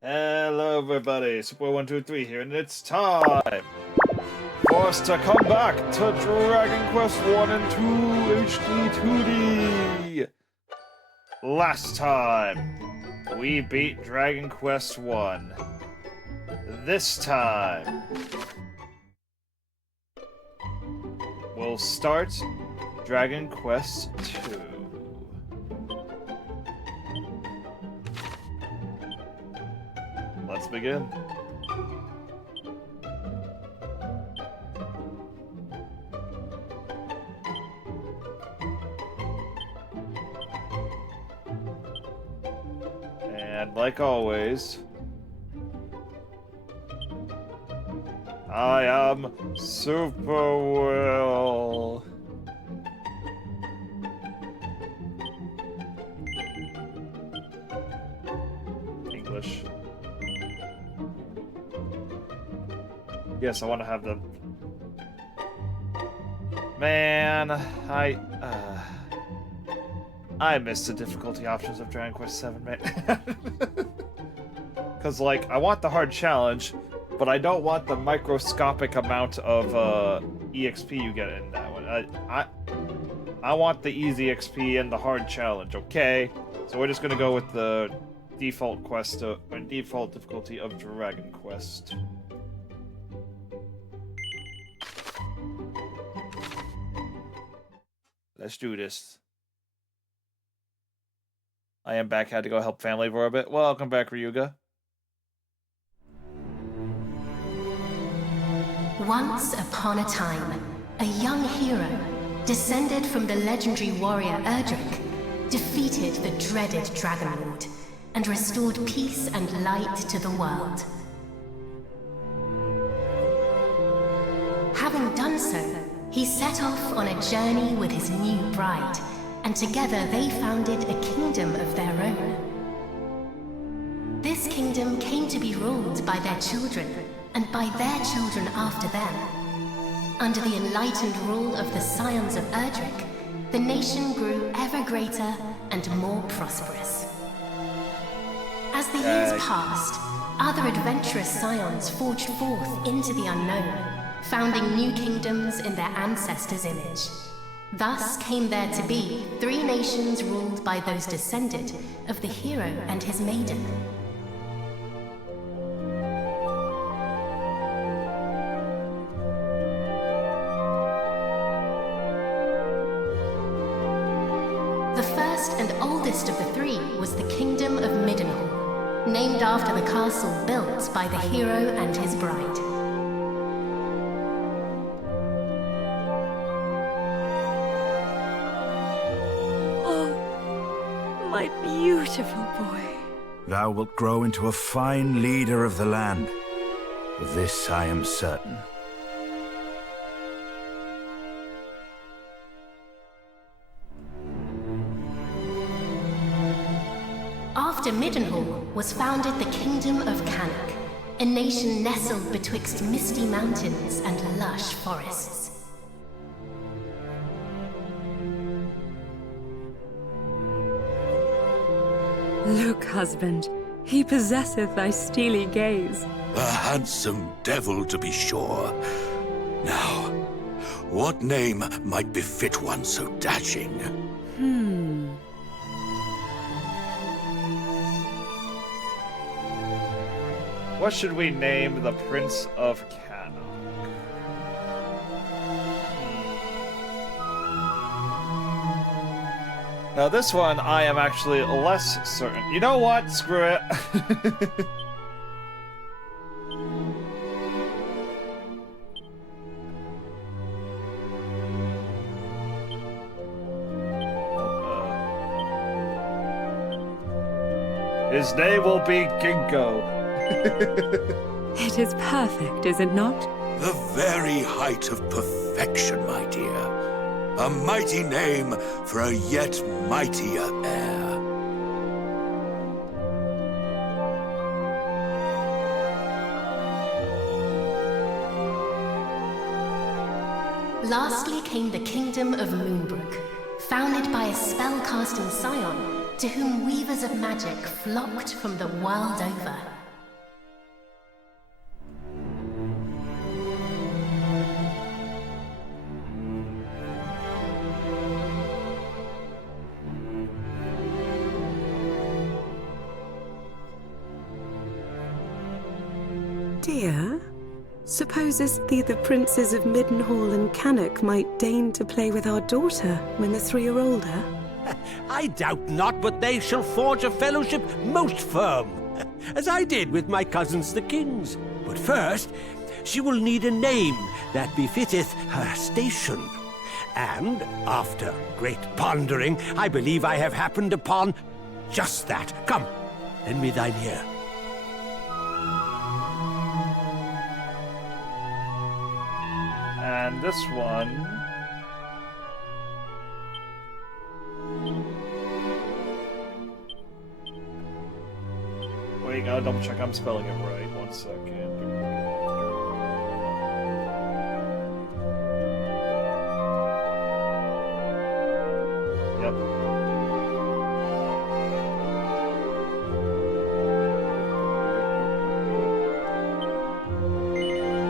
Hello everybody, Super123 here, and it's time for us to come back to Dragon Quest 1 and 2 HD2D! Last time, we beat Dragon Quest 1. This time, we'll start Dragon Quest 2. Let's begin. And like always, I am Super Will. English. Yes, I want to have the... Man, I missed the difficulty options of Dragon Quest 7, man. Because, like, I want the hard challenge, but I don't want the microscopic amount of EXP you get in that one. I want the easy XP and the hard challenge, okay? So we're just gonna go with the default quest, or default difficulty of Dragon Quest. Let's do this. I am back. Had to go help family for a bit. Welcome back, Ryuga. Once upon a time, a young hero, descended from the legendary warrior Erdrick, defeated the dreaded Dragon Lord and restored peace and light to the world. Having done so, he set off on a journey with his new bride, and together they founded a kingdom of their own. This kingdom came to be ruled by their children, and by their children after them. Under the enlightened rule of the scions of Erdrick, the nation grew ever greater and more prosperous. As the years passed, other adventurous scions forged forth into the unknown, founding new kingdoms in their ancestors' image. Thus came there to be 3 nations ruled by those descended of the hero and his maiden. The first and oldest of the 3 was the Kingdom of Middenhall, named after the castle built by the hero and his bride. My beautiful boy. Thou wilt grow into a fine leader of the land. Of this I am certain. After Middenhall was founded the Kingdom of Cannock, a nation nestled betwixt misty mountains and lush forests. Look, husband, he possesseth thy steely gaze. A handsome devil, to be sure. Now, what name might befit one so dashing? What should we name the Prince of Cannock? Now this one, I am actually less certain. You know what? Screw it. His name will be Ginkgo. It is perfect, is it not? The very height of perfection, my dear. A mighty name for a yet mightier heir. Lastly came the Kingdom of Moonbrook, founded by a spell-casting scion to whom weavers of magic flocked from the world over. idea? Supposes the princes of Middenhall and Cannock might deign to play with our daughter when the three are older? I doubt not, but they shall forge a fellowship most firm, as I did with my cousins the kings. But first, she will need a name that befitteth her station. And, after great pondering, I believe I have happened upon just that. Come, lend me thine ear. And this one... Wait, gotta double check I'm spelling it right. 1 second. Yep.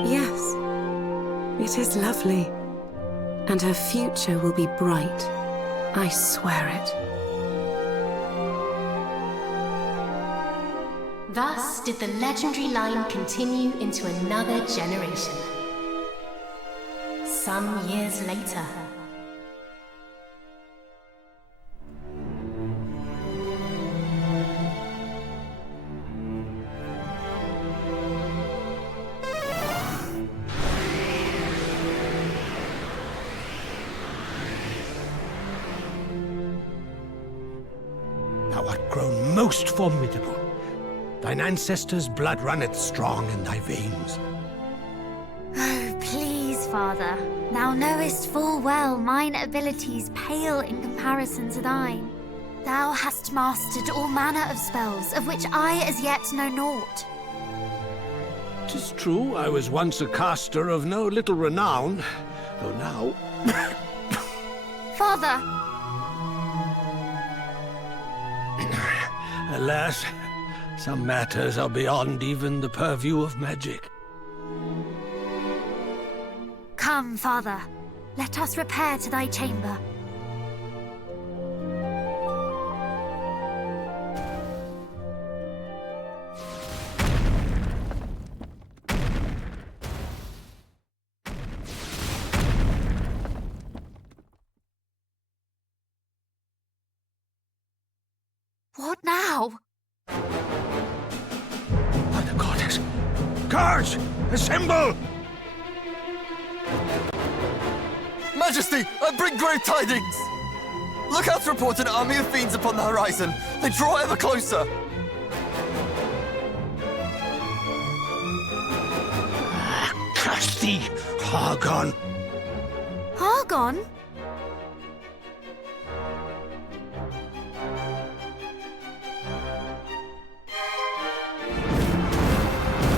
Yes, it is lovely. And her future will be bright. I swear it. Thus did the legendary line continue into another generation. Some years later. Thou art grown most formidable. Thine ancestors' blood runneth strong in thy veins. Oh, please, Father. Thou knowest full well mine abilities pale in comparison to thine. Thou hast mastered all manner of spells, of which I as yet know naught. 'Tis true, I was once a caster of no little renown, though now... Father! Alas, some matters are beyond even the purview of magic. Come, Father. Let us repair to thy chamber. What now? By the goddess! Guards! Assemble! Majesty, I bring grave tidings! Lookouts report an army of fiends upon the horizon. They draw ever closer. Curse thee, Hargon! Hargon?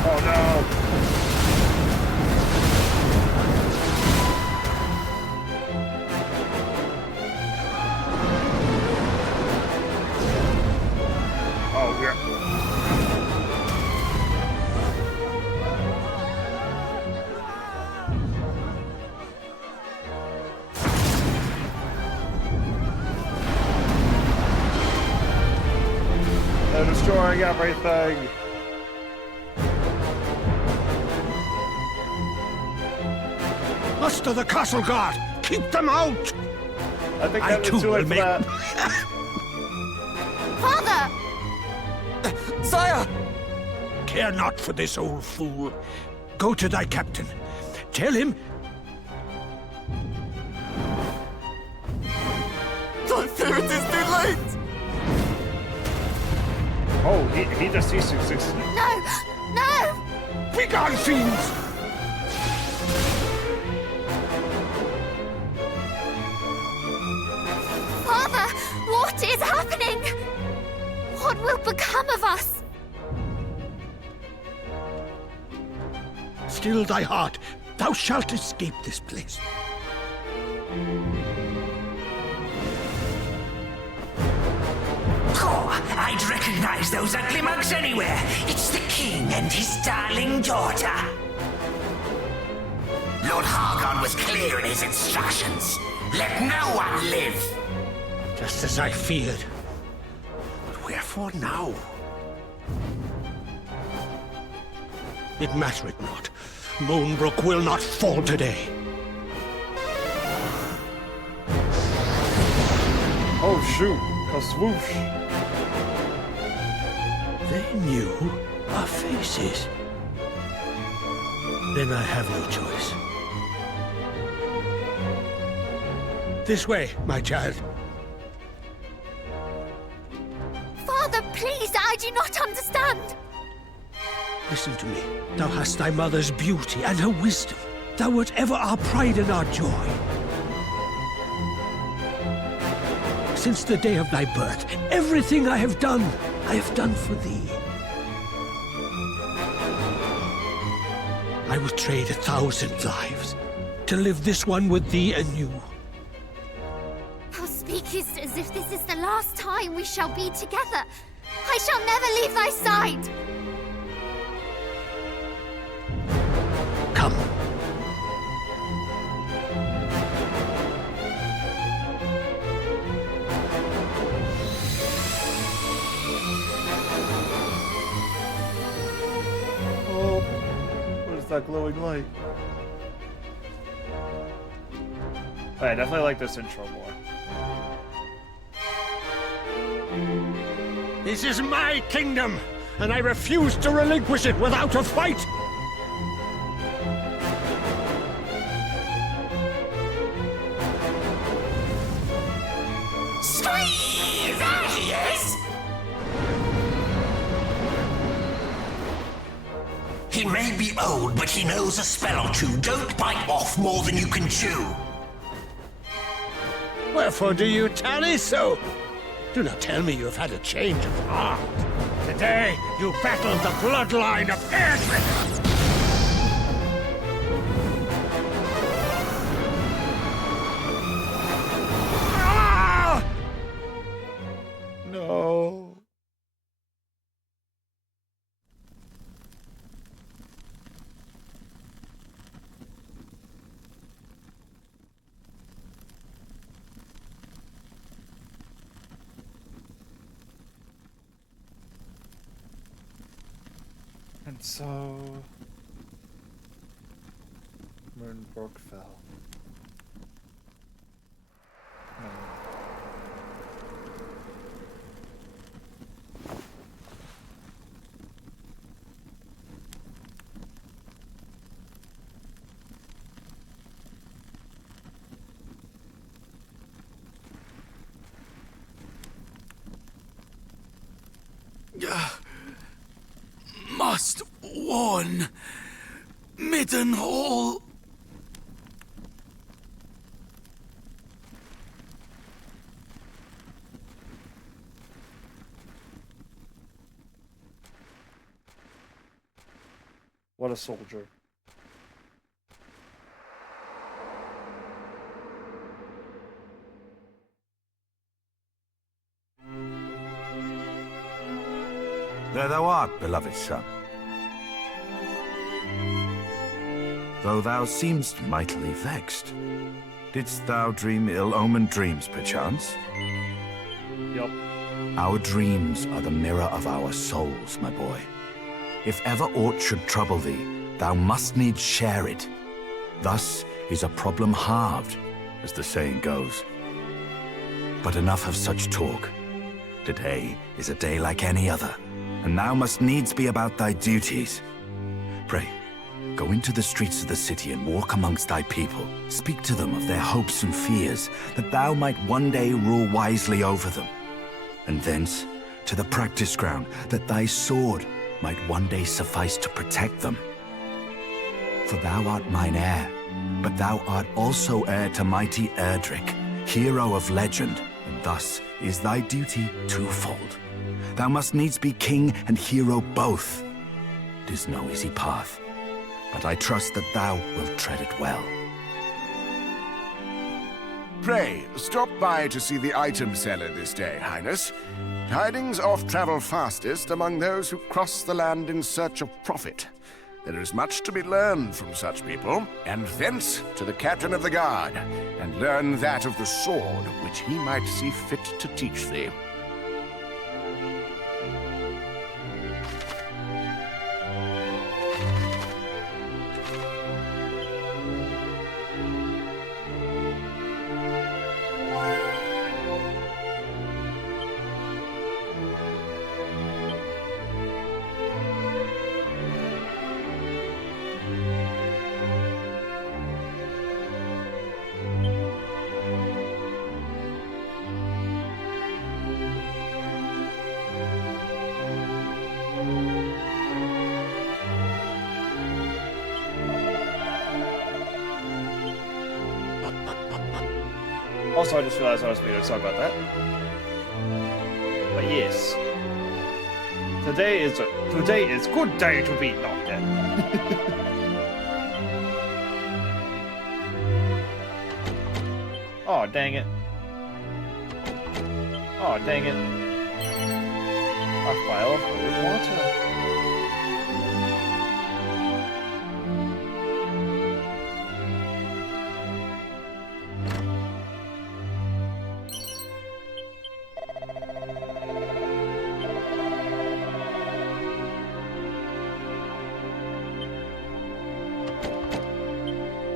Oh no! Oh, we're... They're destroying everything! Muster the castle guard! Keep them out! I think I that too was too will late for make- that. Father! Sire! Care not for this old fool. Go to thy captain. Tell him... I fear it is too late! Oh, he just sees 666. No! No! Begone, fiends! Father! What is happening? What will become of us? Still thy heart. Thou shalt escape this place. Oh, I'd recognize those ugly mugs anywhere. It's the king and his darling daughter. Lord Hargon was clear in his instructions. Let no one live. Just as I feared. But wherefore now? It mattereth not. Moonbrook will not fall today. Oh shoot, a swoosh. They knew our faces. Then I have no choice. This way, my child. Father, please, I do not understand. Listen to me. Thou hast thy mother's beauty and her wisdom. Thou wert ever our pride and our joy. Since the day of thy birth, everything I have done for thee. I would trade 1,000 lives to live this one with thee anew. Thou speakest as if this is the last time we shall be together. I shall never leave thy side. Come. Oh, what is that glowing light? I definitely like this intro more. This is my kingdom, and I refuse to relinquish it without a fight! Squeeze! There he is! He may be old, but he knows a spell or two. Don't bite off more than you can chew. Wherefore do you tarry so? Do not tell me you have had a change of heart. Today, you battled the bloodline of Erdrick! Ah! No. And so Moonbrook fell. Must warn Middenhall. What a soldier. There thou art, beloved son. Though thou seemst mightily vexed, didst thou dream ill-omened dreams, perchance? Yup. Our dreams are the mirror of our souls, my boy. If ever aught should trouble thee, thou must needs share it. Thus is a problem halved, as the saying goes. But enough of such talk. Today is a day like any other, and thou must needs be about thy duties. Pray, go into the streets of the city and walk amongst thy people. Speak to them of their hopes and fears, that thou might one day rule wisely over them. And thence to the practice ground, that thy sword might one day suffice to protect them. For thou art mine heir, but thou art also heir to mighty Erdrick, hero of legend, and thus is thy duty twofold. Thou must needs be king and hero both. 'Tis no easy path, but I trust that thou wilt tread it well. Pray, stop by to see the item seller this day, Highness. Tidings oft travel fastest among those who cross the land in search of profit. There is much to be learned from such people, and thence to the captain of the guard, and learn that of the sword which he might see fit to teach thee. Also, I just realized I was muted. Sorry about that. But yes, today is good day to be knocked in. Oh dang it! Oh dang it! A vial of holy water.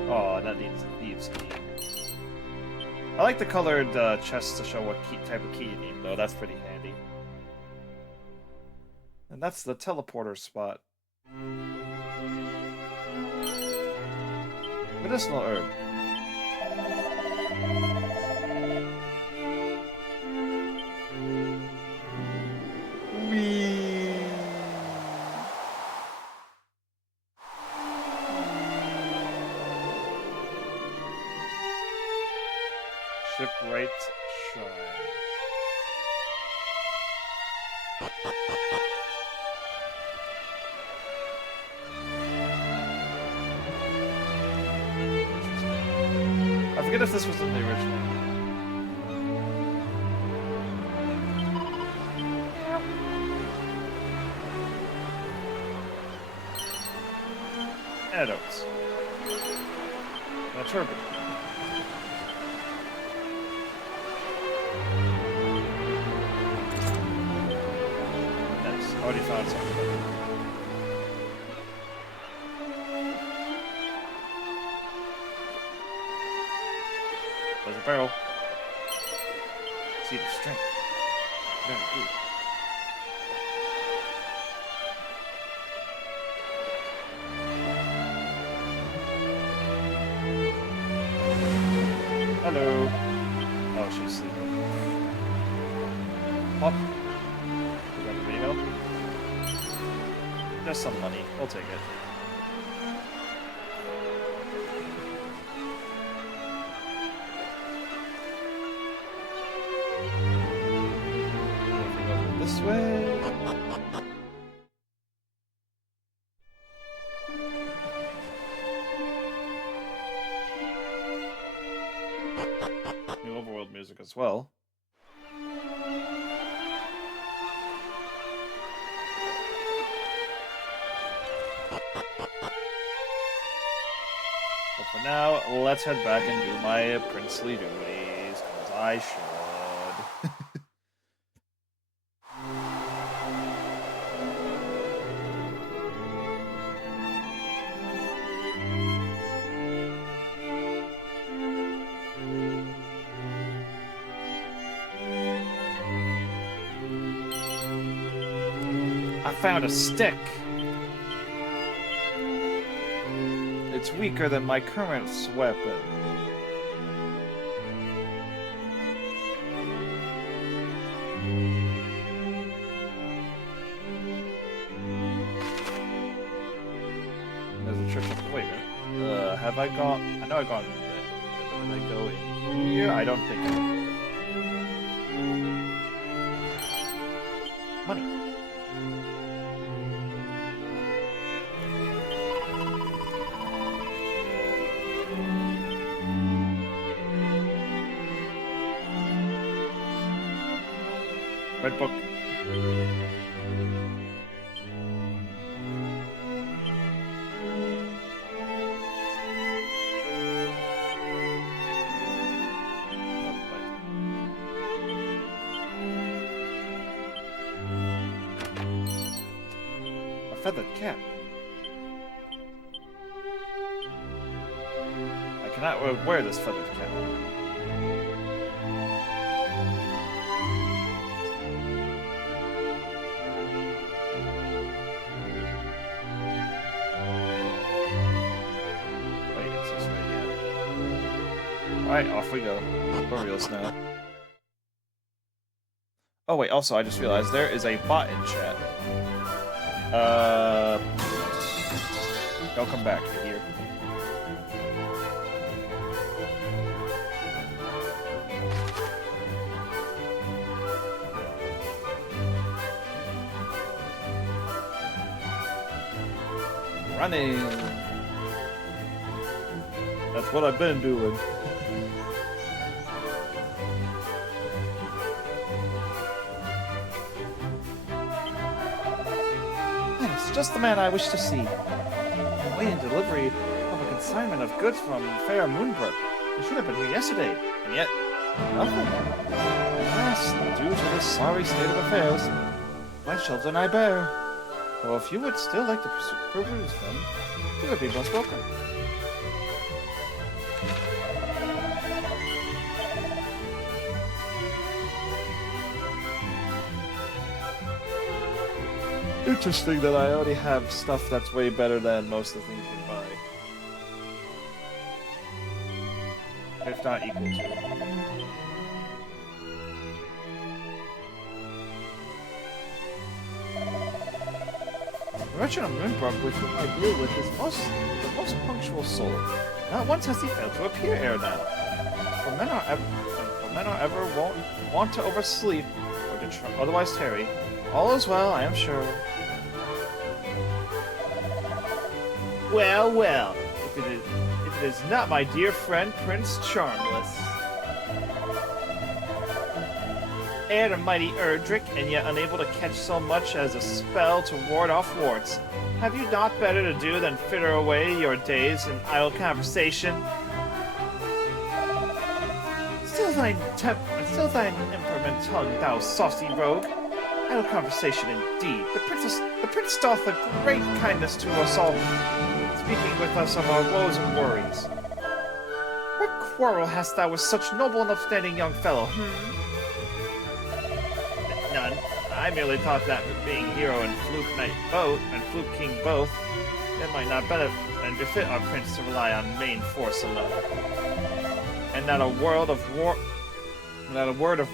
Oh, that needs a thieves' key. I like the colored chest to show what type of key you need, though. That's pretty handy. And that's the teleporter spot. Medicinal herb. Whee! Shipwright Shrine. I forget if this was in the original. Antidotes. And a turban. Nice. Already found something. There's a barrel. Seed of strength. Very good. Hello. Oh, she's sleeping. Pop. We got a radio. There's some money. We'll take it. This way. New overworld music as well. But for now, let's head back and do my princely duties, because I should. I found a stick. It's weaker than my current weapon. There's a trick up the way. Have I gone? I know I gone. Did I go in here? I don't think I did. Money. Red book. A feathered cap. I cannot wear this feathered cap. Alright, off we go. For reals now. Oh wait, also I just realized there is a bot in chat. Don't come back, you hear? Running. That's what I've been doing. It's just the man I wish to see. Waiting delivery of a consignment of goods from Fair Moonbrook. They should have been here yesterday, and yet nothing. Alas, due to this sorry state of affairs, my shelves are nigh bare. Though if you would still like to peruse them, you would be most welcome. Interesting that I already have stuff that's way better than most of the things you buy. If not equal to. The merchant of Moonbrook with whom I deal with is the most punctual soul. Not once has he failed to appear ere now. For men are ever want to oversleep or to otherwise tarry. All is well, I am sure. Well, well, if it is not my dear friend Prince Charmless. Heir to mighty Erdrick, and yet unable to catch so much as a spell to ward off warts. Have you naught better to do than fritter away your days in idle conversation? Still thine impertinent tongue, thou saucy rogue. Idle conversation indeed. The prince doth a great kindness to us all, speaking with us of our woes and worries. What quarrel hast thou with such noble and upstanding young fellow, None. I merely thought that being hero and Fluke Knight both, and Fluke King both, it might not benefit and befit our prince to rely on main force alone. And that a word of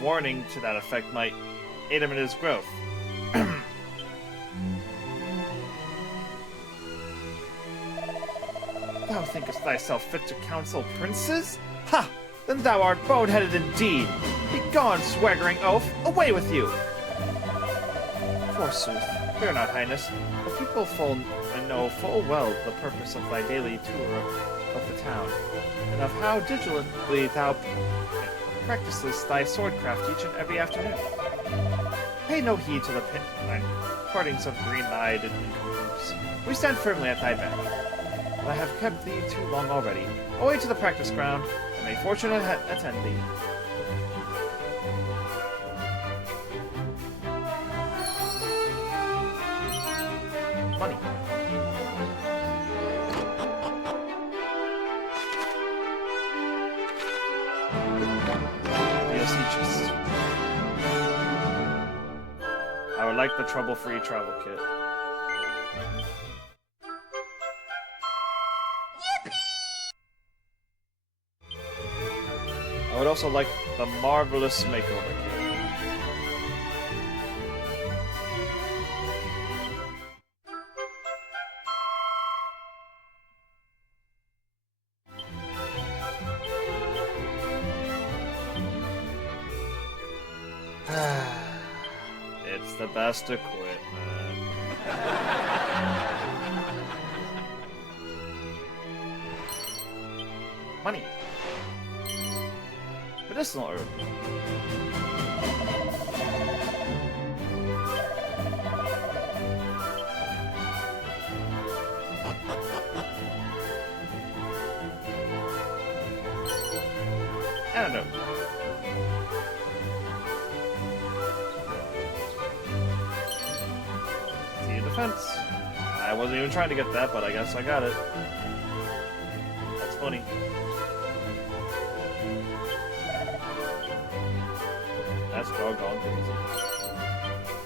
warning to that effect might aid him in his growth. Thou thinkest thyself fit to counsel princes? Ha! Then thou art bone-headed indeed! Begone, swaggering oaf! Away with you! Forsooth, fear not, Highness. The people know full well the purpose of thy daily tour of the town, and of how diligently thou practicest thy swordcraft each and every afternoon. Pay no heed to the partings of green-eyed groups. We stand firmly at thy back. But I have kept thee too long already. Away to the practice ground, and may fortune attend thee. Money. DLC chest. I would like the trouble-free travel kit. I would also like the marvelous makeover kit. It's the best equipment. Money. Medicinal herb. Antidote. See defense. I wasn't even trying to get that, but I guess I got it. That's funny. That's doggone crazy.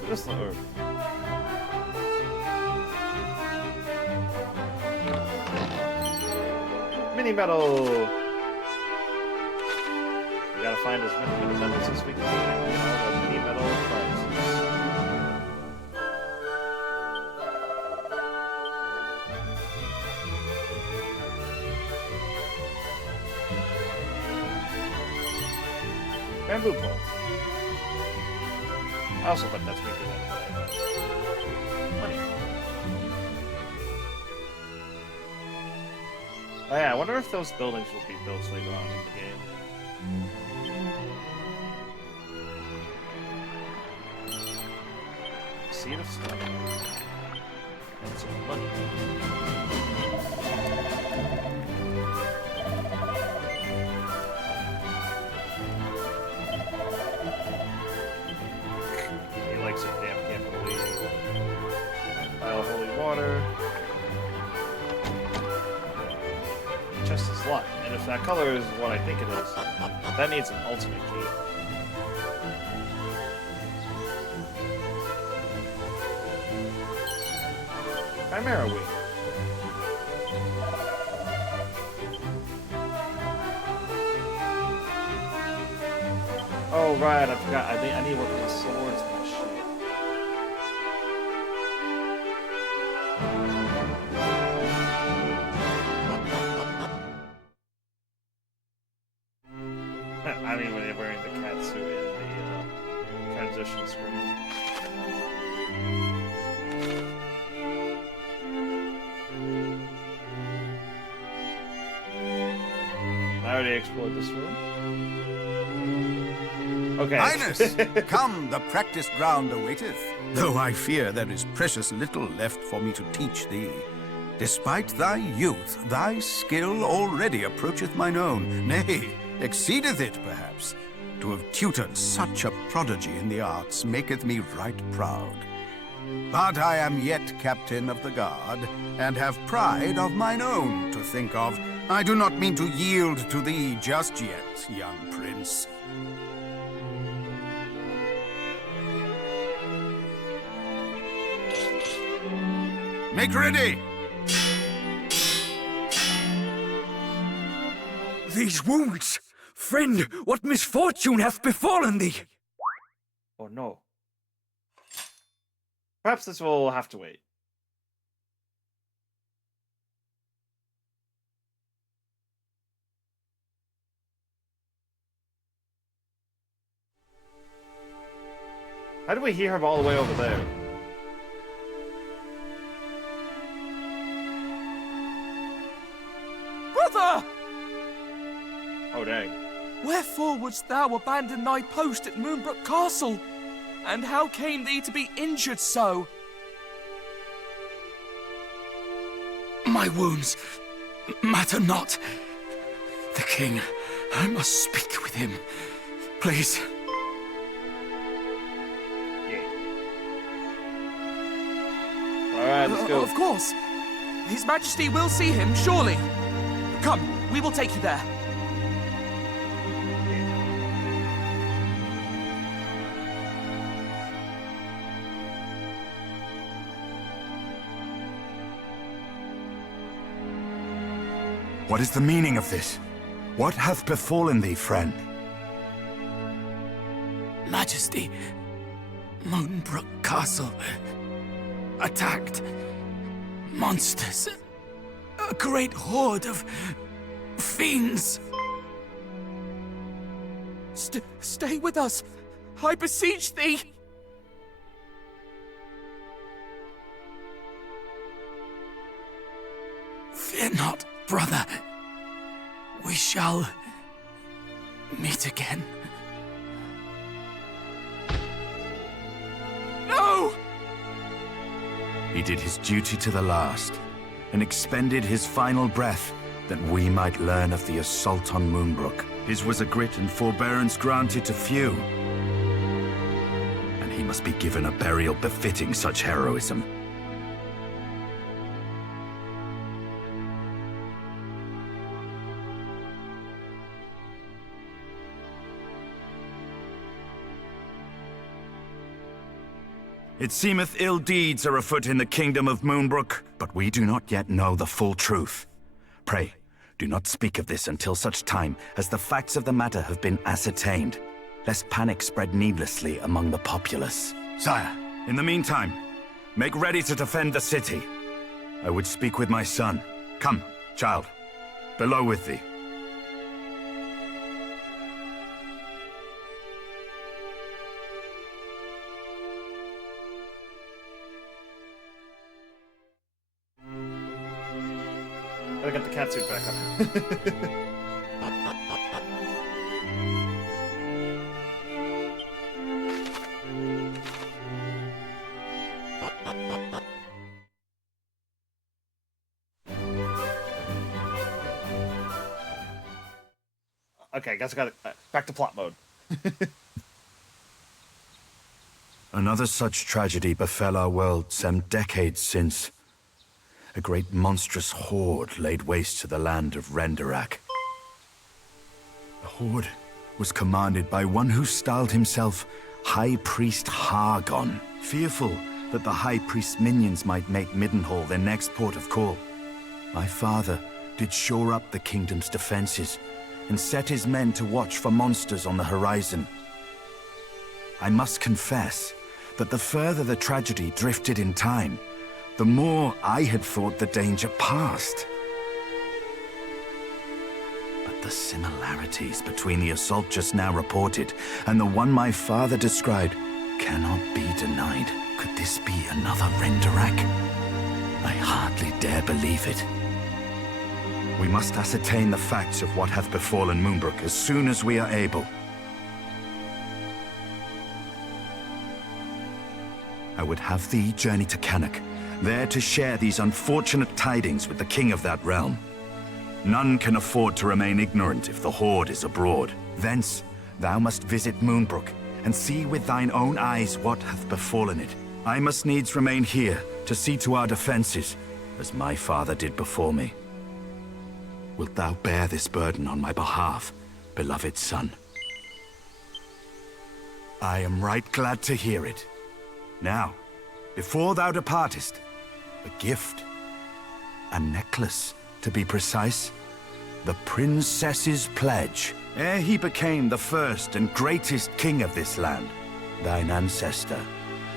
Medicinal herb. Mini metal! We gotta find as many mini metals as we can and get all the mini metal prizes. Bamboo pole. I also bet that's weaker than what I had. Money. Oh yeah, I wonder if those buildings will be built later on in the game. Seed of Stone. And some money. He likes it damn carefully. Pile of holy water. Chest is locked, and if that color is what I think it is, that needs an ultimate key. Chimera Wing. Oh right, I forgot. I need to work on the swords and shit. I mean, when they're wearing the catsuit in the transition screen. I already explored this room. Okay. Highness, come, the practice ground awaiteth. Though I fear there is precious little left for me to teach thee. Despite thy youth, thy skill already approacheth mine own, nay, exceedeth it, perhaps. To have tutored such a prodigy in the arts maketh me right proud. But I am yet captain of the guard, and have pride of mine own to think of. I do not mean to yield to thee just yet, young prince. Make ready! These wounds! Friend, what misfortune hath befallen thee? Oh no. Perhaps this will have to wait. How do we hear him all the way over there? Brother! Oh dang. Wherefore wouldst thou abandon thy post at Moonbrook Castle? And how came thee to be injured so? My wounds matter not. The king, I must speak with him. Please. Alright, let's go. Of course. His Majesty will see him, surely. Come, we will take you there. What is the meaning of this? What hath befallen thee, friend? Majesty, Moonbrook Castle attacked. Monsters. A great horde of fiends. Stay with us. I beseech thee. Fear not, brother. We shall meet again. No! He did his duty to the last, and expended his final breath that we might learn of the assault on Moonbrook. His was a grit and forbearance granted to few, and he must be given a burial befitting such heroism. It seemeth ill deeds are afoot in the kingdom of Moonbrook, but we do not yet know the full truth. Pray, do not speak of this until such time as the facts of the matter have been ascertained, lest panic spread needlessly among the populace. Sire, in the meantime, make ready to defend the city. I would speak with my son. Come, child, below with thee. Gotta get the catsuit back up. Okay, guess I got it. Back to plot mode. Another such tragedy befell our world some decades since. A great monstrous horde laid waste to the land of Renderak. The horde was commanded by one who styled himself High Priest Hargon, fearful that the High Priest's minions might make Middenhall their next port of call. My father did shore up the kingdom's defenses and set his men to watch for monsters on the horizon. I must confess that the further the tragedy drifted in time, the more I had thought the danger past. But the similarities between the assault just now reported and the one my father described cannot be denied. Could this be another Renderak? I hardly dare believe it. We must ascertain the facts of what hath befallen Moonbrook as soon as we are able. I would have thee journey to Cannock, there to share these unfortunate tidings with the king of that realm. None can afford to remain ignorant if the horde is abroad. Thence, thou must visit Moonbrook, and see with thine own eyes what hath befallen it. I must needs remain here to see to our defenses, as my father did before me. Wilt thou bear this burden on my behalf, beloved son? I am right glad to hear it. Now, before thou departest, a gift. A necklace, to be precise. The princess's pledge. Ere he became the first and greatest king of this land, thine ancestor,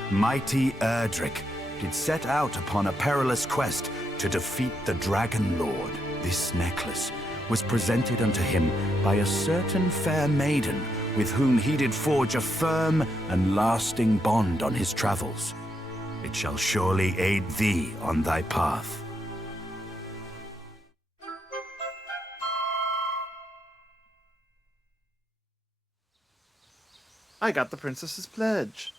mighty Erdrick, did set out upon a perilous quest to defeat the Dragon Lord. This necklace was presented unto him by a certain fair maiden with whom he did forge a firm and lasting bond on his travels. It shall surely aid thee on thy path. I got the princess's pledge.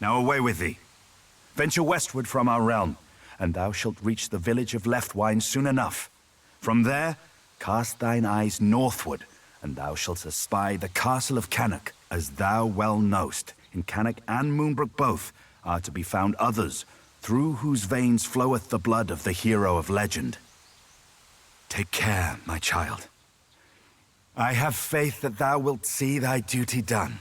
Now away with thee. Venture westward from our realm, and thou shalt reach the village of Leftwine soon enough. From there, cast thine eyes northward, and thou shalt espy the castle of Cannock. As thou well knowst, in Cannock and Moonbrook both are to be found others, through whose veins floweth the blood of the hero of legend. Take care, my child. I have faith that thou wilt see thy duty done.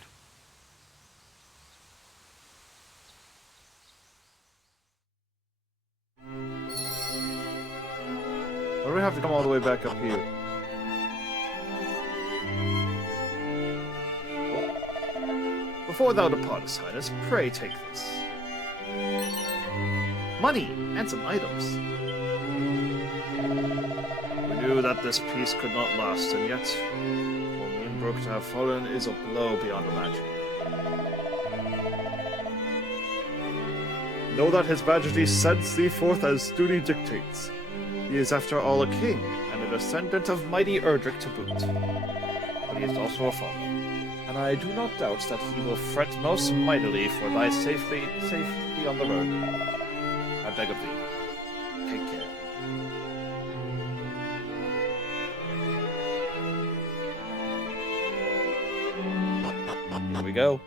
Why do we have to come all the way back up here? Before thou departest, Highness, pray take this. Money and some items. We knew that this peace could not last, and yet, for Moonbrook to have fallen is a blow beyond imagining. Know that His Majesty sends thee forth as duty dictates. He is after all a king, and a descendant of mighty Erdrick to boot. But he is also a father, and I do not doubt that he will fret most mightily for thy safety on the road. I beg of thee, take care. Here we go.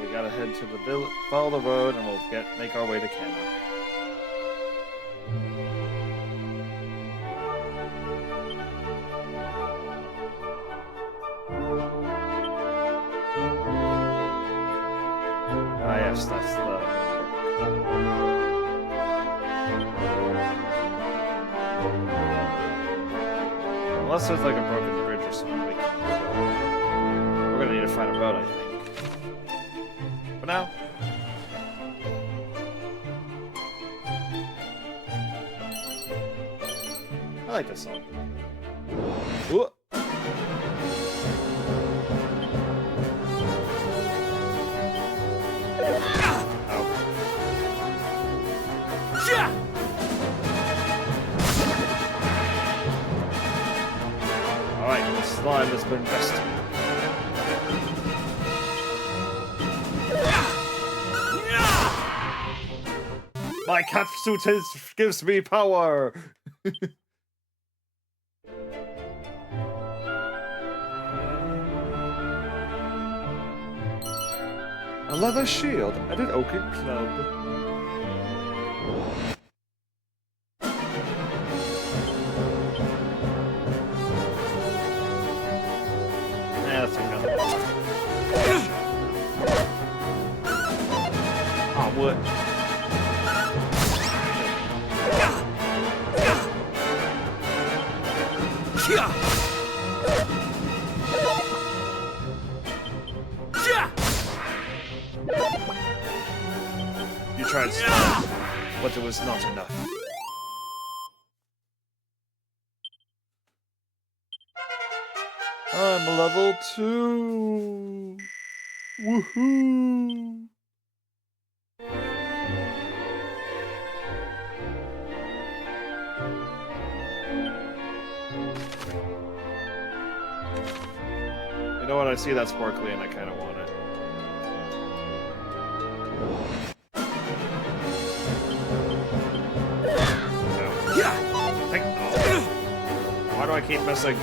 We gotta head to the village, follow the road, and we'll make our way to Cannock. Ah, yes, that's the... Unless there's like a broken bridge or something, we're gonna need find a boat, I think. But now. I like this song. Ooh. Alright, the slime has been bested. My cat suit gives me power! A leather shield and an oaken club. That's another one. Oh, wood. You tried stone, but it was not enough. I'm level 2. Woohoo! You know what? I see that sparkly and I kind of want it. No. Why do I keep missing?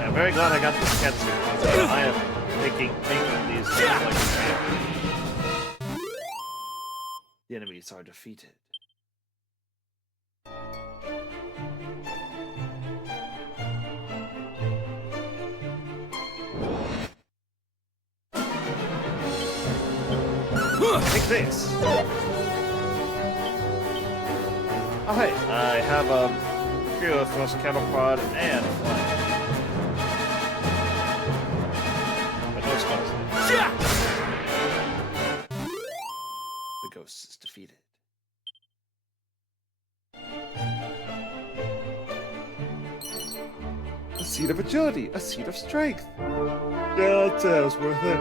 I'm very glad I got this cat suit because I am making these like a champ. The enemies are defeated. Take this! Oh hey, I have a Mercurial Thrust Cattle Prod and Flying. But no spells. The ghost is defeated. A seed of agility, a seed of strength. Yeah, that sounds worth it.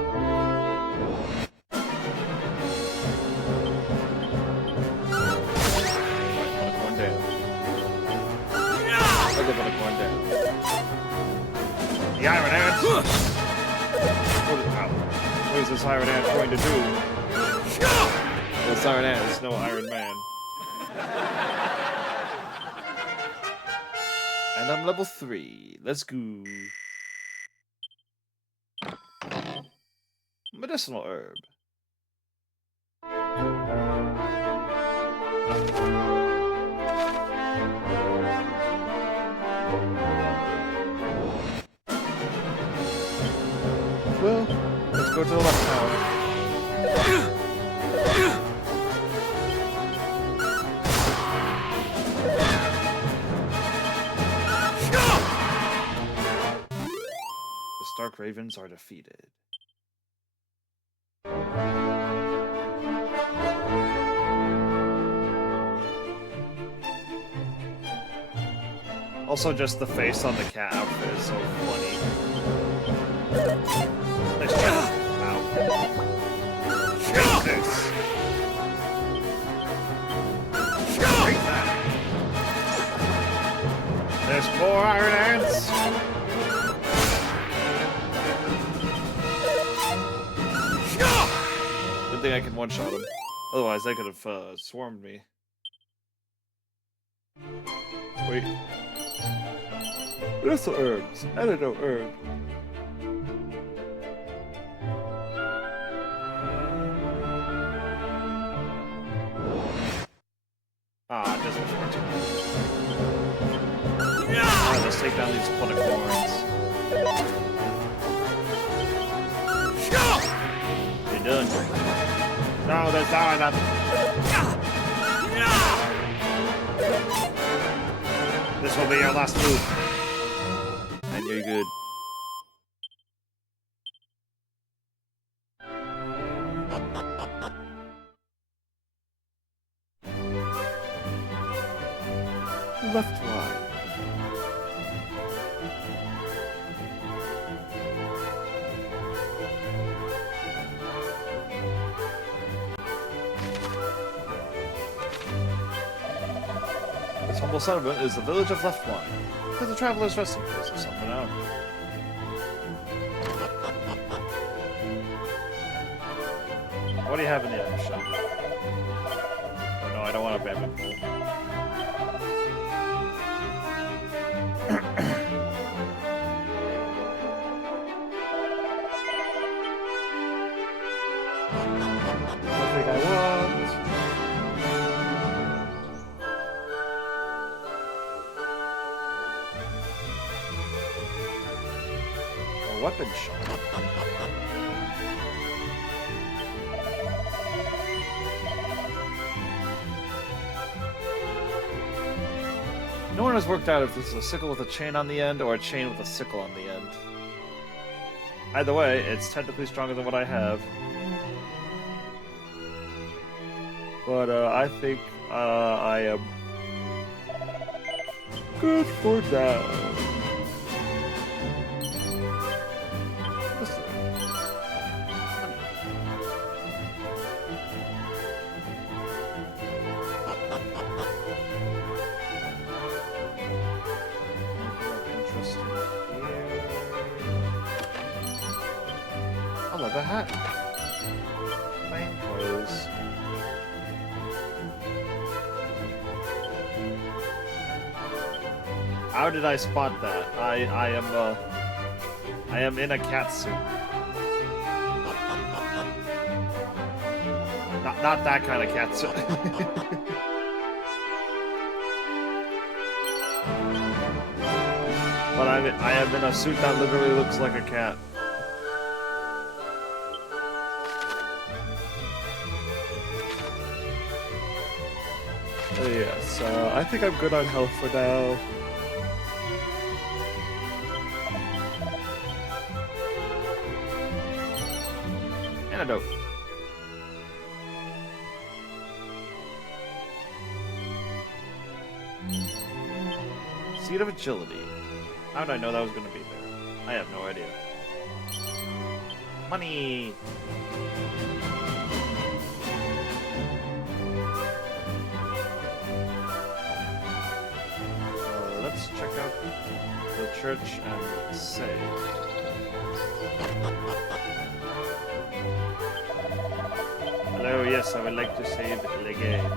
The Iron Ant! What is this Iron Ant going to do? Well, this Iron Ant is no Iron Man. And I'm level 3. Let's go. Medicinal herb. Well, let's go to the left tower. The Stark Ravens are defeated. Also, just the face on the cat outfit is so funny. Nice job. Ow. Take this. Take that. There's more Iron Ants. Good thing I can one-shot them. Otherwise, they could have swarmed me. Wait. Medicinal herbs. Antidote herb. Ah, just before time. Alright, let's take down these punicorns. You're done. No, there's not enough. This will be your last move. And you're good. Left Y. This humble settlement is the village of Left Y. For the traveler's resting place of some renown. What do you have in the item shop? Oh no, I don't want a bamboo pole. I think I want. A weapon shop. No one has worked out if this is a sickle with a chain on the end or a chain with a sickle on the end. Either way, it's technically stronger than what I have. But I think I am good for now. A leather hat. Plain clothes. How did I spot that? I am in a cat suit. Not that kind of cat suit. But I am in a suit that literally looks like a cat. Yes, I think I'm good on health for now. Antidote. Seed of Agility. How did I know that was going to be there? I have no idea. Money! Let's check out the church and save. Hello, yes, I would like to save the game.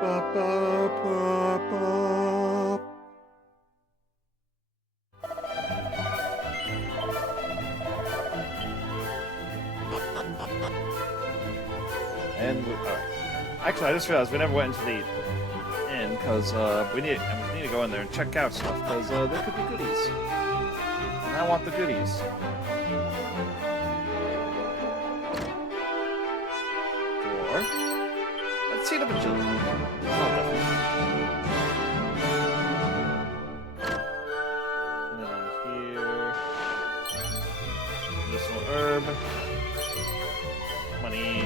Ba, ba, ba, ba. And alright. Actually, I just realized we never went into the inn because we need to go in there and check out stuff because there could be goodies, and I want the goodies. Door. Let's see the agility. Oh, definitely. And then on here, medicinal herb, money.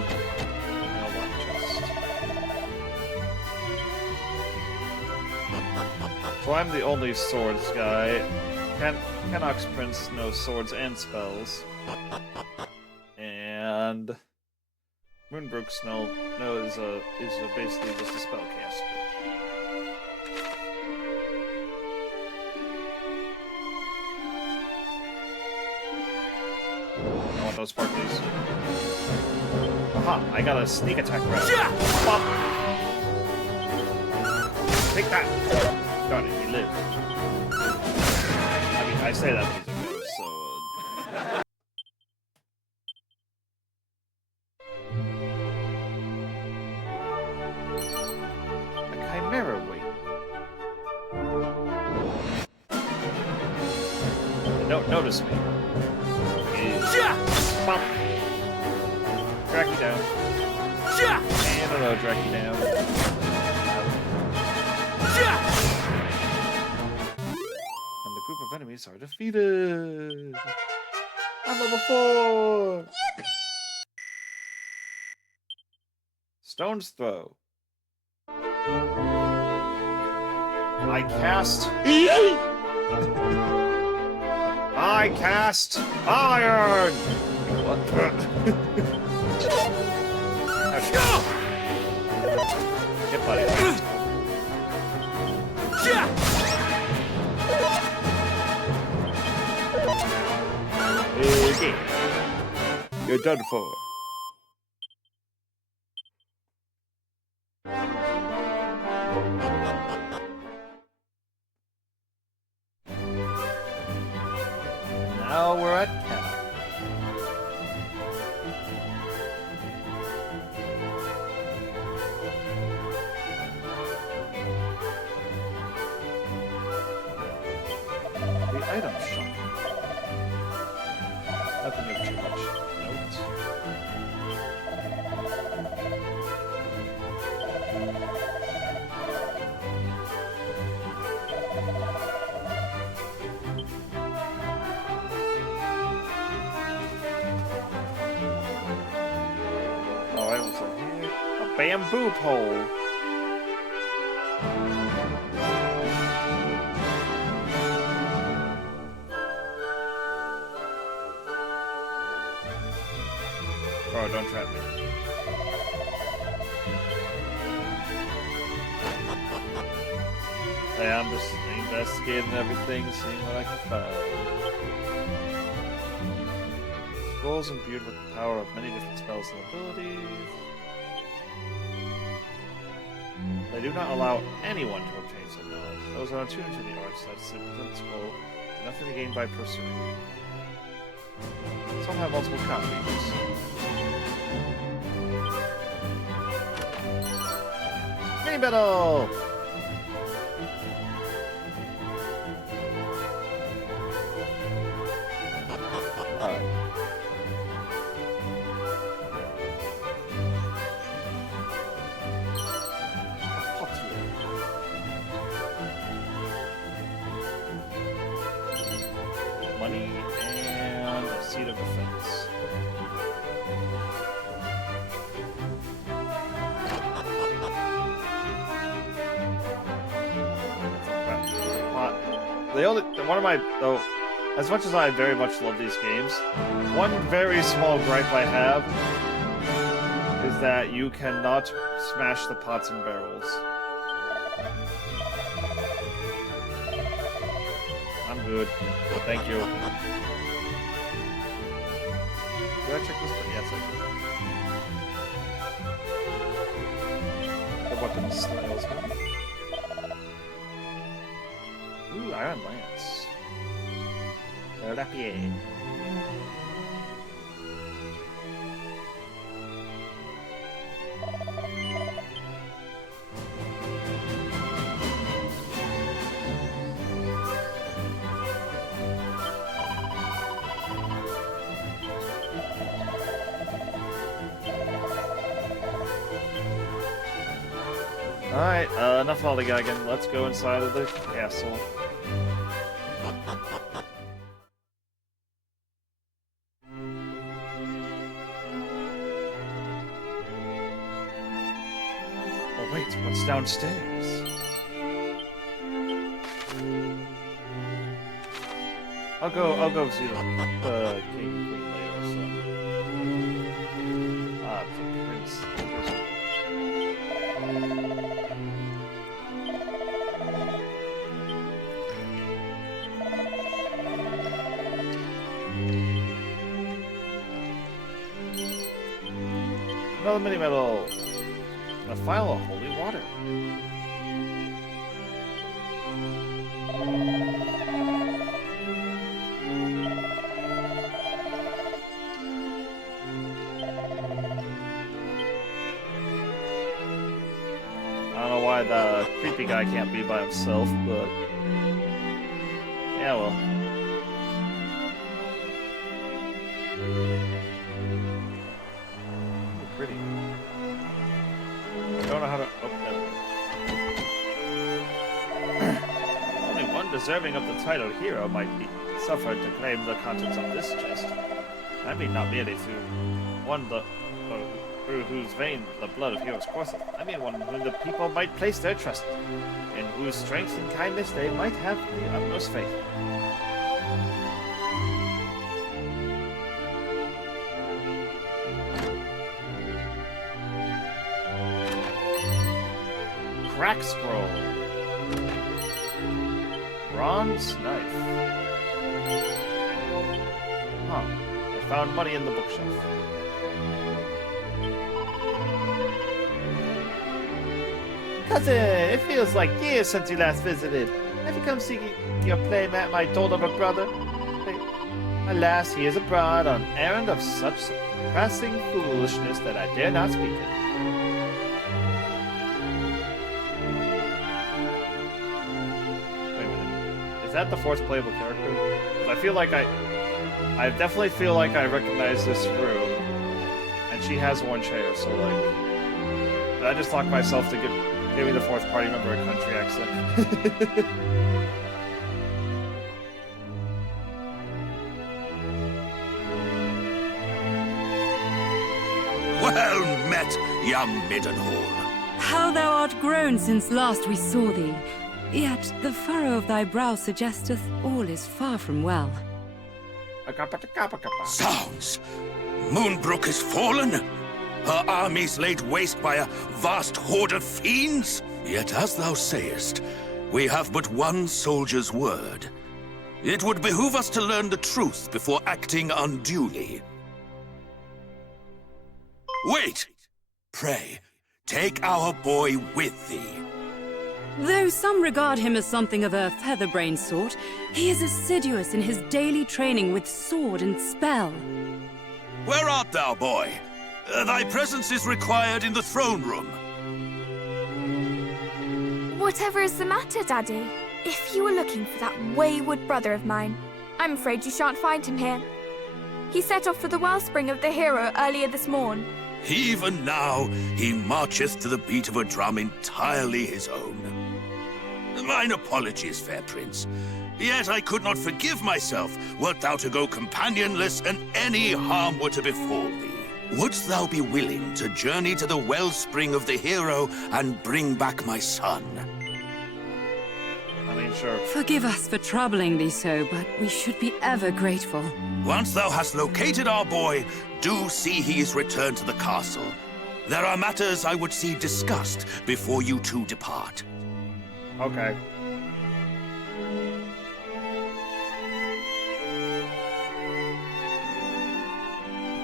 So I'm the only swords guy. Canuck's Prince knows swords and spells. And Moonbrook's is basically just a spellcaster. I want those sparklies. Aha! I got a sneak attack round. Take that! Got it, he lived. I mean, I say that because he lives, so... A chimera weight. Don't notice me. Bump. Drag me down. And a low drag. track you down. And the group of enemies are defeated. I'm level 4. Stone's Throw. I cast iron. What? Get buddy. Okay. You're done for. Now we're at camp. The item shop. Nothing of too much note. Alright, what's up here? A bamboo pole. Oh, don't trap me. Hey, I'm just investigating everything, seeing what I can find. Scrolls imbued with the power of many different spells and abilities. They do not allow anyone to obtain said knowledge. Those are attuned to the arts that present the scroll, nothing to gain by pursuing. Some have multiple copies. Mini battle! Alright. Money and a seat of defense. Though, as much as I very much love these games, one very small gripe I have is that you cannot smash the pots and barrels. I'm good. Thank you. Did I check this? Yes, I did. The weapon snails me. Ooh, Iron Lance. Rapier. Alright, enough lollygagging. Let's go inside of the castle. Oh wait, what's downstairs? I'll go see the king and queen later, so. Ah, the prince. Another mini medal. A vial of holy water. I don't know why the creepy guy can't be by himself, but yeah, well. Pretty. don't know how to open it. Only one deserving of the title hero might be suffered to claim the contents of this chest. I mean, not merely through through whose vein the blood of heroes courseth. I mean, one whom the people might place their trust in whose strength and kindness they might have the utmost faith. Crack scroll. Bronze knife. Huh. I found money in the bookshelf. Cousin, it feels like years since you last visited. Have you come see your playmat, my older brother? Alas, he is abroad on errand of such surpassing foolishness that I dare not speak it. Wait a minute. Is that the fourth playable character? 'Cause I feel like I definitely feel like I recognize this room. And she has orange hair, so like... Did I just lock myself to give me the fourth party member a country accent? Well met, young Middenhall. How thou art grown since last we saw thee. Yet the furrow of thy brow suggesteth all is far from well. Sounds! Moonbrook is fallen? Her armies laid waste by a vast horde of fiends? Yet as thou sayest, we have but one soldier's word. It would behoove us to learn the truth before acting unduly. Wait! Pray, take our boy with thee. Though some regard him as something of a featherbrained sort, he is assiduous in his daily training with sword and spell. Where art thou, boy? Thy presence is required in the throne room. Whatever is the matter, Daddy? If you were looking for that wayward brother of mine, I'm afraid you shan't find him here. He set off for the wellspring of the hero earlier this morn. Even now, he marcheth to the beat of a drum entirely his own. Mine apologies, fair prince. Yet I could not forgive myself wert thou to go companionless and any harm were to befall thee. Wouldst thou be willing to journey to the wellspring of the hero and bring back my son? I mean, sure. Forgive us for troubling thee so, but we should be ever grateful. Once thou hast located our boy, do see he is returned to the castle. There are matters I would see discussed before you two depart. Okay.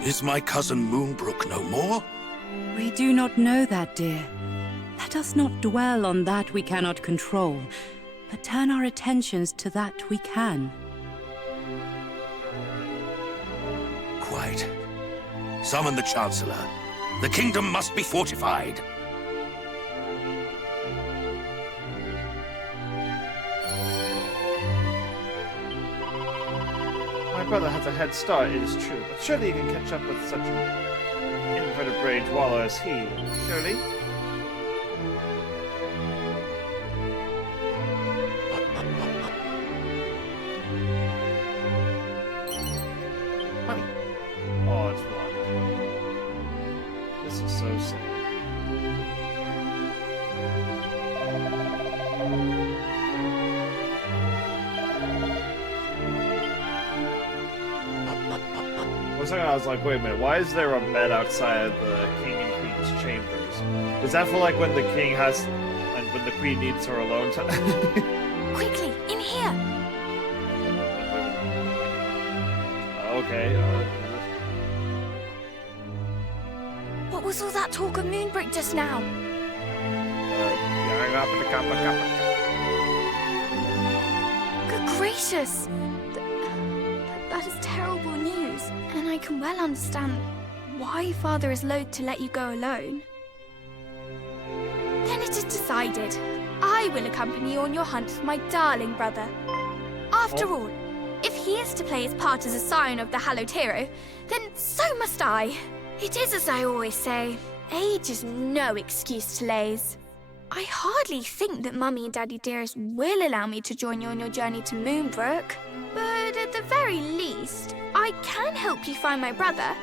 Is my cousin Moonbrook no more? We do not know that, dear. Let us not dwell on that we cannot control, but turn our attentions to that we can. Quite. Summon the Chancellor. The kingdom must be fortified. My brother has a head start, it is true, but surely he can catch up with such an invertebrate dweller as he, surely? Money. Oh, it's locked. This is so sad. For a second I was like, wait a minute, why is there a bed outside the king and queen's chambers? Is that for like when the king has, and when the queen needs her alone time? Quickly, in here! Okay, What was all that talk of Moonbrook just now? Good gracious! That is terrible news, and I can well understand why Father is loath to let you go alone. Then it is decided. I will accompany you on your hunt for my darling brother. After all, if he is to play his part as a scion of the hallowed hero, then so must I. It is as I always say, age is no excuse to laze. I hardly think that Mummy and Daddy Dearest will allow me to join you on your journey to Moonbrook. But at the very least, I can help you find my brother.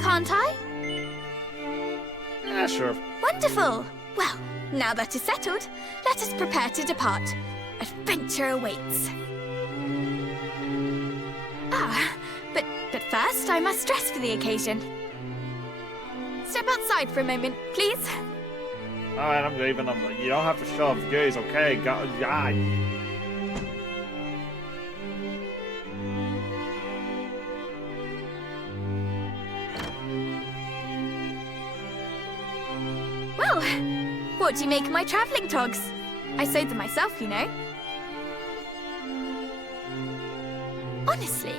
Can't I? Yeah, sure. Wonderful! Well, now that is settled, let us prepare to depart. Adventure awaits. But first I must dress for the occasion. Step outside for a moment, please. Alright, I'm leaving. You don't have to shove gaze, okay? God. Well, what do you make of my travelling togs? I sewed them myself, you know. Honestly,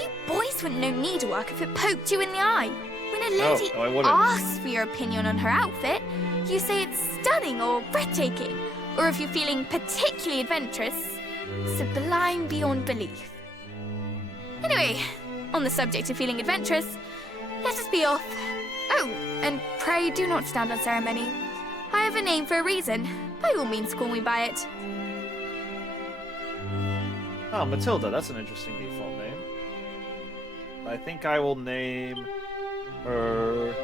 you boys wouldn't know needlework if it poked you in the eye. When a lady asks for your opinion on her outfit, you say it's stunning or breathtaking, or if you're feeling particularly adventurous, sublime beyond belief. Anyway, on the subject of feeling adventurous, let us be off. Oh, and pray do not stand on ceremony. I have a name for a reason. By all means, call me by it. Oh, Matilda, that's an interesting default name. I think I will name her...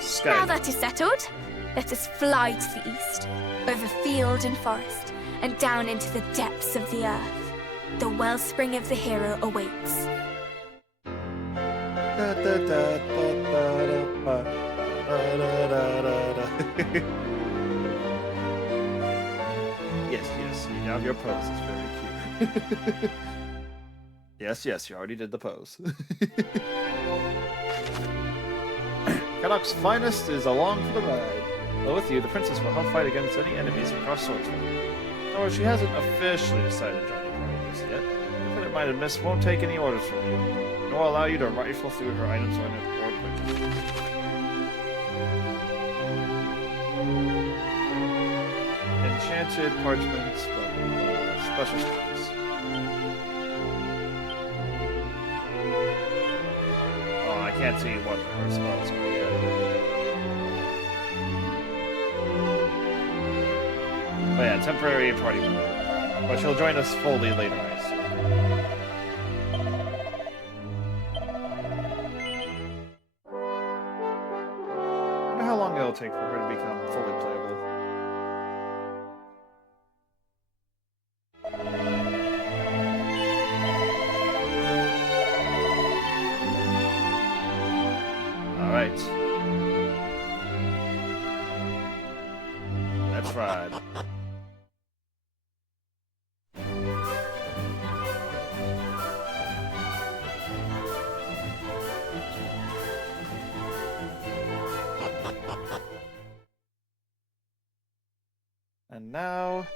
Sky. Now that is settled, let us fly to the east, over field and forest, and down into the depths of the earth. The wellspring of the hero awaits. Yes, you have your pose. It's very cute. Yes, you already did the pose. Canuck's finest is along for the ride. Well, with you, the princess will help fight against any enemies across Swordsman. However, she hasn't officially decided to join your party just yet. The Infinite-Minded Miss won't take any orders from you, nor allow you to rifle through her items or equipment. Enchanted parchments, special skills. Oh, I can't see what her spells are yet. But yeah, temporary party member. But she'll join us fully later, I assume. I wonder how long it'll take for her to become fully playable. Alright. Let's ride. And now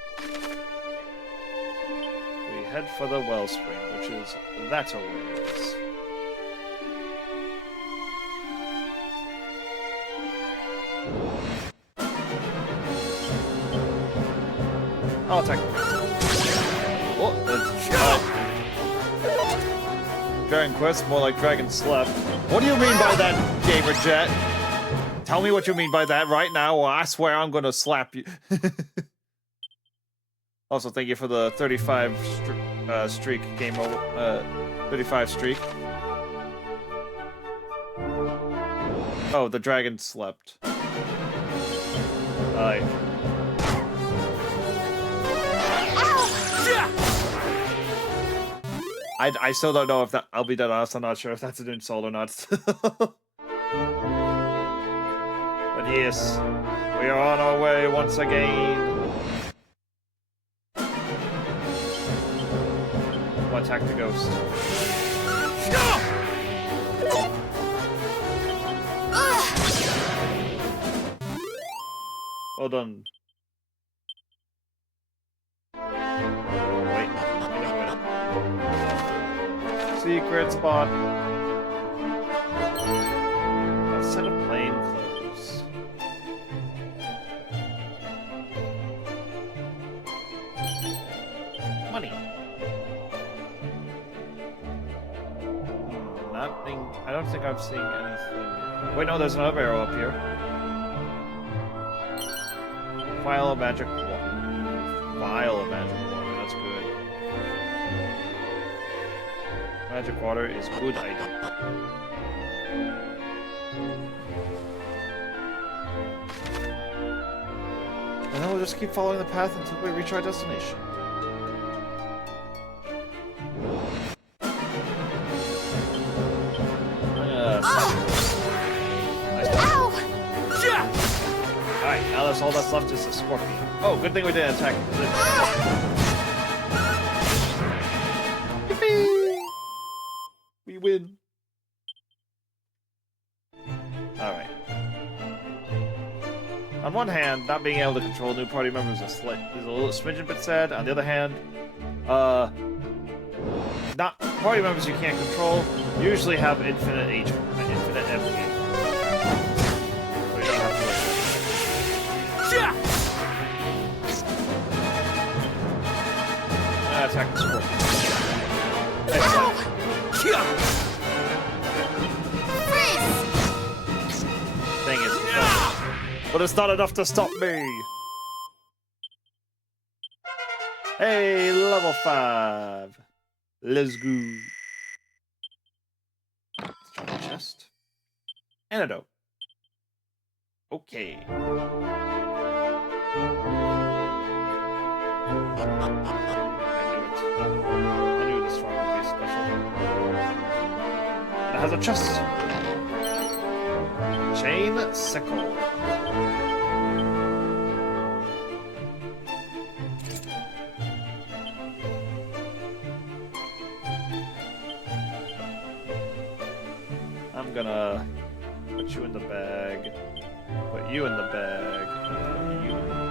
we head for the wellspring, which is that a ways. I'll attack. Dragon Quest, more like Dragon Slept. What do you mean by that, Gamer Jet? Tell me what you mean by that right now, or I swear I'm gonna slap you. Also, thank you for the 35 streak game. 35 streak. Oh, the dragon slept. I still don't know if that. I'll be dead honest. I'm not sure if that's an insult or not. But yes, we are on our way once again. I'll attack the ghost. Well done. Wait. Secret spot. A set of plain clothes. Money. I don't think I'm seeing anything. Wait, no, there's another arrow up here. Vial of magic water. Vial of magic water. That's good. Magic water is good item. And then we'll just keep following the path until we reach our destination. Alright, now that's all that's left is the scorpion. Oh, good thing we didn't attack him. Yippee! We win. Alright. On one hand, not being able to control new party members is a little smidgen bit sad. On the other hand, not party members you can't control usually have infinite HP, infinite MP. So you don't have to worry. Attack the scorpion. Excellent. Thing is, but it's not enough to stop me. Hey, level 5. Let's go. Let's try the chest. Antidote. Okay. I knew this one would be special. It has a chest. Chain sickle. I'm gonna put you in the bag. Put you in the bag. Put you in the bag.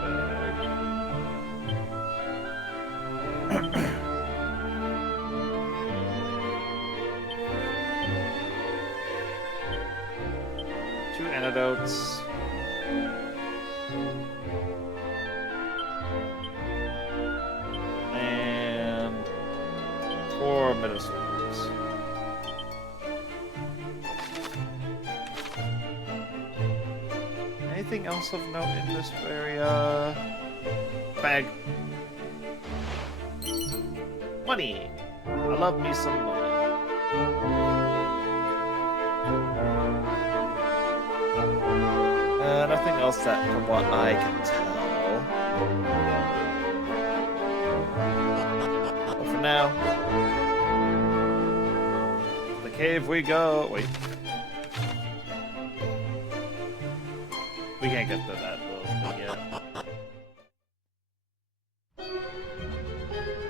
2 antidotes. And 4 medicines. Anything else of note in this area? Bag. Money. I love me some money. Nothing else that, from what I can tell. But for now, the cave we go. Wait. We can't get to that little thing yet.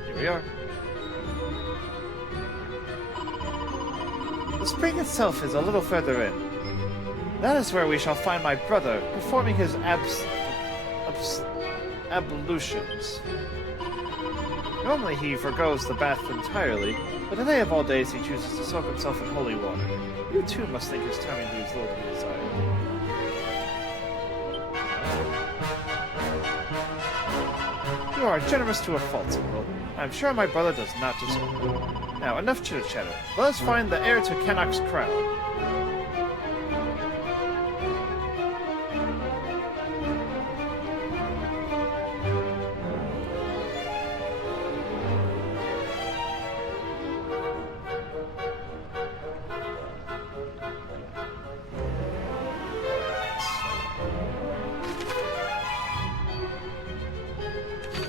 Here we are. The spring itself is a little further in. That is where we shall find my brother, performing his ablutions. Normally he forgoes the bath entirely, but today of all days he chooses to soak himself in holy water. You too must think his timing leaves little to be desired. You are generous to a fault, Squirrel. I am sure my brother does not deserve it. Now, enough chitter-chatter. Let us find the heir to Cannock's crown.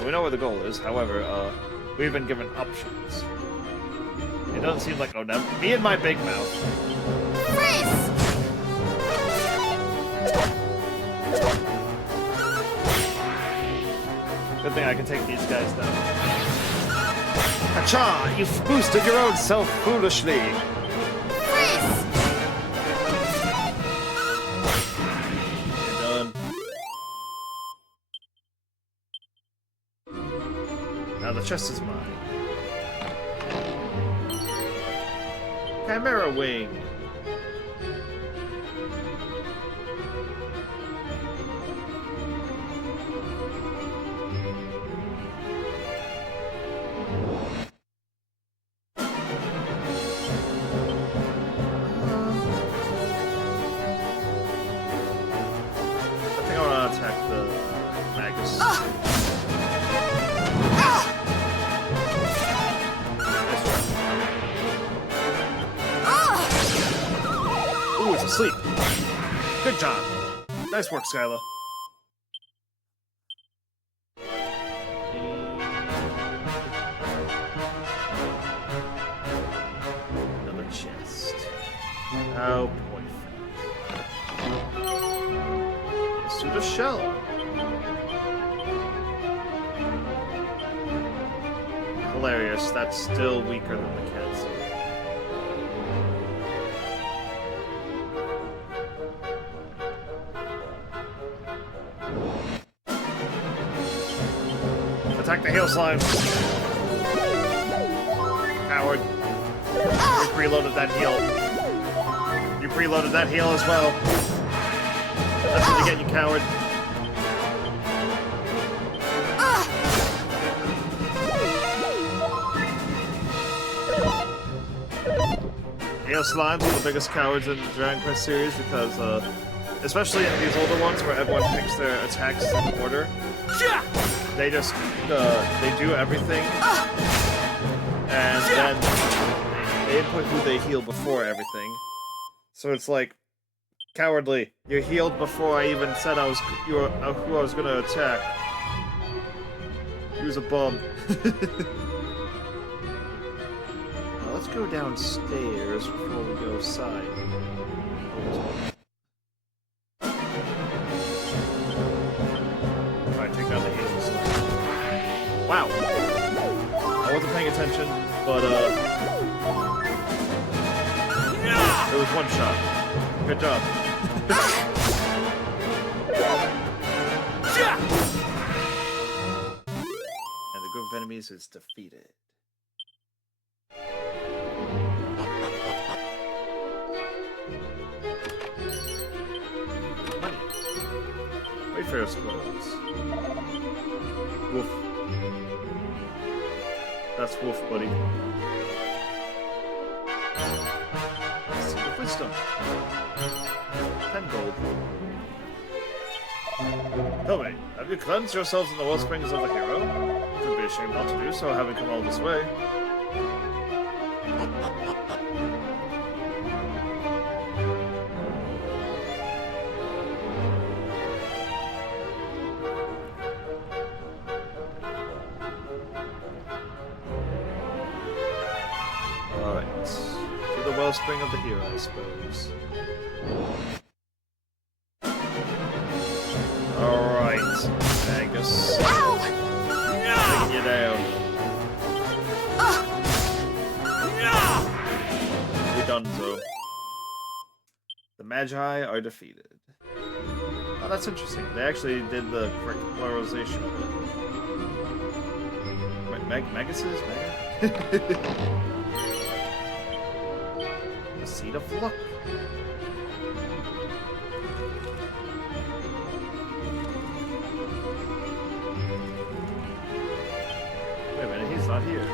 We know where the goal is, however, we've been given options. It doesn't seem like... Oh, no. Me and my big mouth. Freeze! Good thing I can take these guys down. Acha! You've boosted your own self foolishly! Freeze! You're done. Now the chest is mine. Chimera Wing. sleep. Good job. Nice work, Skyla. Another chest. Oh, boyfriend. A suit of shell. Hilarious. That's still weaker than the cat suit. Attack the heal slime. Coward. You preloaded that heal. You preloaded that heal as well. That's what you get, you coward. Heal slimes are the biggest cowards in the Dragon Quest series because, especially in these older ones where everyone picks their attacks in order, they just, they do everything, and then they input who they heal before everything. So it's like, cowardly, you're healed before I even said who I was gonna attack. He was a bum. Let's go downstairs before we go side. Alright, take down the heals. Wow! I wasn't paying attention, but it was one shot. Good job. And the group of enemies is defeated. Wayfarer's clothes. Woof. That's woof, buddy. Seed of Wisdom. 10 gold. Tell me, have you cleansed yourselves in the wellsprings of the hero? It would be a shame not to do so, having come all this way. Wellspring of the hero, I suppose. Alright, Magus. Taking you down. We're done, so. The Magi are defeated. Oh, that's interesting. They actually did the correct pluralization of it. Maguses? Seed of luck. Wait a minute, he's not here.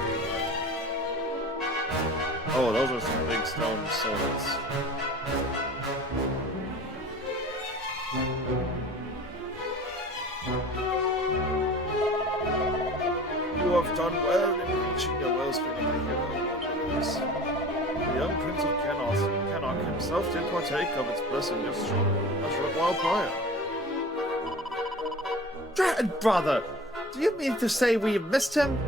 Oh, those are some big stone swords. You have done well in reaching the wellspring of the hero. The young Prince of Cannock himself did partake of its blessing a short while prior. Dread brother! Do you mean to say we missed him?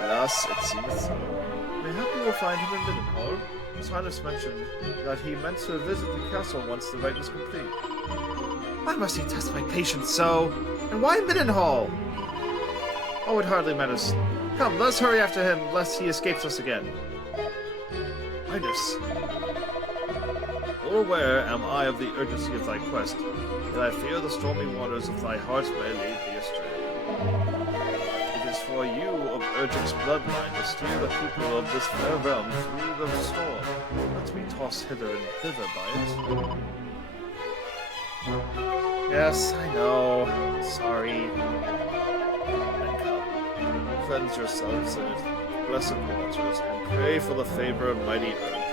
Alas, it seems so. Mayhap we will find him in Middenhall. His Highness mentioned that he meant to visit the castle once the rite was complete. Why must he test my patience so? And why Middenhall? Oh, it hardly matters. Come, let's hurry after him, lest he escapes us again. Highness, well aware am I of the urgency of thy quest, yet I fear the stormy waters of thy heart may lead thee astray. It is for you of Erdric's bloodline to steer the people of this fair realm through the storm, not to be tossed hither and thither by it. Yes, I know. Sorry. And come, cleanse yourselves in its blessed waters, and pray for the favor of mighty Erdric.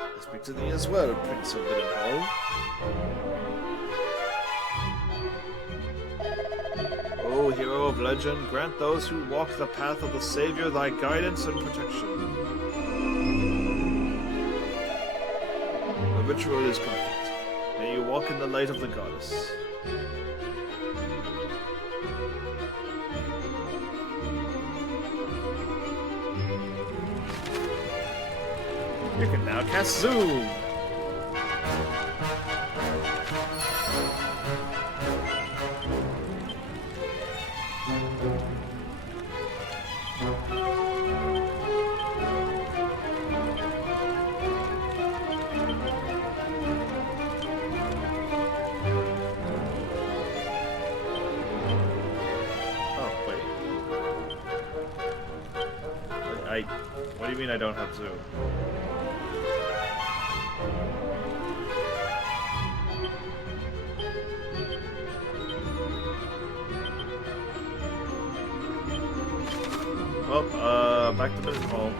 I speak to thee as well, Prince of Middenhall. Oh, hero of of legend, grant those who walk the path of the Savior thy guidance and protection. The ritual is complete. May you walk in the light of the goddess. You can now cast Zoom! What do you mean I don't have Zoom? Well, back to business hall.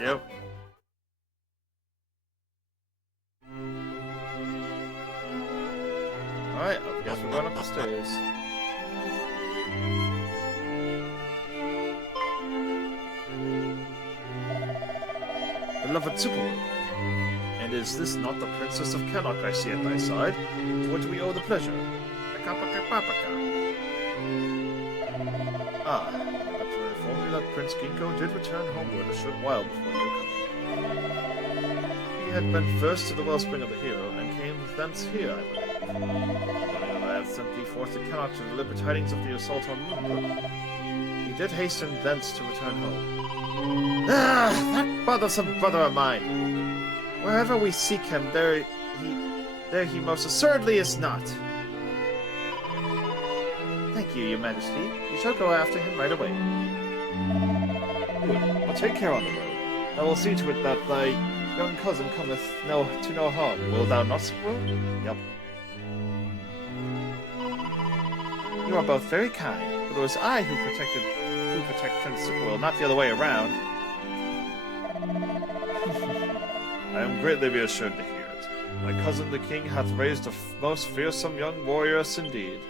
Yep. Alright, I guess we're going up the stairs. Beloved Superwoman, and is this not the Princess of Kellogg I see at thy side? To what do we owe the pleasure? Ah, I have to inform you that Prince Ginkgo did return homeward a short while before your coming. He had been first to the wellspring of the hero, and came thence here, I believe. I have sent thee forth to Kellogg to deliver tidings of the assault on Moonbrook. He did hasten thence to return home. Ah, that bothersome brother of mine! Wherever we seek him, there he most assuredly is not. Thank you, your majesty. We shall go after him right away. Good. But take care on the road. I will see to it that thy young cousin cometh to no harm. Will thou not, Squirrel? Yep. You are both very kind, but it was I who protect Prince Squirrel, not the other way around. I am greatly reassured to hear it. My cousin the king hath raised a most fearsome young warrioress indeed.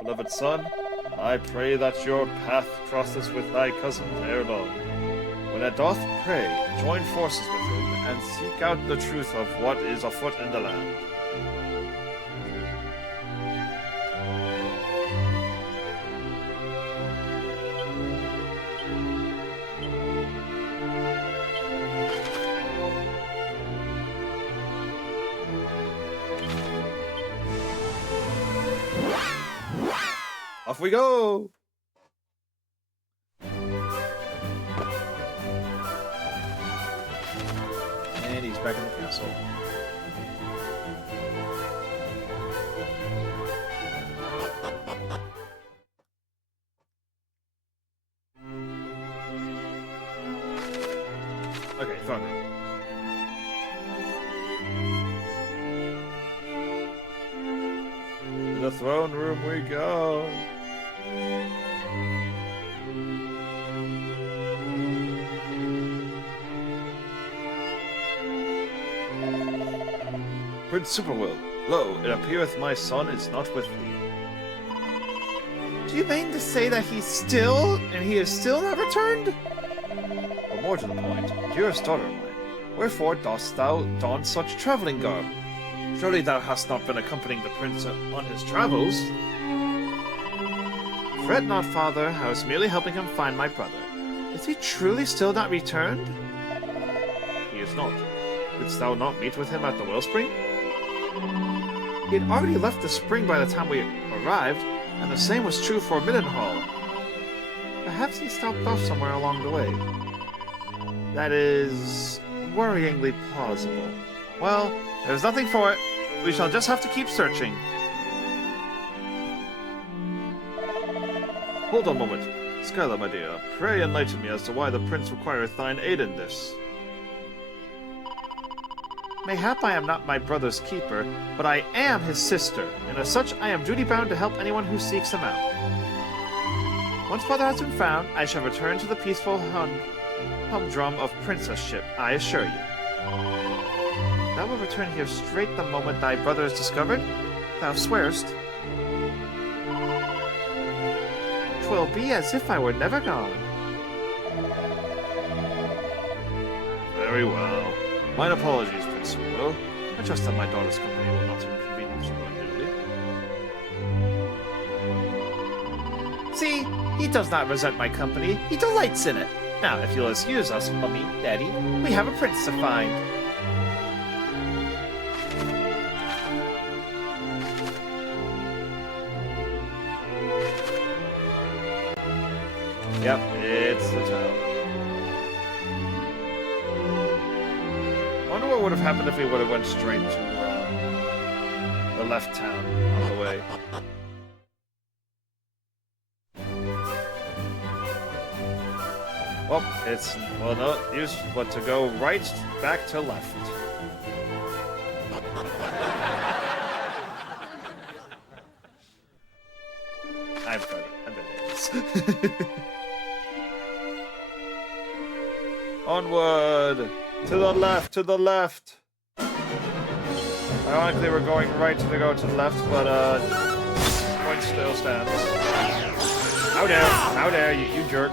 Beloved son, I pray that your path crosses with thy cousin ere long. When it doth pray, join forces with him, and seek out the truth of what is afoot in the land. Off we go! And he's back in the castle. Okay, thunder. To the throne room we go. Prince Superwill, lo, it appeareth my son is not with thee. Do you mean to say that he is still not returned? Or more to the point, dearest daughter of mine, wherefore dost thou don such travelling garb? Surely thou hast not been accompanying the prince on his travels? Fret not, father, I was merely helping him find my brother. Is he truly still not returned? He is not. Didst thou not meet with him at the wellspring? He had already left the spring by the time we arrived, and the same was true for Middenhall. Perhaps he stopped off somewhere along the way. That is worryingly plausible. Well, there's nothing for it. We shall just have to keep searching. Hold on a moment. Skyla, my dear, pray enlighten me as to why the prince requireth thine aid in this. Mayhap I am not my brother's keeper, but I am his sister, and as such, I am duty-bound to help anyone who seeks them out. Once Father has been found, I shall return to the peaceful humdrum of princessship, I assure you. Thou wilt return here straight the moment thy brother is discovered? Thou swearest? 'Twill be as if I were never gone. Very well. Mine apologies, Prince Will. I trust that my daughter's company will not inconvenience you unduly. See, he does not resent my company. He delights in it. Now, if you'll excuse us, Mummy, Daddy, we have a prince to find. Yep, it's the town. I wonder what would have happened if we would have went straight to the left town on the way. Well, it's no use but to go right back to left. I've been this. Onward! To the left, to the left! Ironically, we're going right to go to the left, but, point still stands. How dare, you jerk.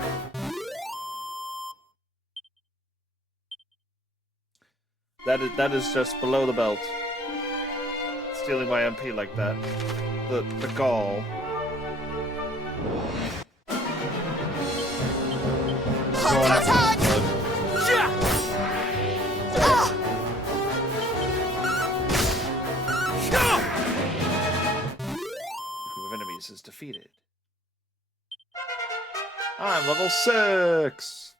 That is just below the belt. Stealing my MP like that. The gall. Enemies is defeated. I'm level 6.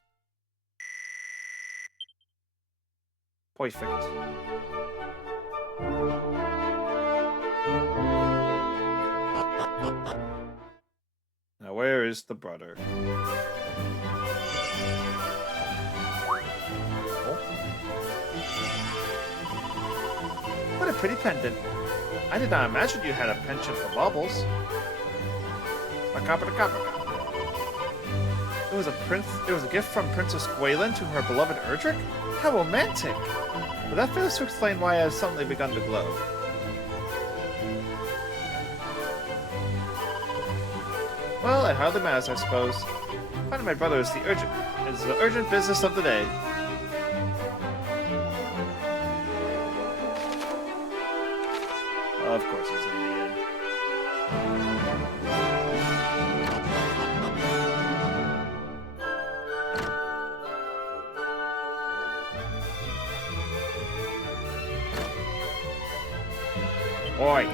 Perfect. Now where is the brother? Oh. What a pretty pendant. I did not imagine you had a penchant for baubles. It was a gift from Princess Gwaelin to her beloved Erdrick? How romantic! But that fails to explain why I have suddenly begun to glow. Well, it hardly matters, I suppose. Finding my brother is the urgent business of the day. Of course he's in the inn. Oi!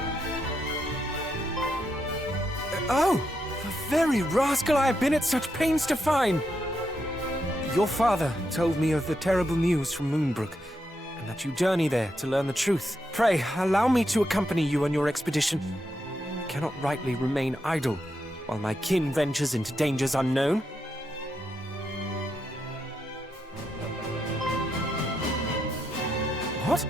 Oh! The very rascal I have been at such pains to find! Your father told me of the terrible news from Moonbrook, and that you journey there to learn the truth. Pray, allow me to accompany you on your expedition. I cannot rightly remain idle while my kin ventures into dangers unknown. What?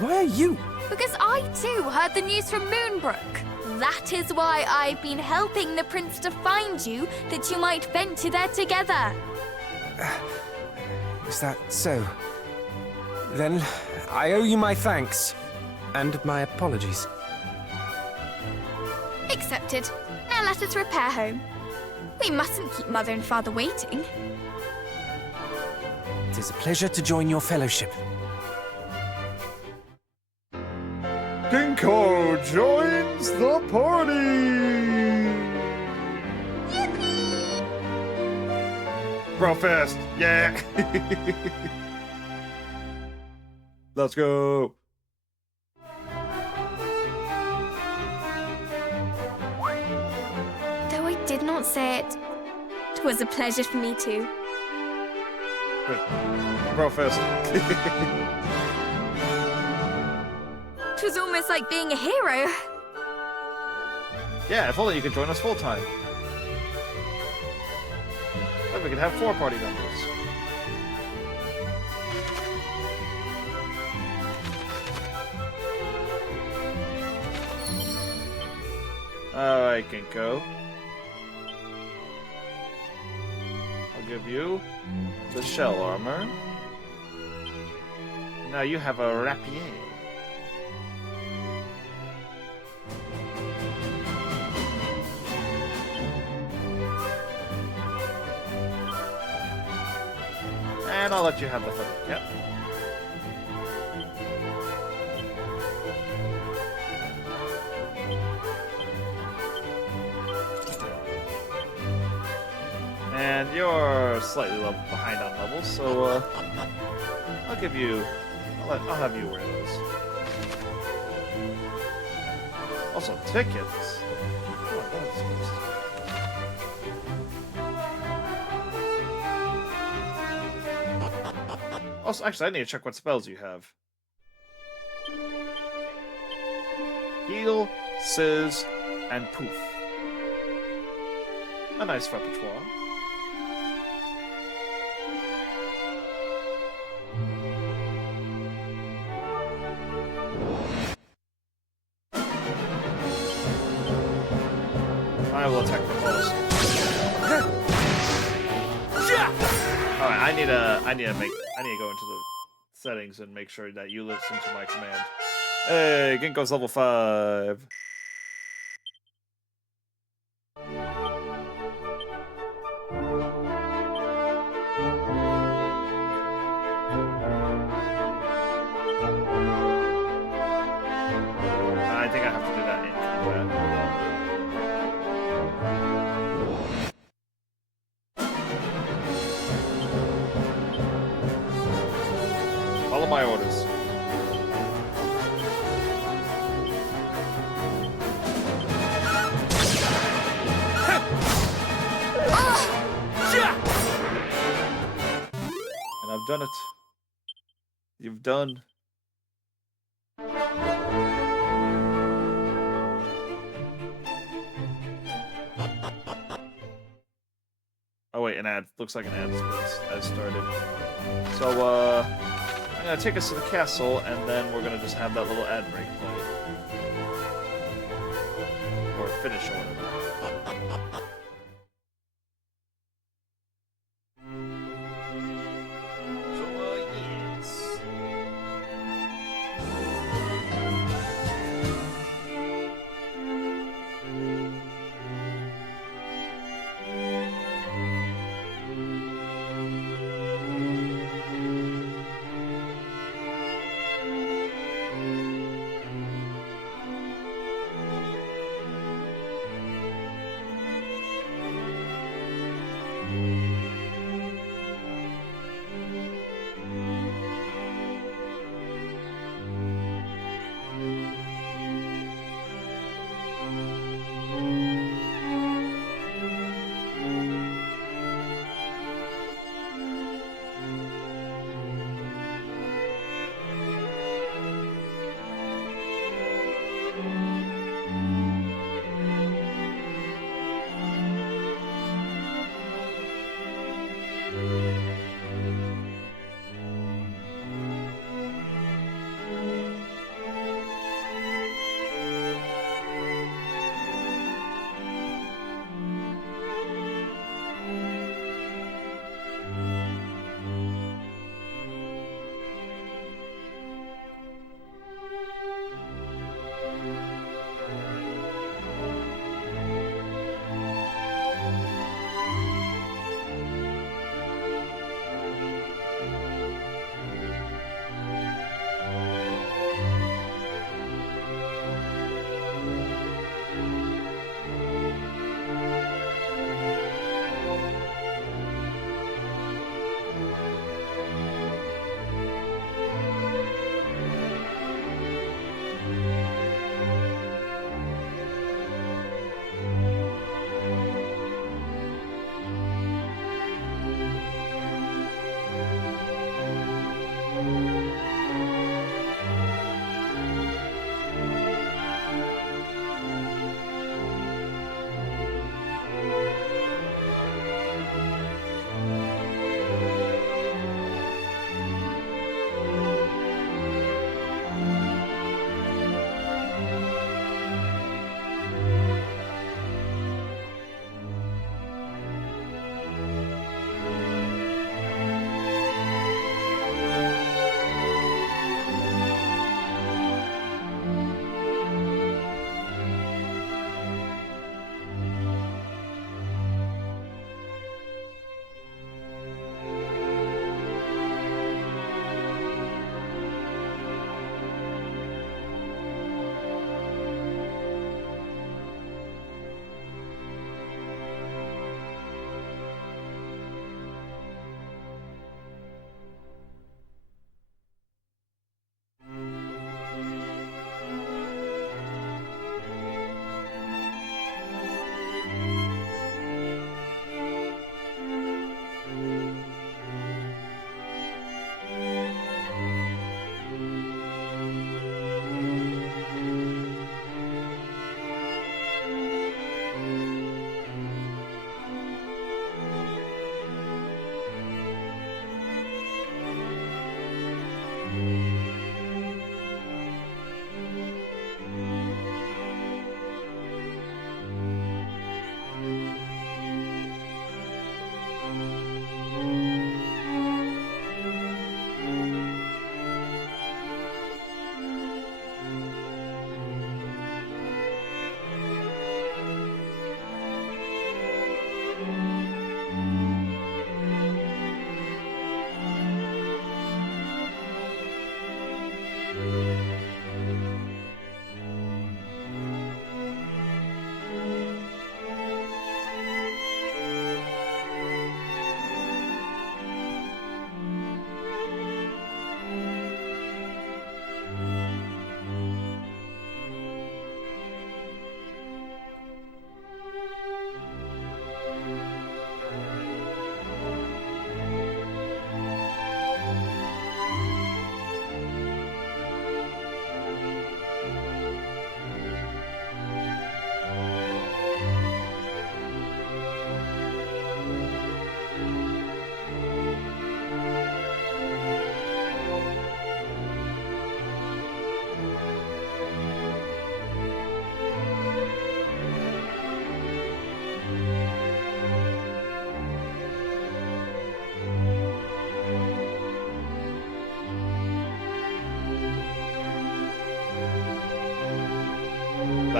Why are you? Because I too heard the news from Moonbrook. That is why I've been helping the prince to find you, that you might venture there together. Is that so? Then I owe you my thanks, and my apologies. Accepted. Now let us repair home. We mustn't keep Mother and Father waiting. It is a pleasure to join your fellowship. Ginkgo joins the party! Brofist! Yeah! Let's go! Though I did not say it, 'twas a pleasure for me too. Brofist. 'Twas almost like being a hero. Yeah, if only you could join us full time. Then we could have 4 party members. Alright, Ginkgo. I'll give you the shell armor. Now you have a rapier. And I'll let you have the feather cap. And you're slightly behind on levels, so I'll give you. I'll have you wear those. Also, tickets. Oh, also, actually, I need to check what spells you have. Heal, Sizz, and Poof. A nice repertoire. I will attack the balls. Alright, I need to go into the settings and make sure that you listen to my command. Hey, Ginkgo's level 5. I think I have to do that in combat. Follow my orders. And I've done it. You've done. Oh wait, an ad. Looks like an ad has started. So, I'm gonna take us to the castle, and then we're gonna just have that little ad break play. Or finish, or whatever. So, yes.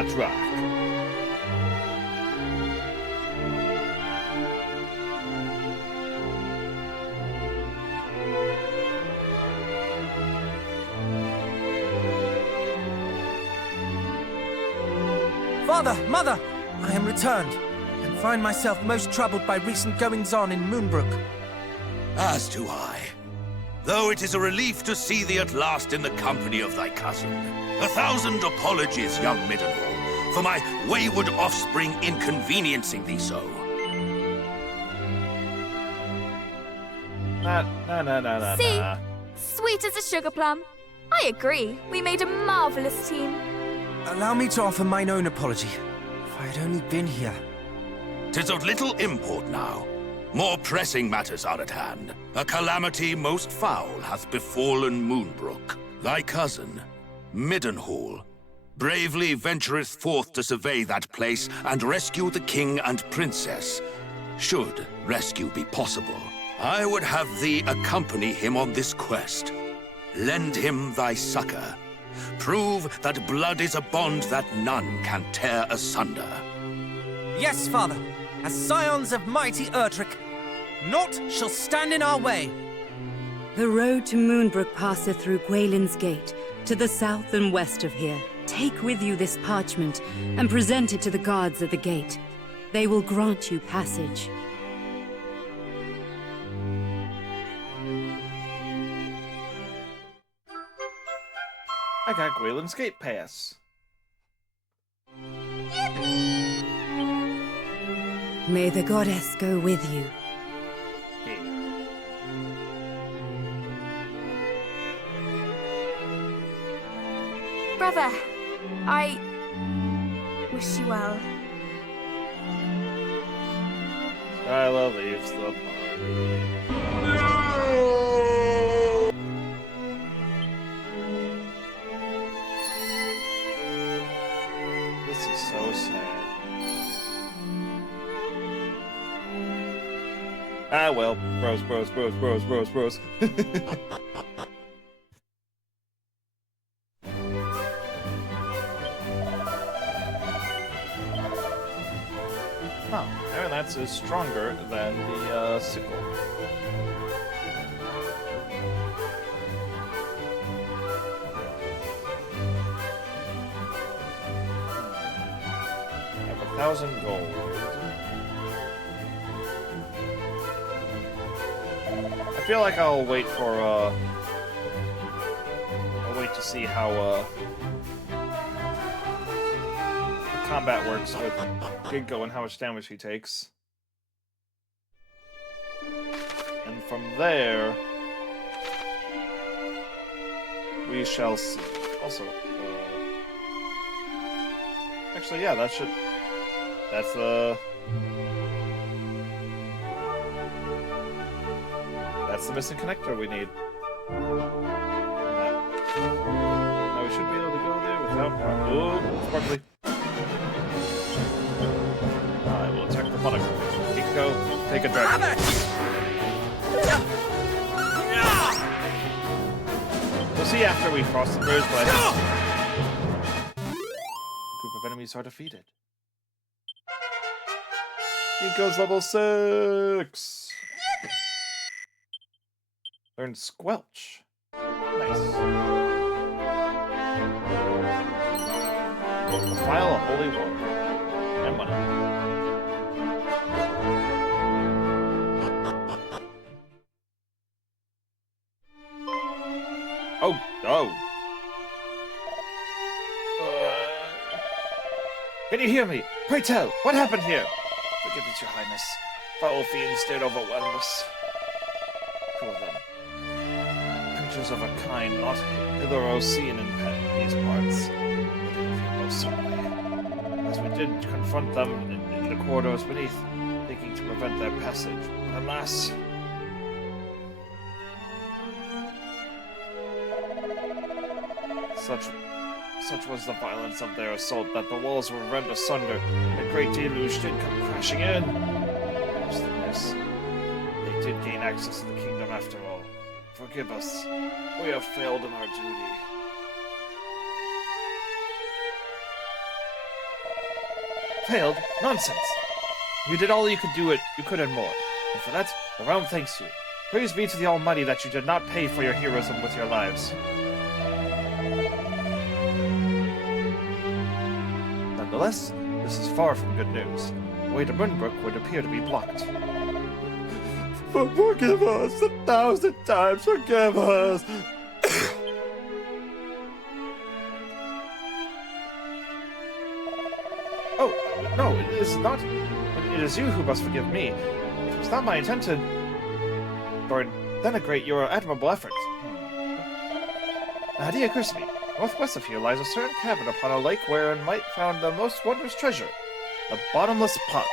track. Father, Mother, I am returned, and find myself most troubled by recent goings-on in Moonbrook. As do I. Though it is a relief to see thee at last in the company of thy cousin. 1,000 apologies, young Middenhall, for my wayward offspring inconveniencing thee so. See? Sweet as a sugar plum. I agree. We made a marvelous team. Allow me to offer mine own apology. If I had only been here. 'Tis of little import now. More pressing matters are at hand. A calamity most foul hath befallen Moonbrook. Thy cousin, Middenhall, bravely ventureth forth to survey that place and rescue the king and princess. Should rescue be possible, I would have thee accompany him on this quest. Lend him thy succor. Prove that blood is a bond that none can tear asunder. Yes, Father. As scions of mighty Erdrick, naught shall stand in our way. The road to Moonbrook passeth through Gwaelin's Gate, to the south and west of here. Take with you this parchment, and present it to the guards at the gate. They will grant you passage. I got Gwaelin's Gate Pass. May the goddess go with you. Brother, I wish you well. Skyla leaves the party. This is so sad. Ah well, bros. Oh, Aeronats is stronger than the sickle. I have 1,000 gold. I feel like I'll wait for, I'll wait to see how, combat works with Ginkgo and how much damage he takes. And from there, we shall see. Also, actually, yeah, that's the missing connector we need. Now we should be able to go there without... Oh, sparkly. I will attack the monocle. Ginkgo, take a dragon. We'll see after we cross the bridge, but a group of enemies are defeated. Ginkgo's level 6! Learn Squelch. Nice. A vial of holy water. And money. Oh. Can you hear me? Pray tell, what happened here? Forgive us, your highness. Foul fiends did overwhelm us. Two of them. Creatures of a kind not hitherto seen in these parts. But they feel most certainly. As we did confront them in the corridors beneath, thinking to prevent their passage. But alas... Such was the violence of their assault that the walls were rent asunder, and a great deluge did come crashing in. Worse than this, they did gain access to the kingdom after all. Forgive us. We have failed in our duty. failed? Nonsense! You did all you could do it, you could and more. And for that, the realm thanks you. Praise be to the Almighty that you did not pay for your heroism with your lives. Nonetheless, this is far from good news. The way to Moonbrook would appear to be blocked. Forgive us! 1,000 times forgive us! Oh, no, it is not. It is you who must forgive me. It was not my intention or denigrate your admirable efforts. An idea occurs to me. Northwest of here lies a certain cavern upon a lake wherein might found the most wondrous treasure, the bottomless pot.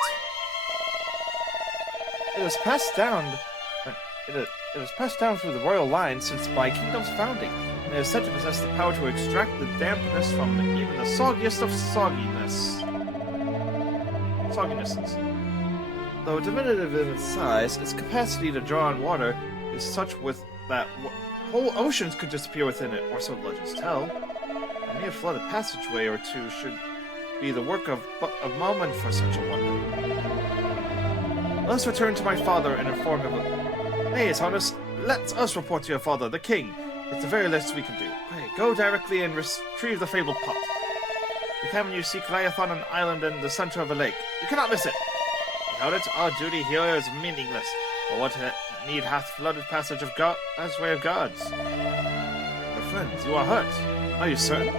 It is passed down. It has passed down through the royal line since my kingdom's founding, and it is said to possess the power to extract the dampness from even the soggiest of sogginesses. Though diminutive in its size, its capacity to draw in water is such with that whole oceans could disappear within it, or so legends tell. A mere flooded passageway or two should be the work of but a moment for such a wonder. Let us return to my father and inform him of... Nay, His Highness, let us report to your father, the king. It's the very least we can do. Pray, go directly and retrieve the fabled pot. The cavern you seek lieth on an island in the center of a lake. You cannot miss it. Without it, our duty here is meaningless. For what need hath flooded passage of God as way of gods? My friends, you are hurt. Are you certain?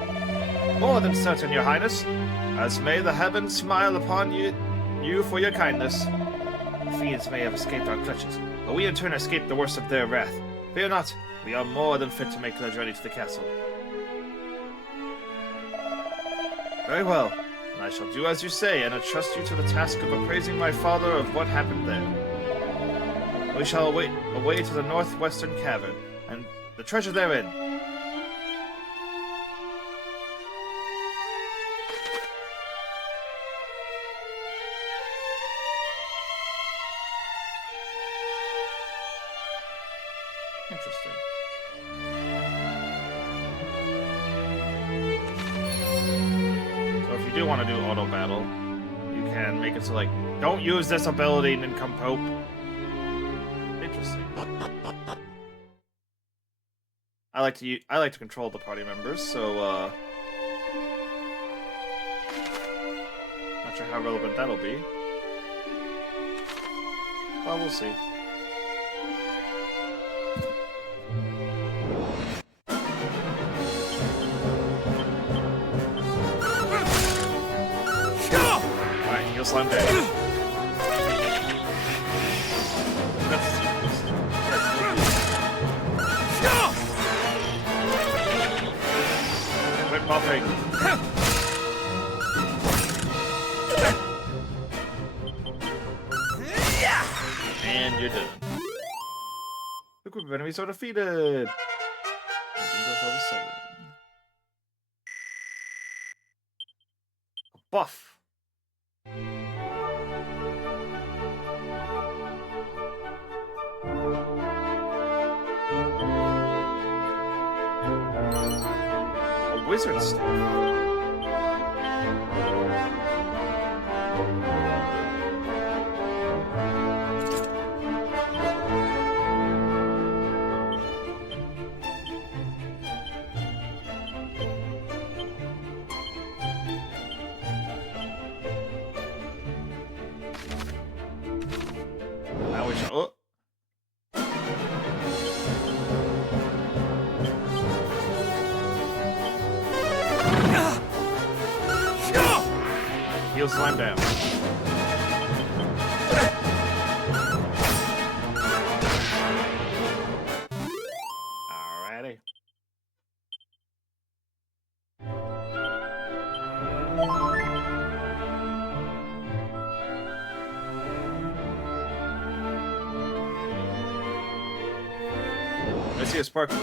More than certain, your highness. As may the heavens smile upon you for your kindness. The fiends may have escaped our clutches, but we in turn escaped the worst of their wrath. Fear not, we are more than fit to make the journey to the castle. Very well, and I shall do as you say, and entrust you to the task of appraising my father of what happened there. We shall away to the northwestern cavern, and the treasure therein. Interesting. So if you do want to do auto battle, you can make it so like, don't use this ability, nincompoop. Interesting. I like to control the party members, so not sure how relevant that'll be. Well, we'll see. Alright, he'll slam down. Quit buffing. And you're done. The group of enemies are defeated. Level 7. A buff. A wizard staff. Now we shall. Oh. He'll slam down. Alrighty. I see a sparkly.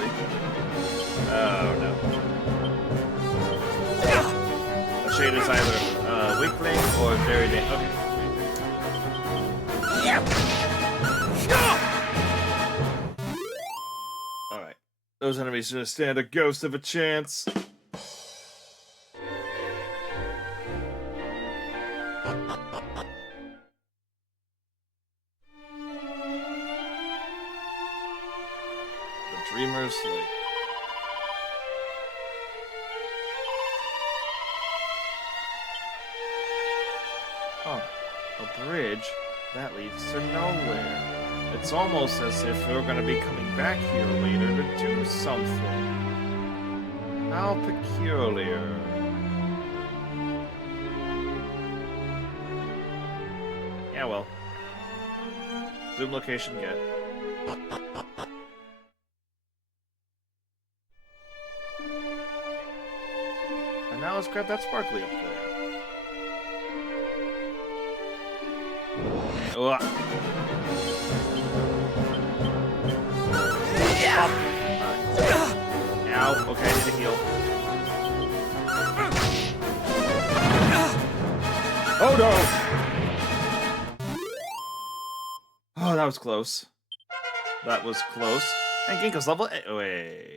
Oh no. The shade is either weakling or very okay. Alright. Those enemies don't stand a ghost of a chance. Dreamer's Lake. Oh, a bridge that leads to nowhere. It's almost as if we're going to be coming back here later to do something. How peculiar. Yeah, well. Zoom location get. And now let's grab that sparkly up there. Ow, okay, I need to heal. Oh no! Oh, that was close. That was close. And Ginkgo's level 8. Wait.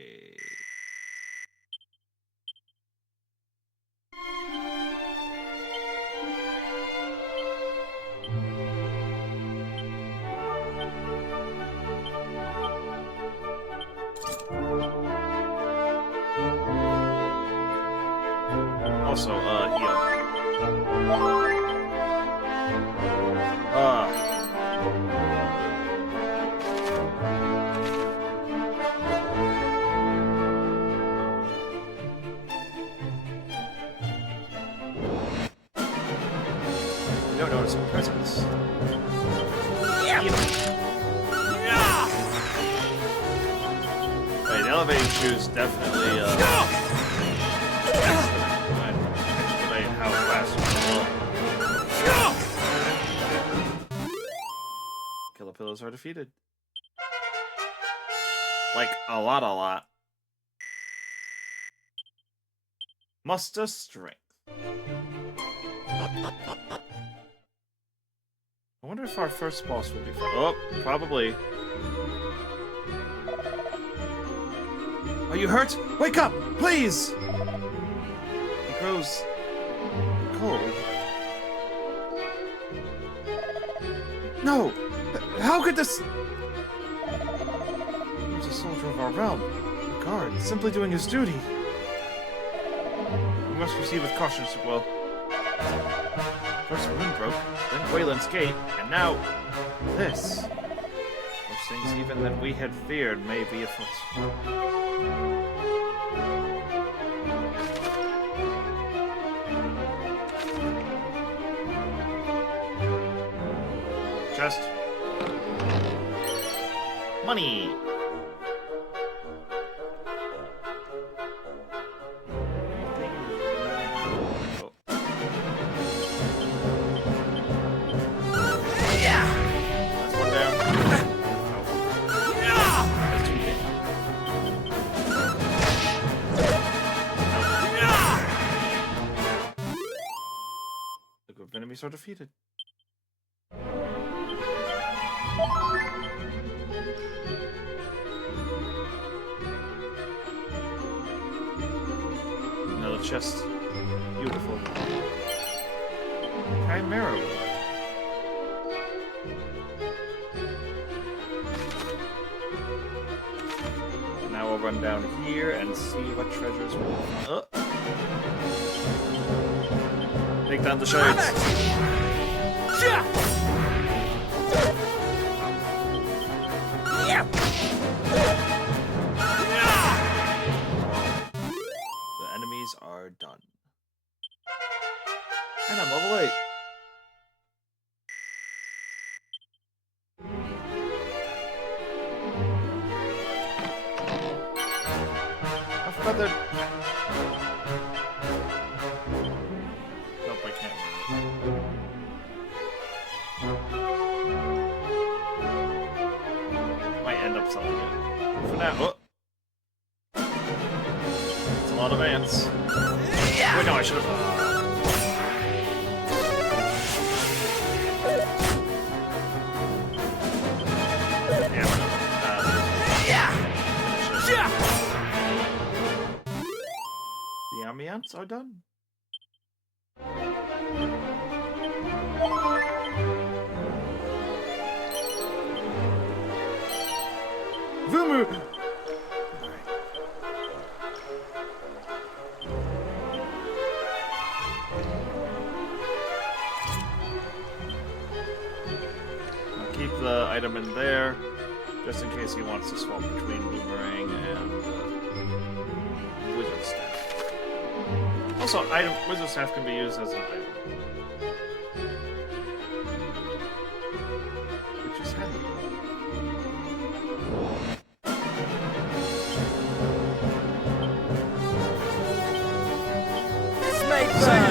Also, heal. You don't notice a presence. Wait, the elevating shoes definitely, how fast Killer Pillows are defeated. Like, a lot. Muster strength. I wonder if our first boss will be fun. Oh, probably. Are you hurt? Wake up, please! He grows cold. No! How could this... He was a soldier of our realm. A guard, simply doing his duty. We must proceed with caution, Sir Will. First Moonbrook, then Gwayland's Gate, and now... this. Worse things even than we had feared may be afoot. Chest. Money. The group of enemies are defeated. Another chest. Beautiful. Chimera. Now we'll run down here and see what treasures we have. Take down the shards. The enemies are done. And I'm level 8. A feathered... Nope, I can't move it. Might end up selling it. For now, oh. It's a lot of ants. Wait, no, I should have... The ambience are done. the item in there, just in case he wants to swap between Boomerang and Wizard Staff. Also, Wizard Staff can be used as an item. Which is handy. This may burn!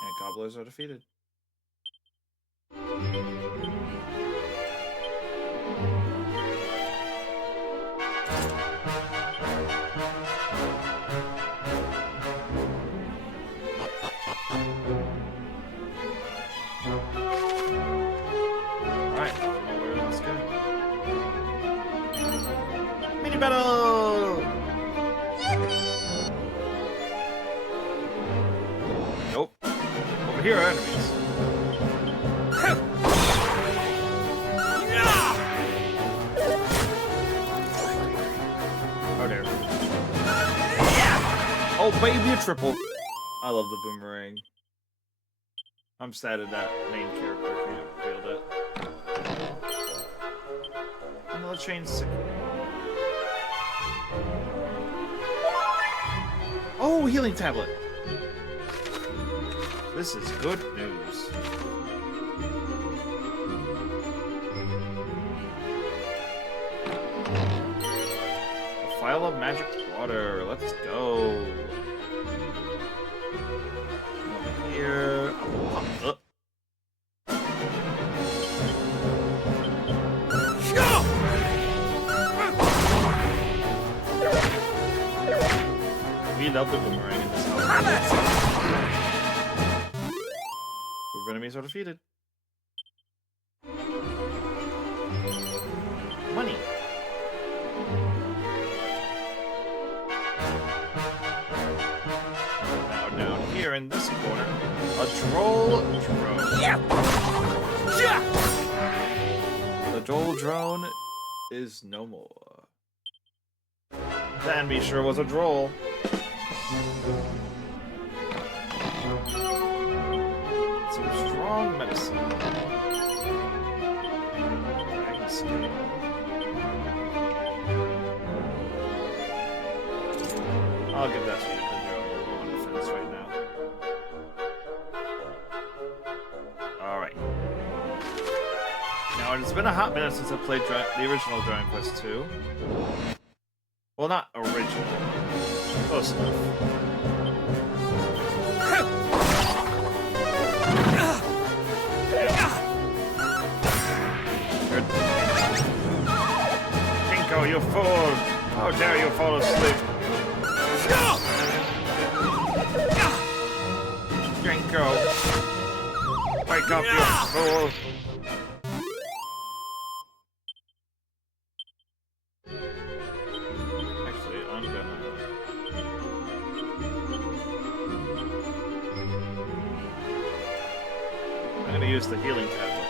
And Gobblers are defeated. Alright, let's go. Mini battle! Nope. Over here are enemies. Oh dear. Oh baby, a triple. I love the boomerang. I'm sad that main character can't field it. Another chain sick. Oh, healing tablet. This is good news. A vial of magic water. Let's go. Over here. Pop up. We love the boomerang in this house. Group enemies are defeated. Money. Now down here in this corner, a troll drone. The troll drone is no more. That sure was a droll. Some strong medicine. Dragon scale. I'll give that to you because you're a little low on defense right now. Alright. Now, it's been a hot minute since I played the original Dragon Quest II. Well, not original. Close enough. Kinko, you fool! How dare you fall asleep? Kinko! Wake up, you fool! Actually, I'm gonna use the healing tablet.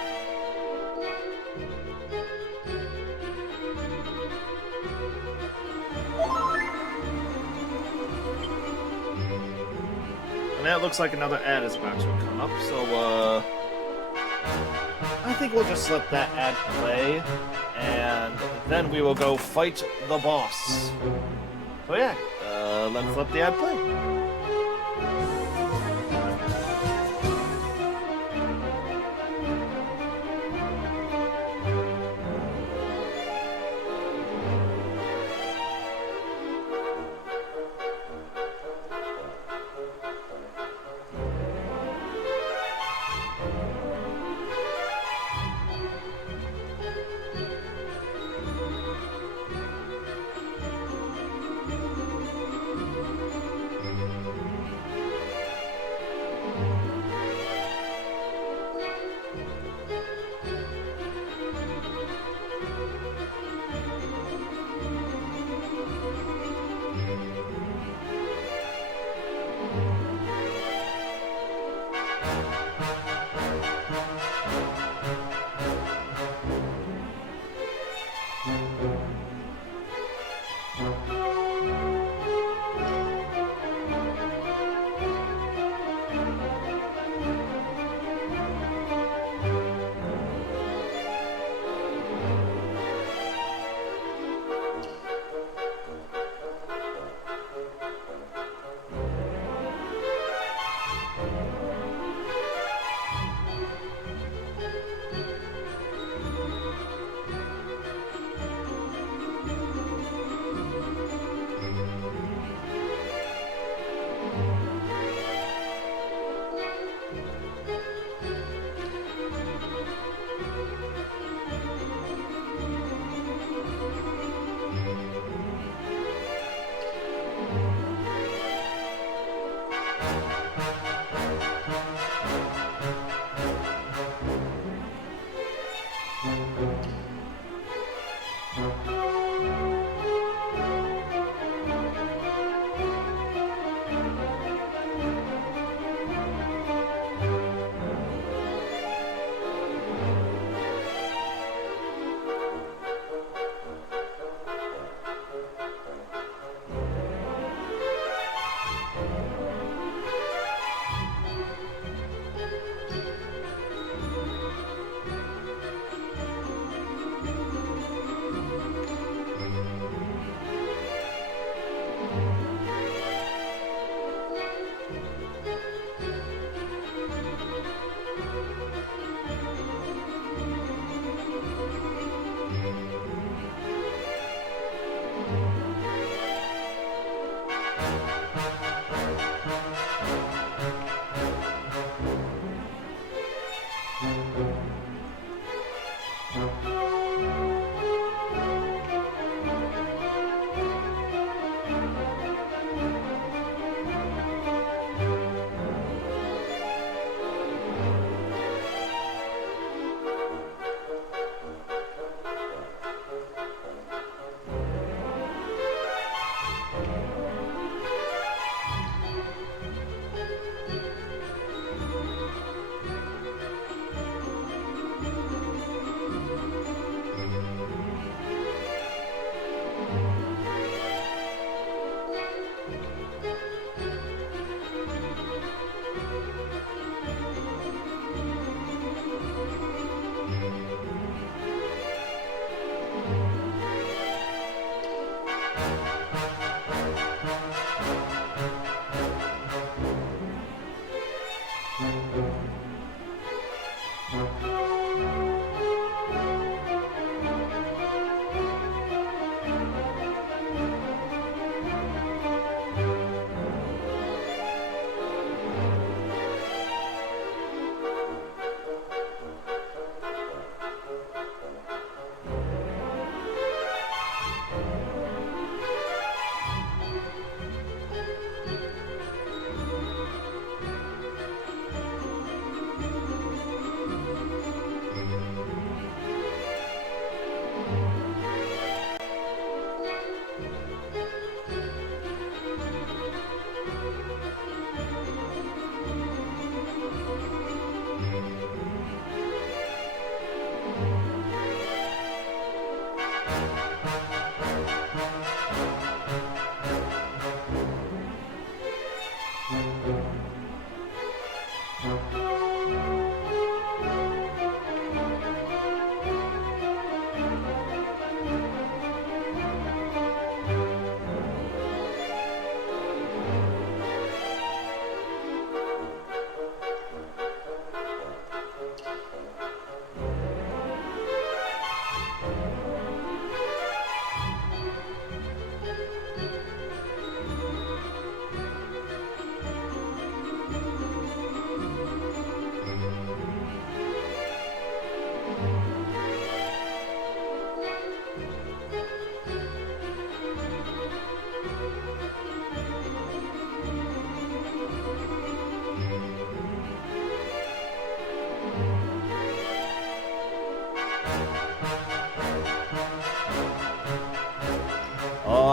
And that looks like another ad is about to come up, so I think we'll just let that ad play, and then we will go fight the boss. So yeah, let's let the ad play.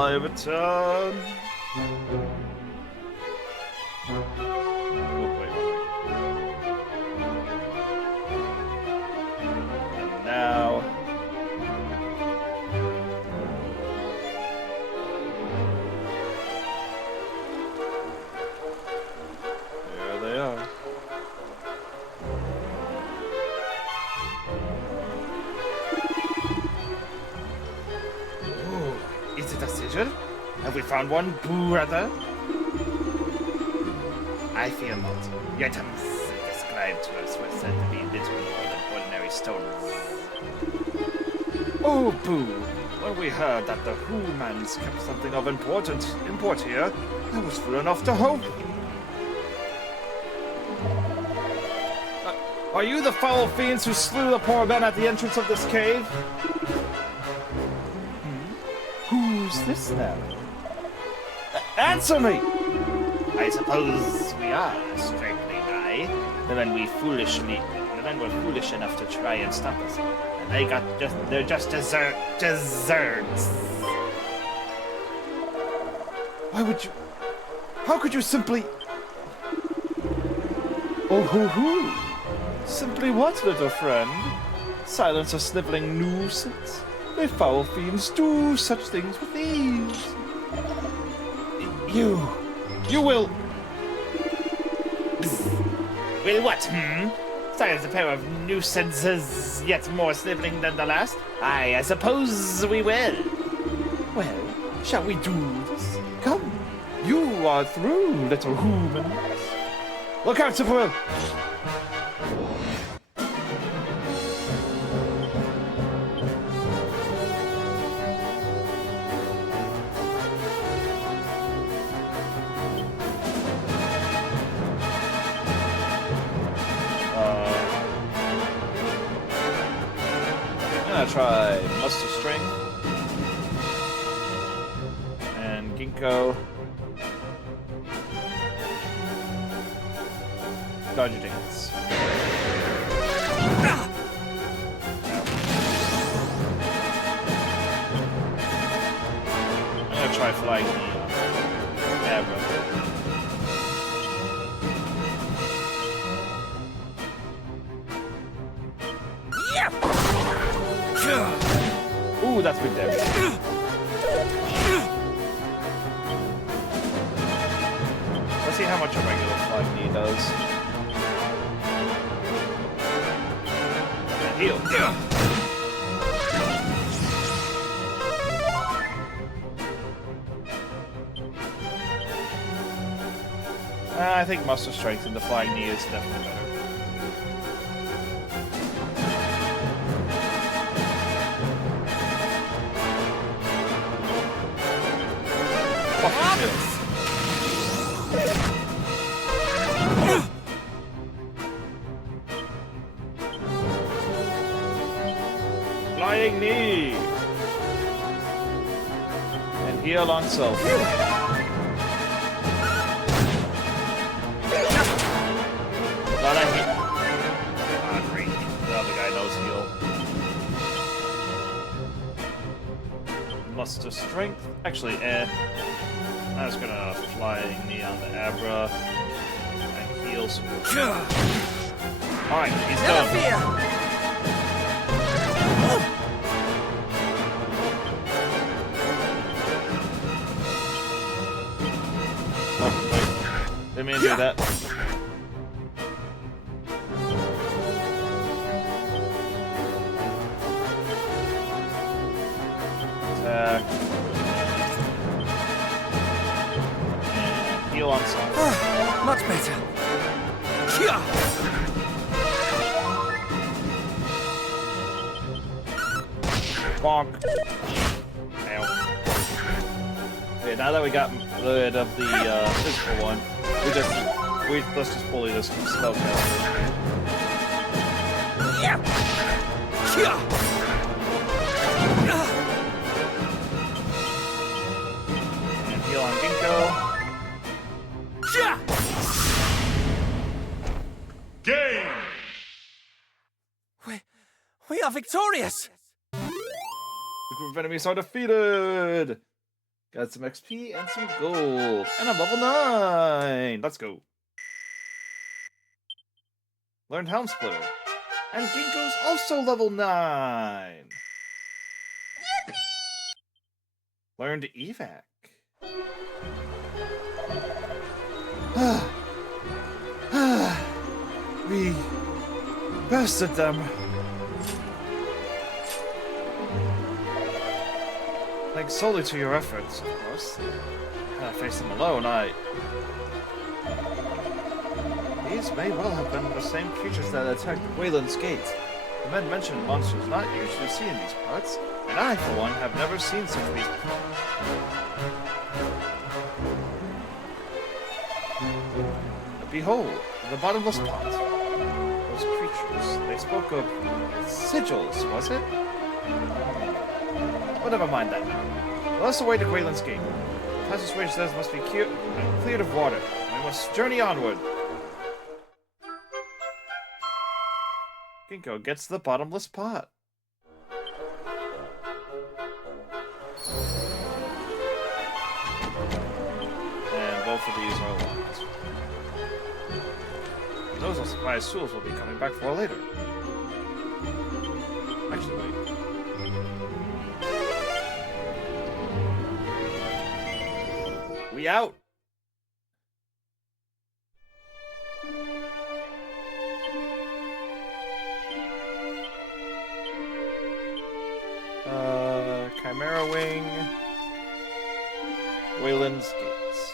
I return. Oh, wait. And now. There they are. Is it a sigil? Have we found one, brother? I fear not. The items described to us were said to be little more than ordinary stones. Oh, boo! When we heard that the Who-mans kept something of import here, I was fool enough to hope. Are you the foul fiends who slew the poor men at the entrance of this cave? Who's this now? Answer me! I suppose we are straightly nigh. The men were foolish enough to try and stop us. They're just desserts. Why would you? How could you simply? Oh hoo hoo! Simply what, little friend? Silence a sniveling nuisance. The foul fiends do such things with ease. You will. Will what? Silence a pair of nuisances yet more sniveling than the last? I suppose we will. Well, shall we do this? Come, you are through, little humans. Look out, Superman! I'm gonna try Muster Strength and Ginkgo. Dodgy Dance. I'm gonna try Flying Knee on Abra. Ooh, that's big damage. Let's see how much a regular Flying Knee does. And heal. I think Muster Strength and the Flying Knee is definitely better. Flying Knee! And heal on self. Glad I hit. Ah, great. The other guy knows heal. Muster Strength. Actually, I'm just gonna Flying Knee on the Abra. And heal some. Alright, he's done. Didn't mean to do that. Attack. And heal on some. Much better. Bonk. Ow. Okay, now that we got rid of the physical one, let's just bully this spellcaster. And heal on Ginkgo. Game! We are victorious! The group of enemies are defeated! Got some XP and some gold. And I'm level 9! Let's go. Learned Helm Splitter. And Ginkgo's also level 9! Yippee! Learned Evac. We bested them. Thanks solely to your efforts, of course. I faced them alone, These may well have been the same creatures that attacked Wayland's Gate. The men mentioned monsters not usually seen in these parts, and I, for one, have never seen such beasts before. Behold, the bottomless pot. Those creatures, they spoke of sigils, was it? But never mind that now. Let us away to Quayland's Gate. The passageway says must be cleared of water. We must journey onward. Ginkgo gets the bottomless pot. both of these are locked. Those are surprise tools we'll be coming back for later. Actually, wait. We out! Chimera Wing, Wayland's Gates.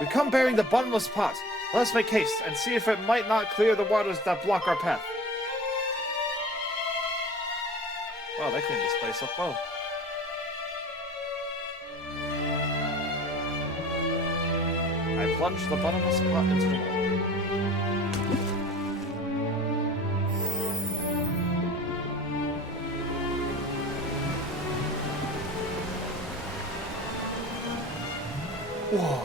We come bearing the bottomless pot. Let us make haste and see if it might not clear the waters that block our path. Wow, they cleaned this place up well. I plunged the bottomless pot into the water. Whoa.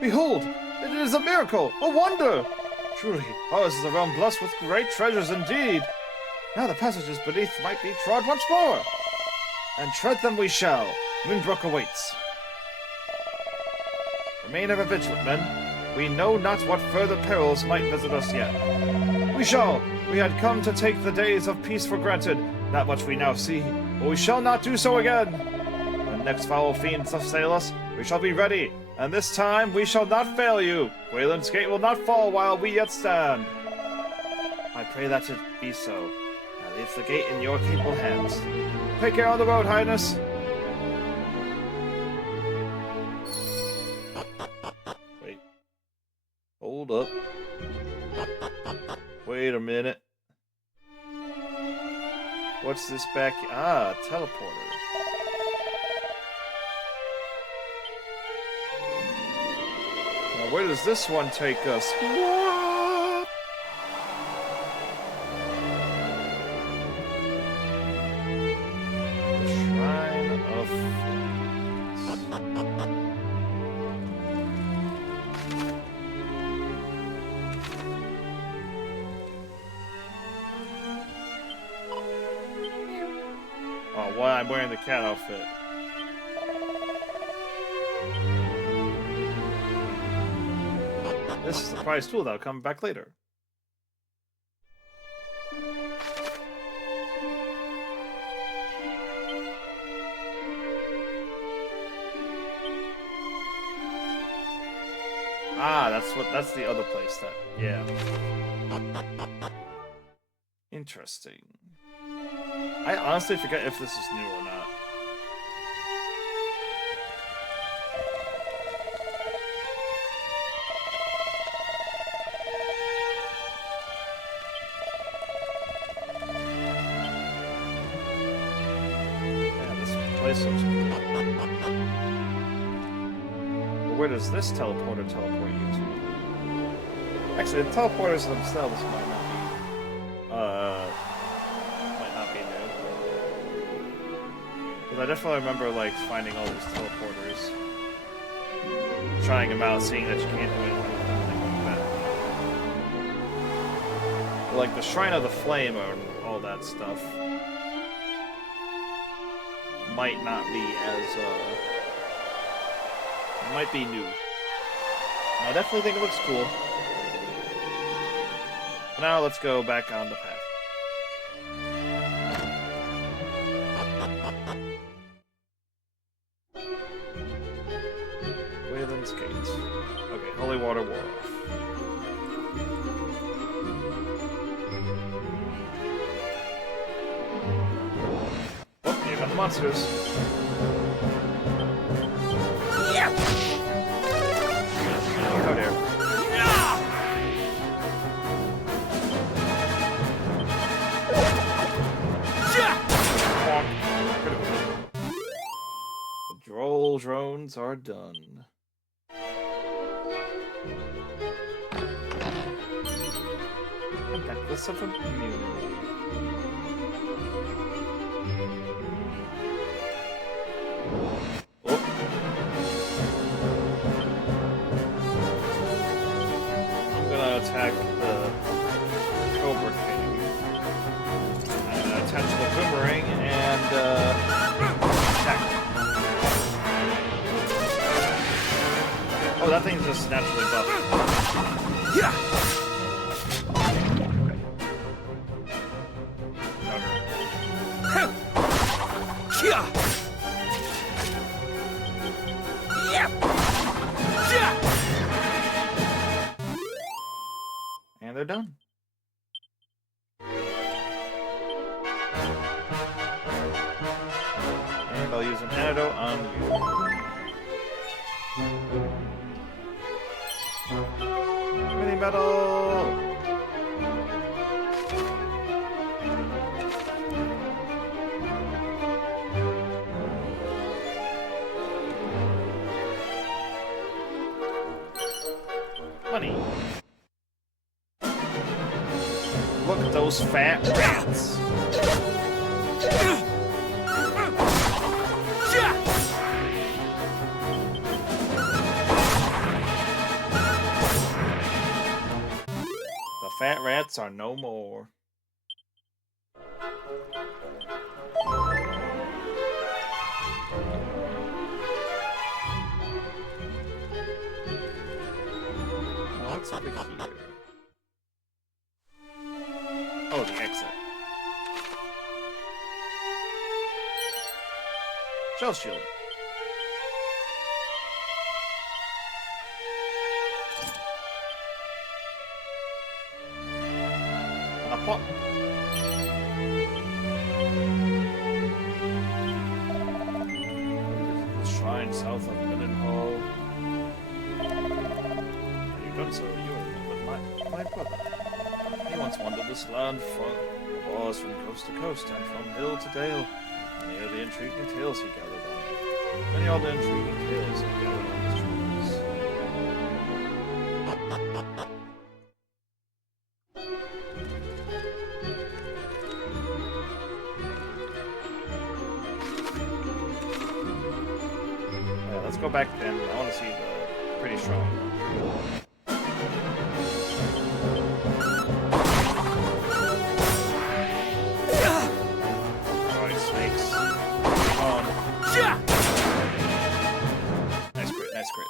Behold! It is a miracle! A wonder! Truly, ours is a realm blessed with great treasures indeed. Now the passages beneath might be trod once more. And tread them we shall. Moonbrook awaits. Remain ever vigilant, men. We know not what further perils might visit us yet. We shall. We had come to take the days of peace for granted, that much we now see, but we shall not do so again. When next foul fiends assail us, we shall be ready, and this time we shall not fail you. Wayland's Gate will not fall while we yet stand. I pray that it be so. I leave the gate in your capable hands. Take care on the road, Highness. Wait. Hold up. Wait a minute. What's this back? Ah, teleporter. Now, where does this one take us? What? The Shrine of Oh, why I'm wearing the cat outfit. This is the prize tool that'll come back later. Ah, that's the other place that, yeah. Interesting. I honestly forget if this is new or not. Yeah, this place looks cool. But where does this teleporter teleport you to? Actually, the teleporters themselves might not be new. Because I definitely remember, like, finding all these teleporters. Trying them out, seeing that you can't do anything with them, like that. Like, the Shrine of the Flame and all that stuff might not be as, might be new. I definitely think it looks cool. But now let's go back on the path. Wayland's Gates. Okay, holy water wore off. Oh, here come the monsters. Yeah! Oh dear. The droll drones are done. A necklace of immunity. thing's just naturally buffed. Yeah. And they're done. And I'll use an antidote on you. Mini medal! Money. Look at those fat rats. The fat rats are no more. What's over here? Oh, the exit. Shell shield. And a pot. The shrine south of Millenhall. Have you done so? You remember my brother. He once wandered this land from wars from coast to coast and from hill to dale. Many are the intriguing tales he gathered on. Many are the intriguing tales he gathered on his travels. Yeah, let's go back and I want to see the pretty strong. Nice crit.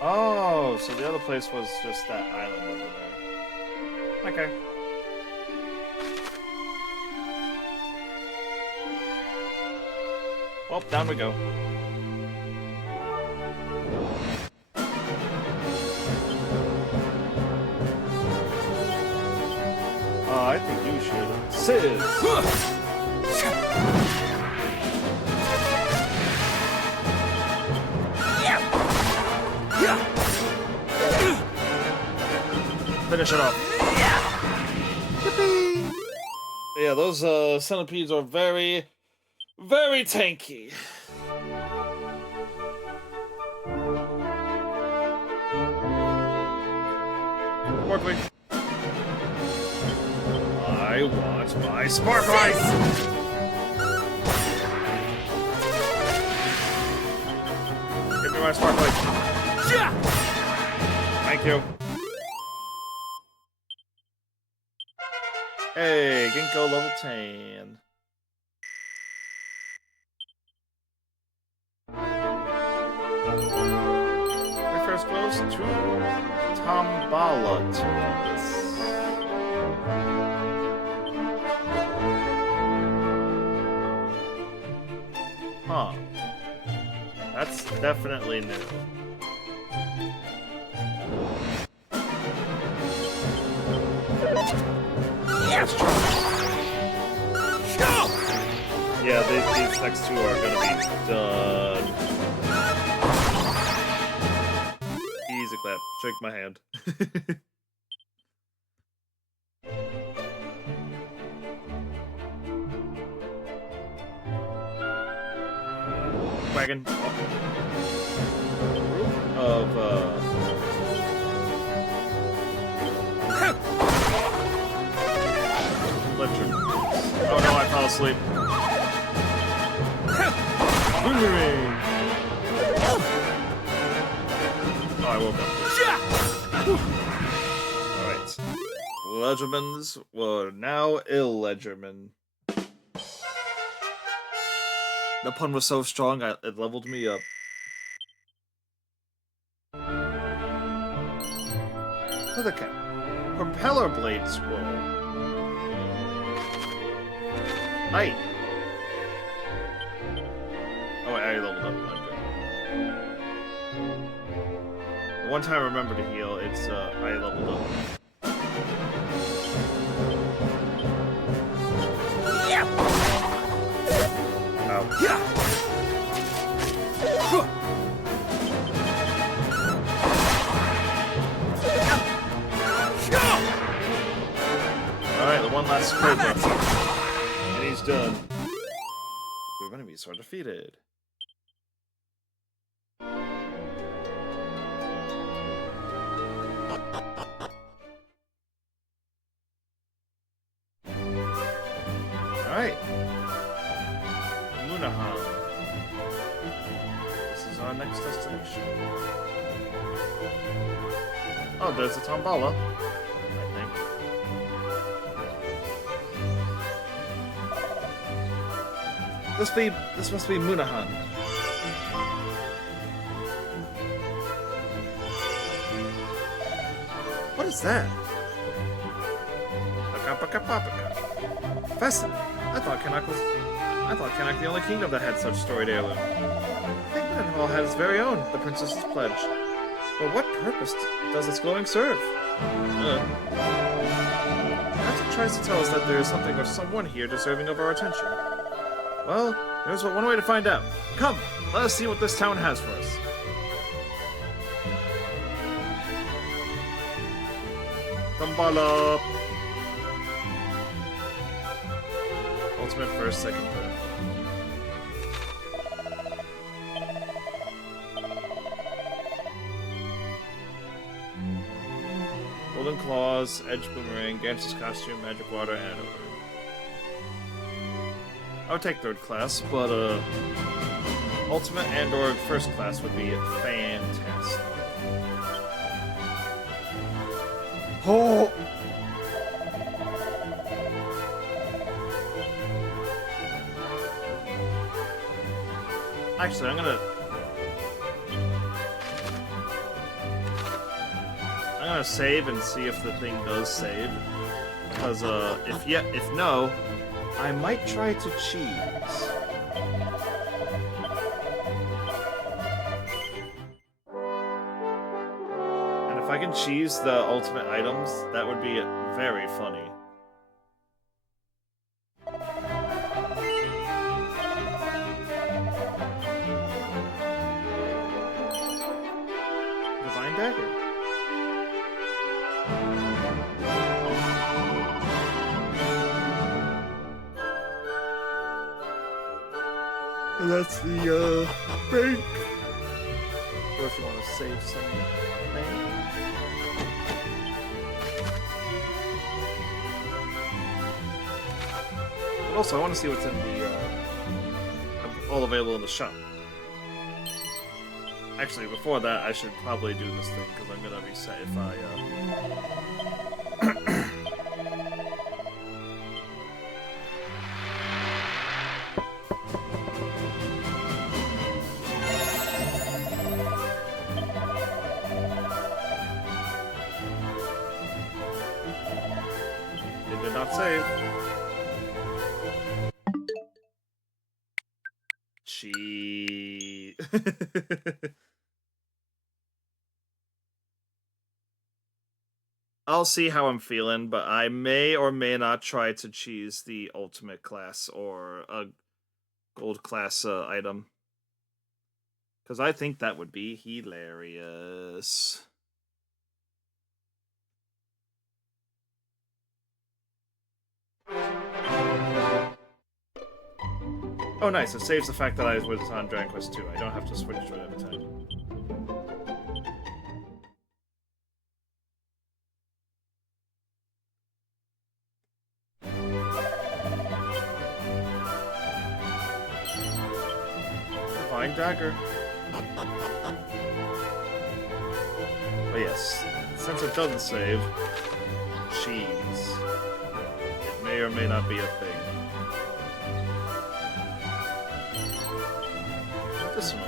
Oh, so the other place was just that island over there. Okay. Well, down we go. I think you should. Sizz! Finish it up. Yippee! Yeah, those centipedes are very tanky. More quick. I want my sparklight! Give me my sparklight. Thank you. Hey, Ginkgo level 10. We first close to Tambala Turrets. Huh. That's definitely new. Yes. Yeah, these next two are gonna be done. Easy clap. Shake my hand. Wagon. Of Legend. Oh no, I fell asleep. Boomerang! Oh, I woke up. Alright. Legermans were now illegerman. The pun was so strong, it leveled me up. Leather cap. Propeller blade scroll. Height. Oh, I already leveled up. I'm good. The one time I remember to heal, it's I leveled up. Ow. Yeah. Alright, the one last Cobra. And he's done. We're gonna be sort of defeated. Alright. Munahan. This is our next destination. Oh, there's a Tombala, I think. This must be Munahan. What is that? Fascinating. I thought Kanak the only kingdom that had such storied heirloom. I think Mendenhall had its very own, the Princess's Pledge. But what purpose does its glowing serve? Perhaps it tries to tell us that there is something or someone here deserving of our attention. Well, there's one way to find out. Come, let us see what this town has for us. Tombala! Ultimate first, second, third. Golden Claws, Edge Boomerang, Gangster's Costume, Magic Water, and Over. I would take third class, but Ultimate and or first class would be fantastic. Oh! Actually, I'm gonna save and see if the thing does save. Because if no, I might try to cheese. And if I can cheese the ultimate items, that would be very funny. Divine Dagger. And that's the bank. Or if you want to save something. But also, I want to see what's in the all available in the shop. Actually, before that, I should probably do this thing because I'm gonna be sad if I It did not save. Cheat. I'll see how I'm feeling, but I may or may not try to cheese the ultimate class or a gold class item. Because I think that would be hilarious. Oh nice, it saves the fact that I was on Dragon Quest 2. I don't have to switch to it every time. trigger. But yes, since it doesn't save, cheese. It may or may not be a thing. This one.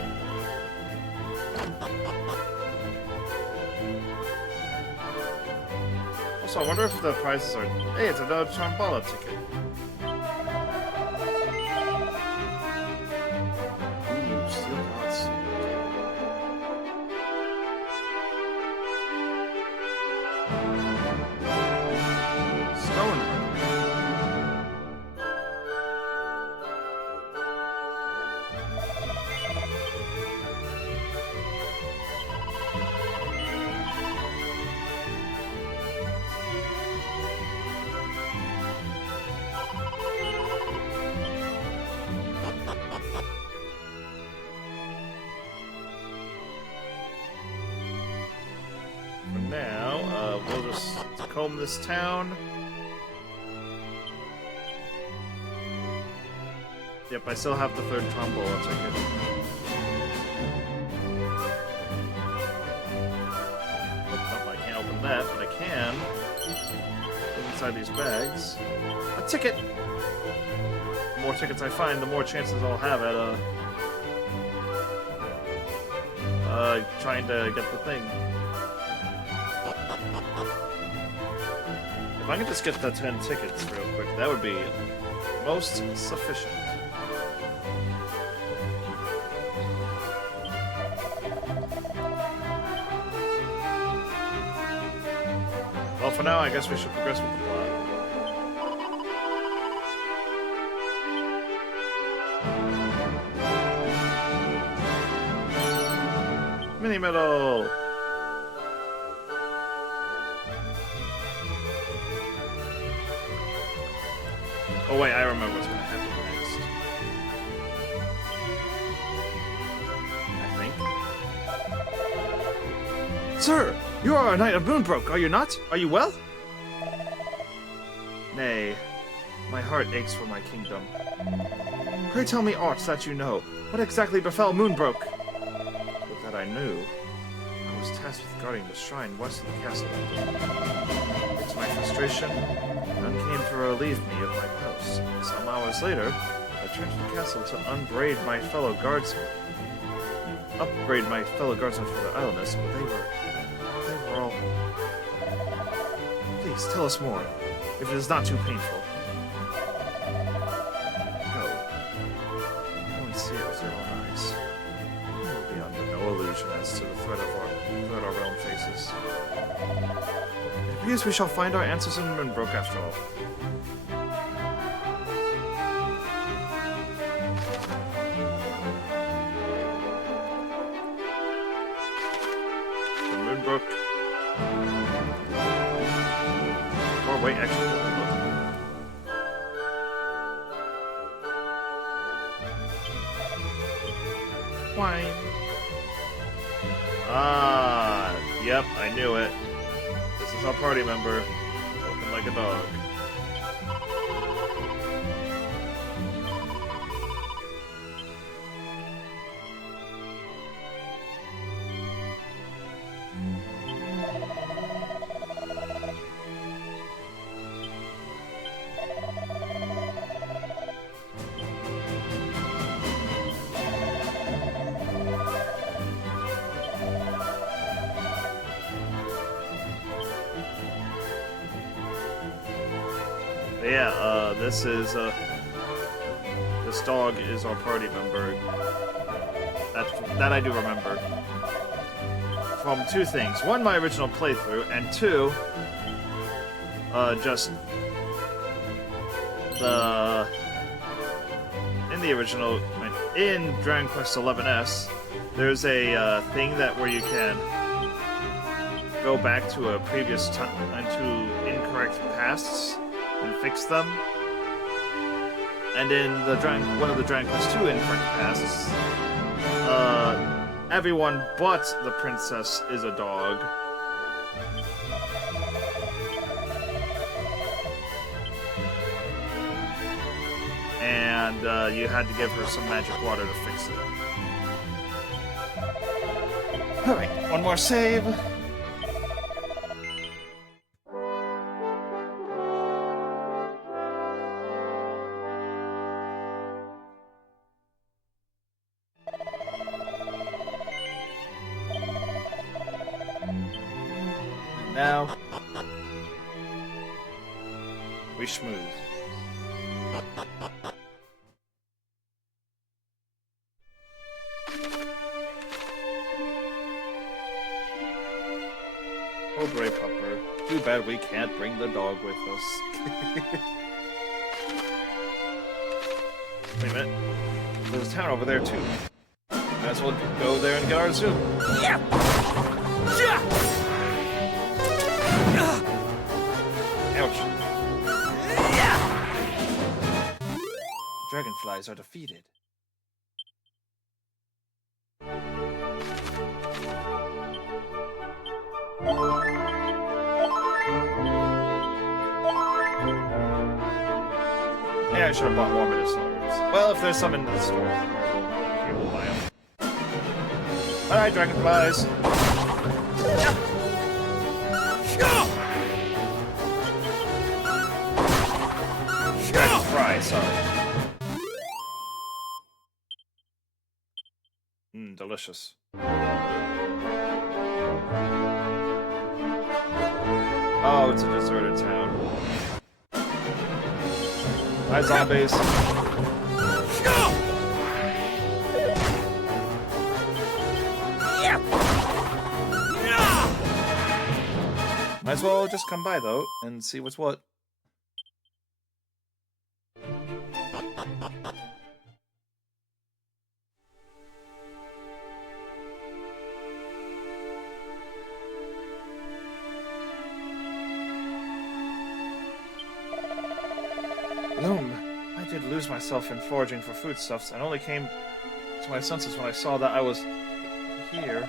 Also, I wonder if the prizes are... Hey, it's another Trambala ticket. Ooh, steel pots. Stone. For now, we'll just comb this town. Yep, I still have the third Tombola ticket. Nope, I can't open that, but I can look inside these bags. A ticket! The more tickets I find, the more chances I'll have at trying to get the thing. If I could just get the 10 tickets real quick, that would be most sufficient. Well, for now, I guess we should progress with the plot. Mini medal! Oh wait, I remember what's gonna happen next. I think. Sir! You are a knight of Moonbrook, are you not? Are you well? Nay, my heart aches for my kingdom. Pray tell me aught that you know. What exactly befell Moonbrook? But that I knew, I was tasked with guarding the shrine west of the castle that day. To my frustration, none came to relieve me of my post. Some hours later, I returned to the castle to upbraid my fellow guardsmen for their idleness, but they were all... Please, tell us more, if it is not too painful. Go and see it with your own eyes. You will be under no illusion as to the threat our realm faces. It appears we shall find our answers in Moonbrook after all. The Moonbrook. Or wait, actually, wine. Ah, yep, I knew it. This is our party member, looking like a dog. Yeah, this dog is our party member. That I do remember. From two things. One, my original playthrough, and two, just in the original, in Dragon Quest XI's, there's a thing where you can go back to a previous time, to incorrect pasts and fix them. And in the one of the Dragon Quest II incorrect pasts, everyone but the princess is a dog. And you had to give her some magic water to fix it. Alright, one more save. Now, we schmooze. Oh, brave pupper. Too bad we can't bring the dog with us. Wait a minute. There's a town over there, too. Might as well go there and get our zoom. Yeah! Ouch. Dragonflies are defeated. Yeah, I should have bought more medicinal herbs. Well, if there's some in the store, we'll buy them. Alright, dragonflies. Dragonfly, sorry. Delicious. Oh, it's a deserted town. Hi, zombies. Might as well just come by, though, and see what's what. Loom, I did lose myself in foraging for foodstuffs, and only came to my senses when I saw that I was here.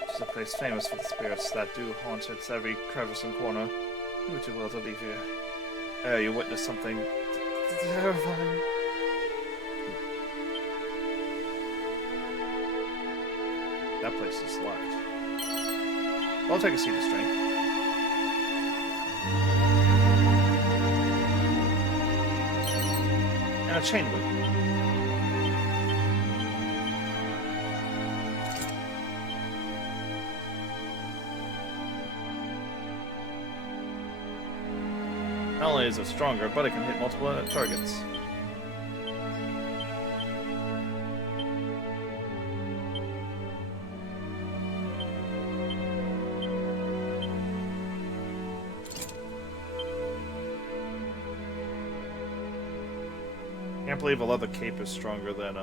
Which is a place famous for the spirits that do haunt its every crevice and corner. You were too well to leave here. You witnessed something terrifying. That place is locked. I'll take a seat of strength. And a chain loop. Not only is it stronger, but it can hit multiple targets. Can't believe a leather cape is stronger than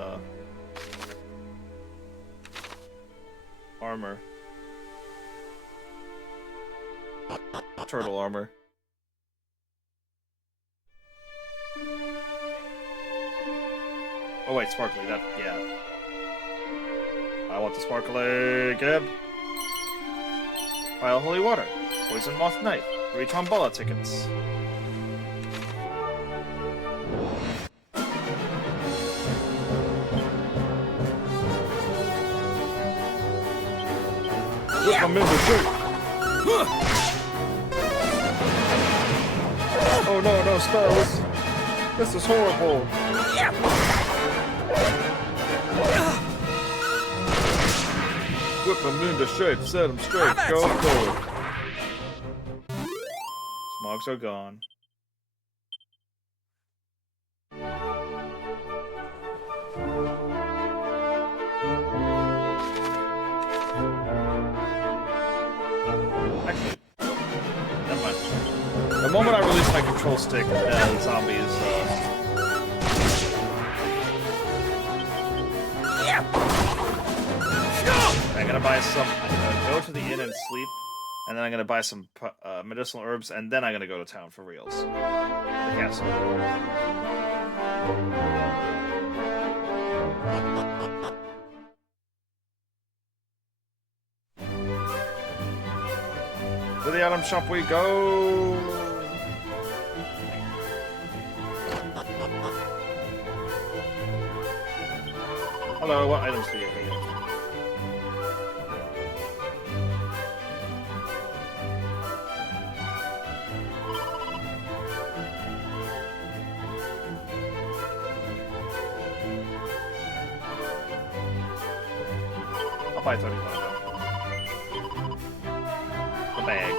armor. Turtle armor. Oh wait, sparkly, that, yeah. I want the sparkly gib. Pile holy water. Poison moth knife. 3 tombola tickets. Look, I'm in the dirt. Oh no, no spells. This is horrible. Whip them into shape, set them straight, go forward. Smogs are gone. Actually, never mind. The moment I release my control stick, zombies, I'm gonna buy some, I'm gonna go to the inn and sleep, and then I'm gonna buy some medicinal herbs, and then I'm gonna go to town for reals. The castle. To the item shop we go! Hello, what items do you have? buy 35 of them. The bag.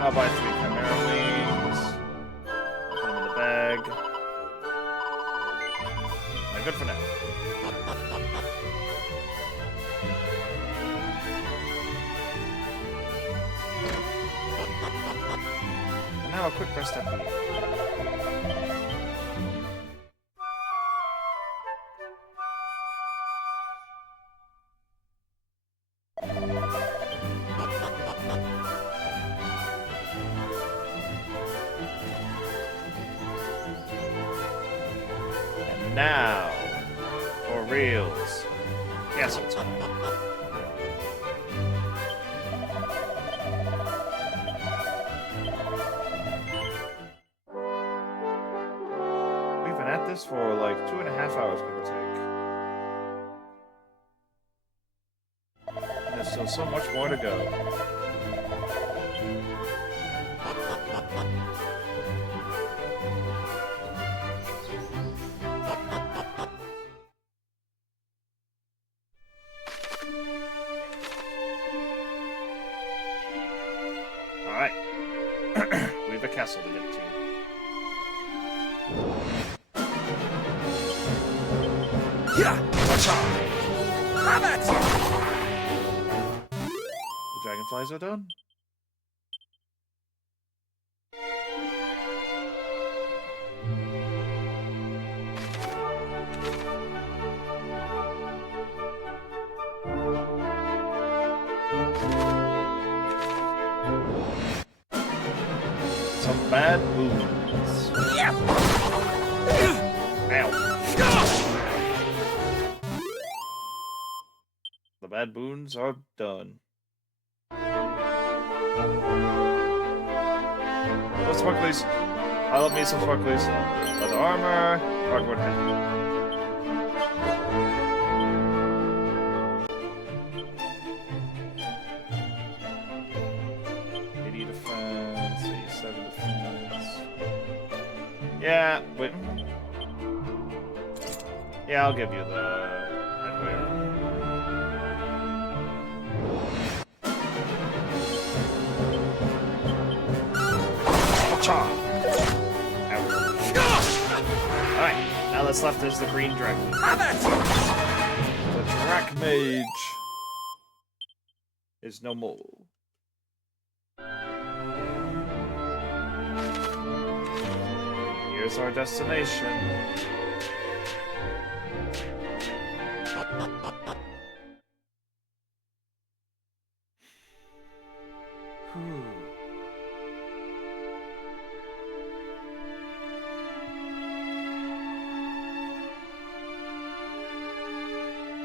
I'll buy 3 Chimera Wings. Put them in the bag. I'm good for now. And now a quick rest up here. And now, for reals, castle time. We've been at this for like 2.5 hours, give or take. And there's still so much more to go. Alright. We have a castle to get to. Yeah! Have it! The dragonflies are done. Some bad boons. Yeah! Ow. The bad boons are done. Let's sparklies. I love me some sparklies. Leather armor, cardboard head. Defense, 87 defense. Yeah, wait. Yeah, I'll give you the headwear. Alright, now that's left is the green dragon. The Drac Mage is no more. Here's our destination.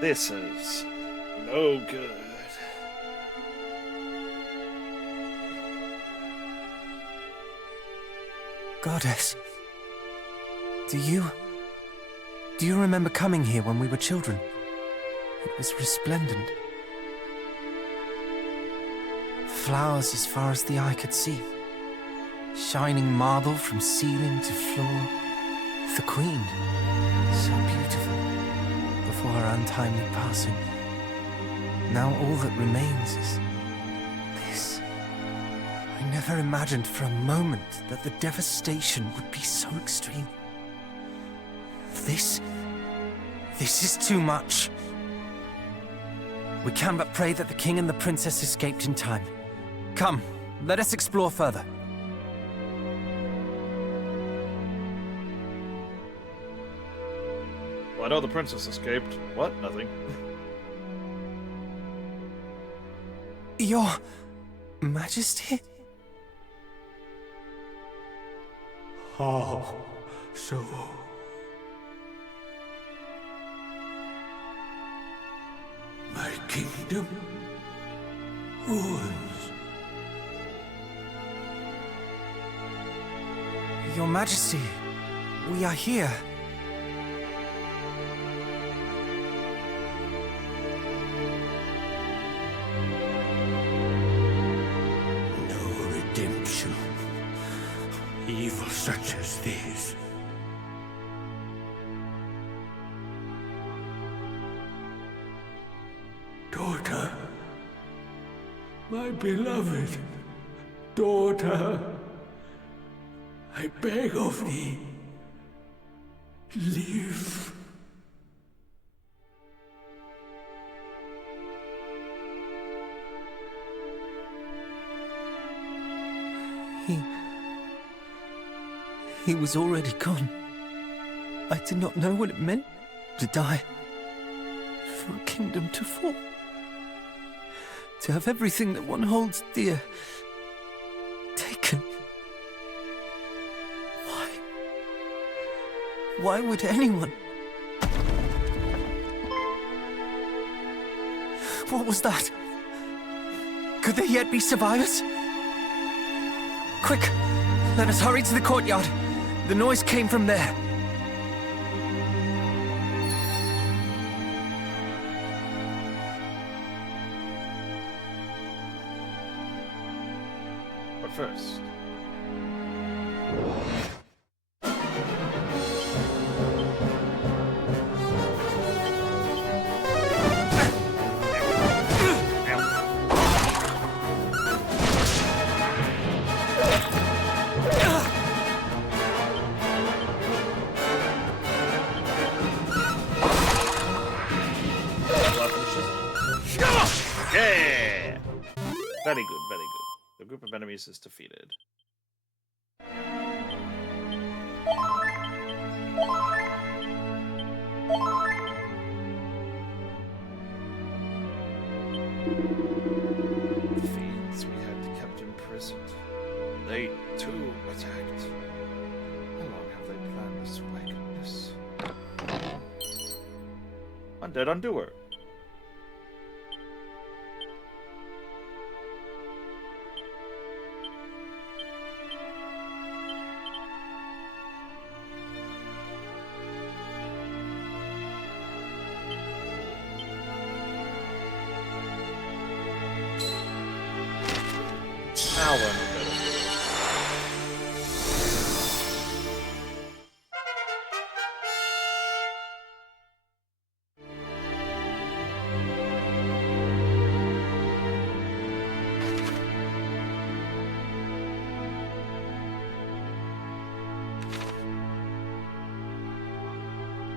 This is no good. Goddess. Do you remember coming here when we were children? It was resplendent. Flowers as far as the eye could see. Shining marble from ceiling to floor. The Queen, so beautiful, before her untimely passing. Now all that remains is this. I never imagined for a moment that the devastation would be so extreme. This is too much. We can but pray that the king and the princess escaped in time. Come, let us explore further. Well, I know the princess escaped. What? Nothing. Your Majesty? How so? My kingdom ruins. Your Majesty, we are here. No redemption evil such as these. Daughter, my beloved daughter, I beg of thee, live. He was already gone. I did not know what it meant to die. For a kingdom to fall. To have everything that one holds dear taken. Why? Why would anyone? What was that? Could there yet be survivors? Quick! Let us hurry to the courtyard. The noise came from there. But first... Yeah! Very good, very good. The group of enemies is defeated. The fiends we had kept imprisoned. They, too, attacked. How long have they planned this wickedness? Undead Undoer. Now we're in the middle.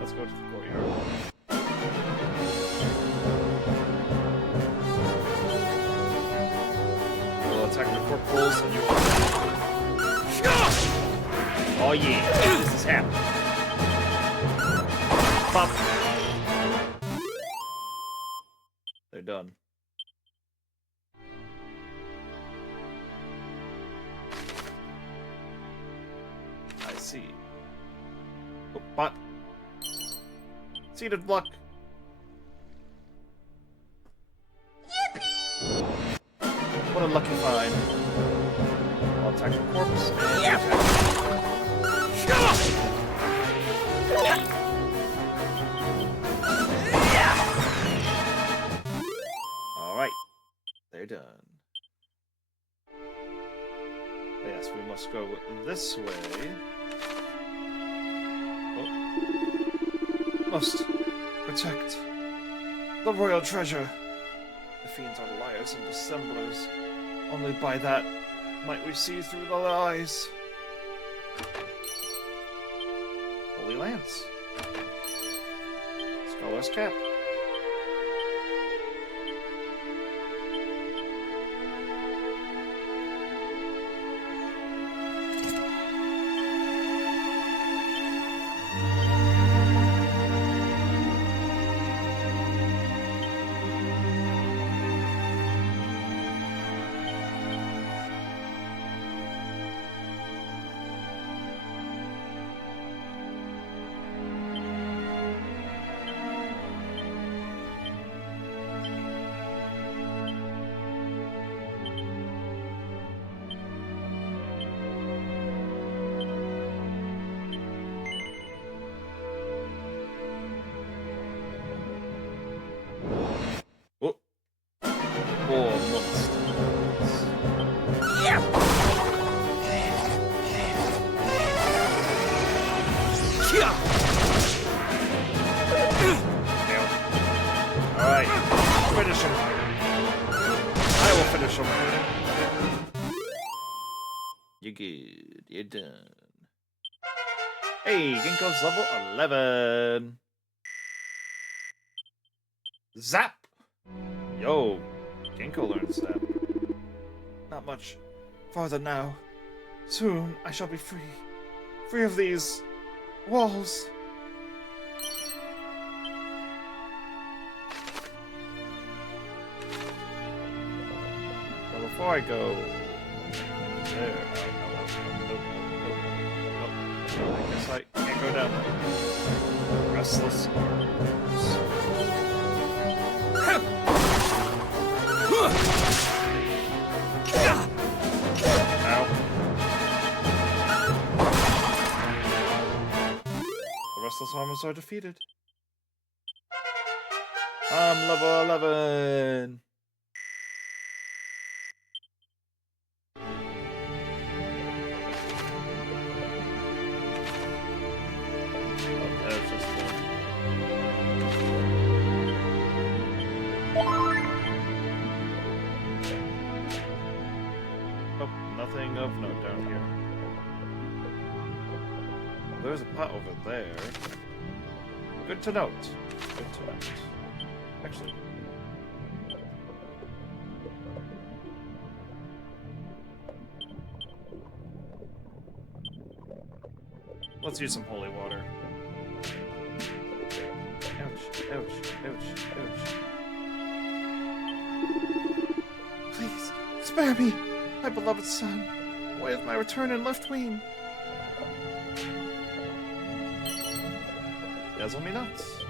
Let's go to the courtyard. Attack the corporals and you will... Oh yeah, this is happening. Pop. They're done. I see. Oh, bot. Seeded block. What a lucky find. I'll attack the corpse and attack. Alright. They're done. Yes, we must go this way. Oh. Must protect the royal treasure. The fiends are liars and dissemblers. Only by that might we see through the lies. Holy Lance. Scholar's Cap. You're good. You're done. Hey, Ginkgo's level 11. Zap! Yo, Ginkgo learned Zap. Not much farther now. Soon I shall be free. Free of these walls. But before I go there, I guess I can't go down there. Restless arms. Ow. The restless arms are defeated. I'm level 11. Nothing of note down here. There's a pot over there. Good to note. Good to note. Actually. Let's use some holy water. Ouch, ouch, ouch, ouch. Please, spare me! My beloved son, why is my return in left wing? Dazzle me nuts.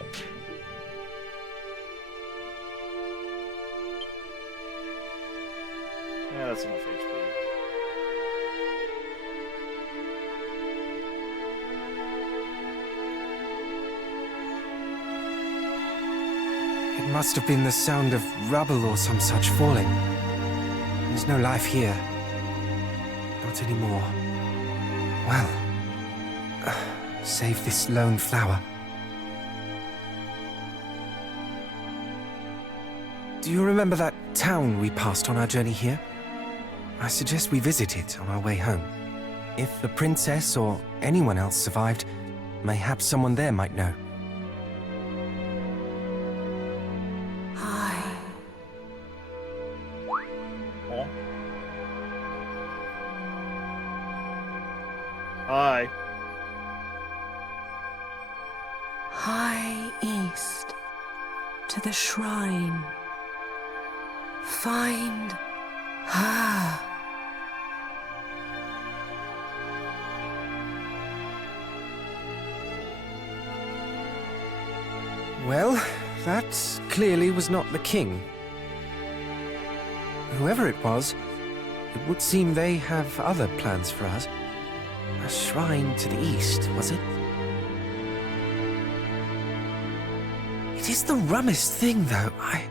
Yeah, that's enough HP. It must have been the sound of rubble or some such falling. There's no life here. Not anymore. Well, save this lone flower. Do you remember that town we passed on our journey here? I suggest we visit it on our way home. If the princess or anyone else survived, mayhaps someone there might know. Hi. High east, to the shrine. Find her. Well, that clearly was not the king. Whoever it was, it would seem they have other plans for us. A shrine to the east, was it? It is the rummest thing, though. I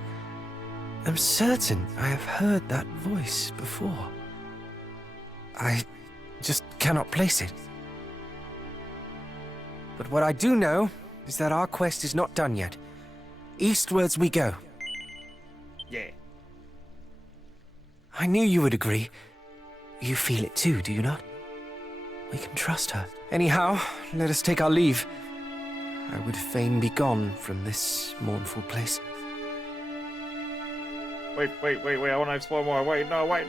am certain I have heard that voice before. I just cannot place it. But what I do know is that our quest is not done yet. Eastwards we go. Yeah. I knew you would agree. You feel it too, do you not? We can trust her. Anyhow, let us take our leave. I would fain be gone from this mournful place. Wait, I want to explore more. Wait, no. Okay.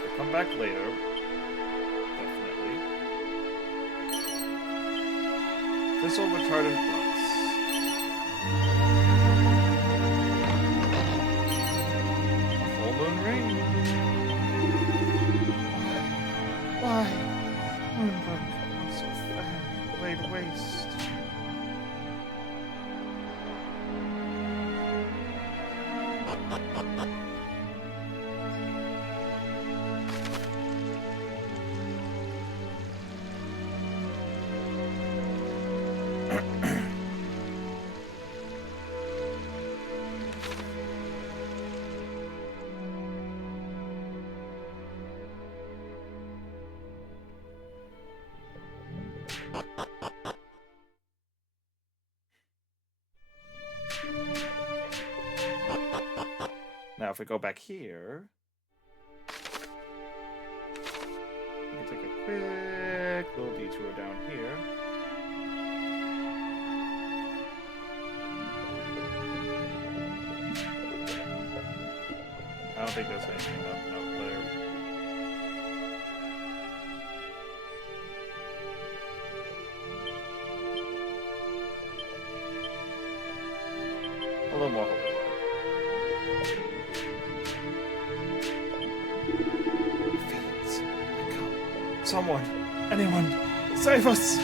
We'll come back later. Definitely. Thistle retardant bugs. Full moon ring. Why? Moonbrook, I'm so fair, laid waste. if we go back here, we can take a quick little detour down here. I don't think there's anything up there. A little more holy water. Fiends, come. Someone, anyone, save us!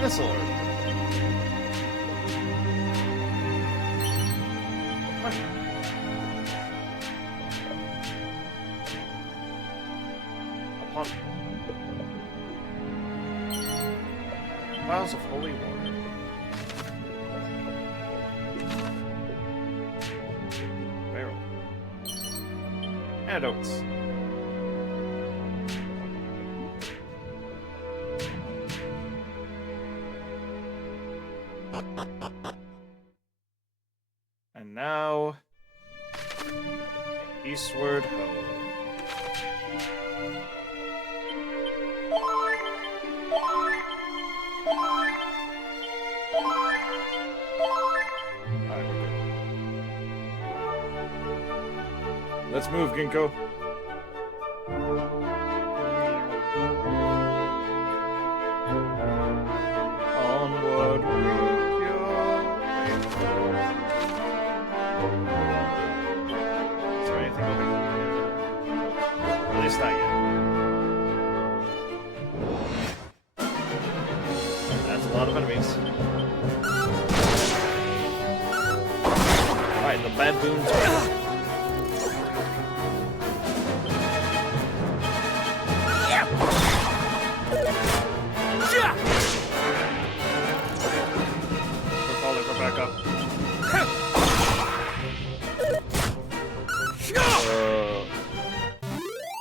This'll hurt. Vials of holy water. Barrel. Antidotes. And now, eastward ho. Let's move, Ginkgo. Onward with your way. Is there anything over here? At least not yet. That's a lot of enemies. Alright, the baboons are...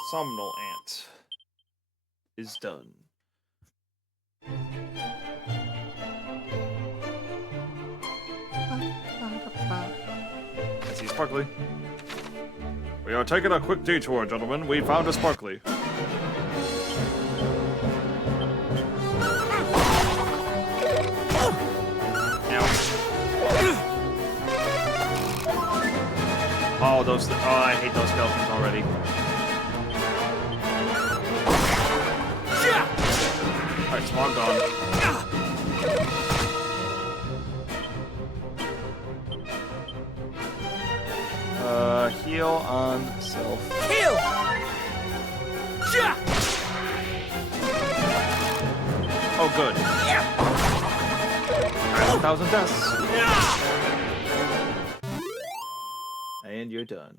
Somnal Ant is done. I see Sparkly. We are taking a quick detour, gentlemen. We found a Sparkly. Oh, those. Oh, I hate those skeletons already. Alright, Smog gone. Heal on self. Heal! Oh, good. Alright, 1,000 deaths. And you're done.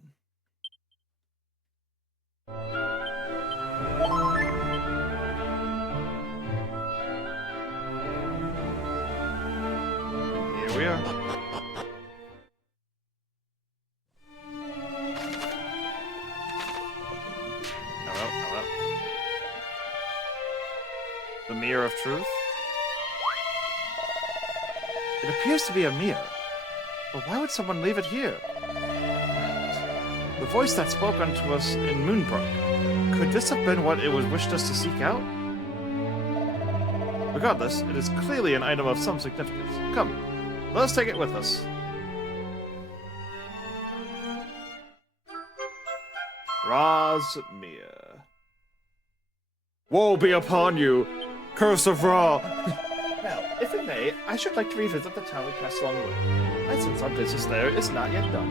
Here we are. Hello. The Mirror of Truth? It appears to be a mirror. But why would someone leave it here? The voice that spoke unto us in Moonbrook. Could this have been what it was wished us to seek out? Regardless, it is clearly an item of some significance. Come, let us take it with us. Razmir. Woe be upon you, curse of Ra! Now, if it may, I should like to revisit the town we passed along the way, and since our business there is not yet done.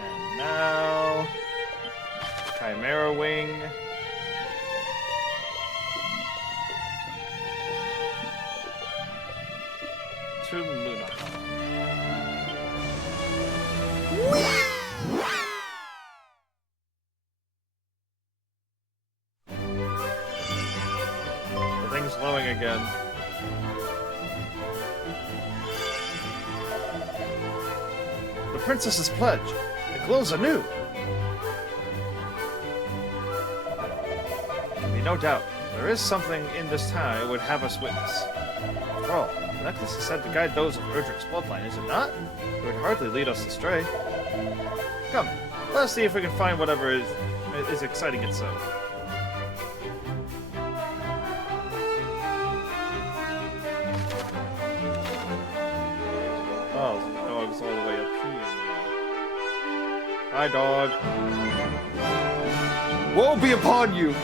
And now... Chimera Wing... to Luna. The thing's glowing again. The princess's pledge. It glows anew. no doubt. There is something in this town it would have us witness. After all, the necklace is said to guide those of Erdrick's bloodline, is it not? It would hardly lead us astray. Come, let us see if we can find whatever is exciting it so. Oh, the dog's all the way up here. Hi, dog. Woe be upon you!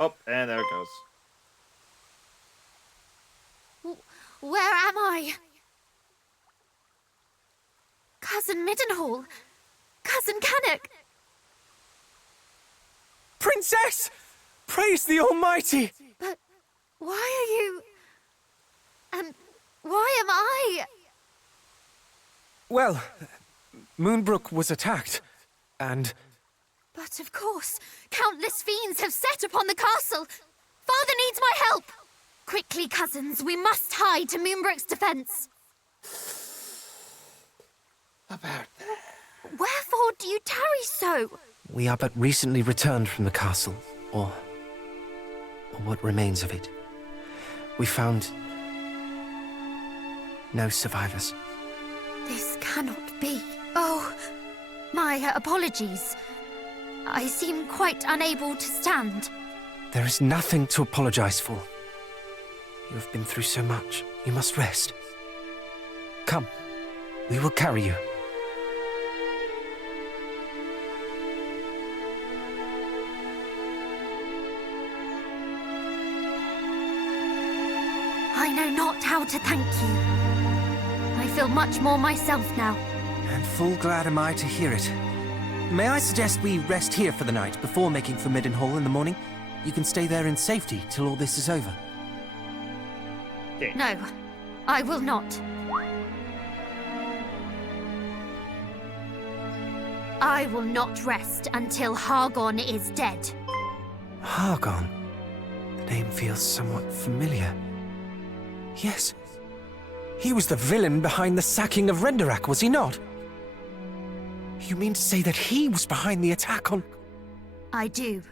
Oh, and there it goes. Where am I? Cousin Middenhall! Cousin Canuck! Princess! Praise the Almighty! But why are you... and why am I... Well, Moonbrook was attacked, and... But of course, countless fiends have set upon the castle. Father needs my help. Quickly, cousins, we must hie to Moonbrook's defense. About that. Wherefore do you tarry so? We are but recently returned from the castle, or what remains of it. We found no survivors. This cannot be. Oh, my apologies. I seem quite unable to stand. There is nothing to apologize for. You have been through so much. You must rest. Come, we will carry you. I know not how to thank you. I feel much more myself now. And full glad am I to hear it. May I suggest we rest here for the night before making for Middenhall in the morning? You can stay there in safety till all this is over. No, I will not. I will not rest until Hargon is dead. Hargon? The name feels somewhat familiar. Yes. He was the villain behind the sacking of Renderak, was he not? You mean to say that he was behind the attack on... I do.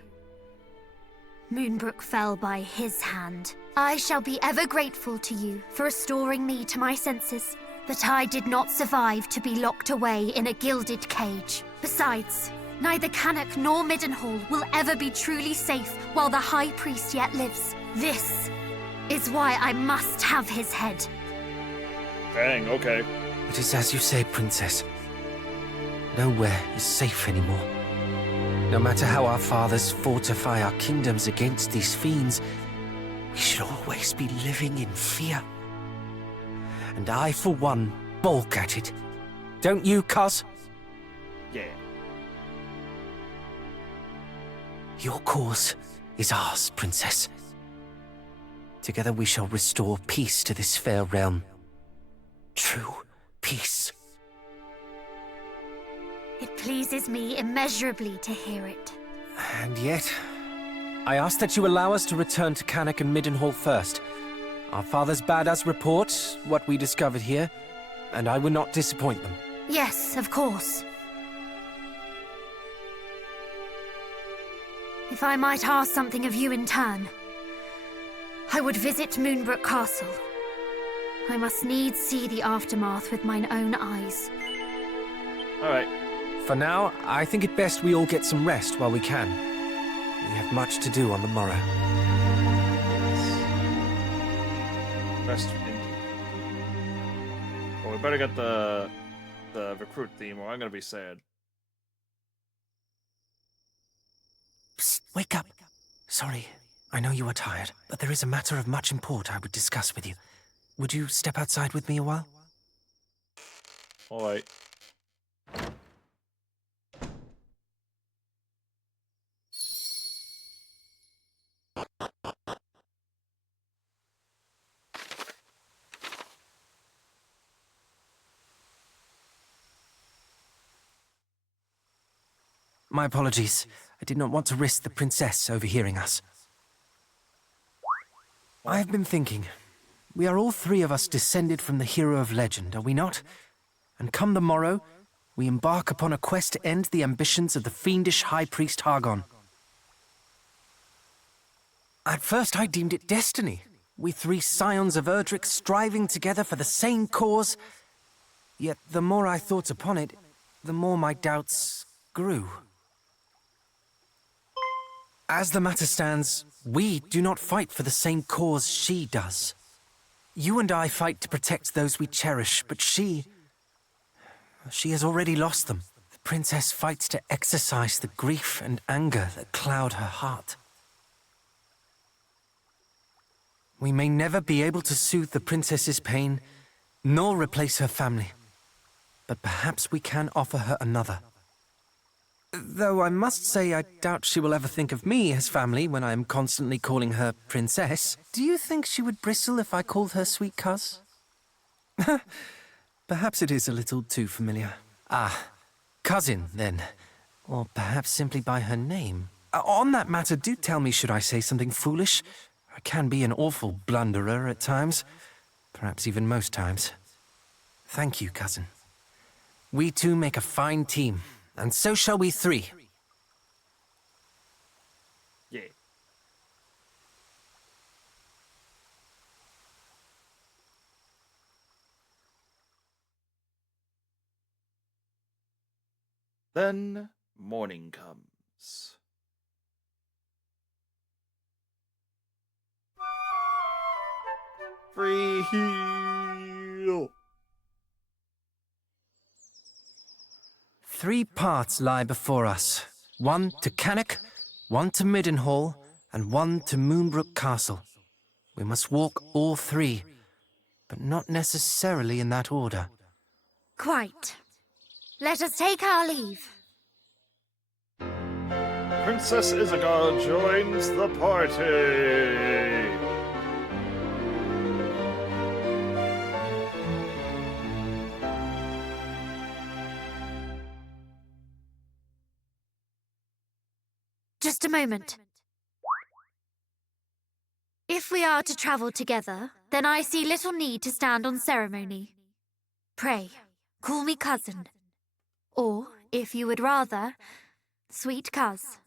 Moonbrook fell by his hand. I shall be ever grateful to you for restoring me to my senses. But I did not survive to be locked away in a gilded cage. Besides, neither Canuck nor Middenhall will ever be truly safe while the High Priest yet lives. This is why I must have his head. Dang, okay. It is as you say, Princess. Nowhere is safe anymore. No matter how our fathers fortify our kingdoms against these fiends, we should always be living in fear. And I, for one, balk at it. Don't you, cuz? Yeah. Your cause is ours, Princess. Together we shall restore peace to this fair realm. True peace. It pleases me immeasurably to hear it. And yet, I ask that you allow us to return to Canuck and Middenhall first. Our fathers bade us report what we discovered here, and I would not disappoint them. Yes, of course. If I might ask something of you in turn, I would visit Moonbrook Castle. I must needs see the aftermath with mine own eyes. Alright. For now, I think it best we all get some rest while we can. We have much to do on the morrow. Rest indeed. Well, we better get the recruit theme or I'm gonna be sad. Psst, wake up. Sorry, I know you are tired, but there is a matter of much import I would discuss with you. Would you step outside with me a while? Alright. My apologies. I did not want to risk the princess overhearing us. I have been thinking. We are all three of us descended from the hero of legend, are we not? And come the morrow, we embark upon a quest to end the ambitions of the fiendish High Priest Hargon. At first I deemed it destiny. We three scions of Erdrick striving together for the same cause. Yet the more I thought upon it, the more my doubts grew. As the matter stands, we do not fight for the same cause she does. You and I fight to protect those we cherish, but she has already lost them. The princess fights to exorcise the grief and anger that cloud her heart. We may never be able to soothe the princess's pain, nor replace her family. But perhaps we can offer her another. Though I must say I doubt she will ever think of me as family when I am constantly calling her princess. Do you think she would bristle if I called her sweet cuz? Perhaps it is a little too familiar. Ah, cousin, then. Or perhaps simply by her name. On that matter, do tell me should I say something foolish. I can be an awful blunderer at times. Perhaps even most times. Thank you, cousin. We two make a fine team, and so shall we three. Yeah. Then morning comes. Free heal. 3 paths lie before us. 1 to Cannock, 1 to Middenhall, and 1 to Moonbrook Castle. We must walk all 3, but not necessarily in that order. Quite. Let us take our leave. Princess Isagar joins the party. Just a moment. If we are to travel together, then I see little need to stand on ceremony. Pray, call me cousin. Or, if you would rather, sweet cuz.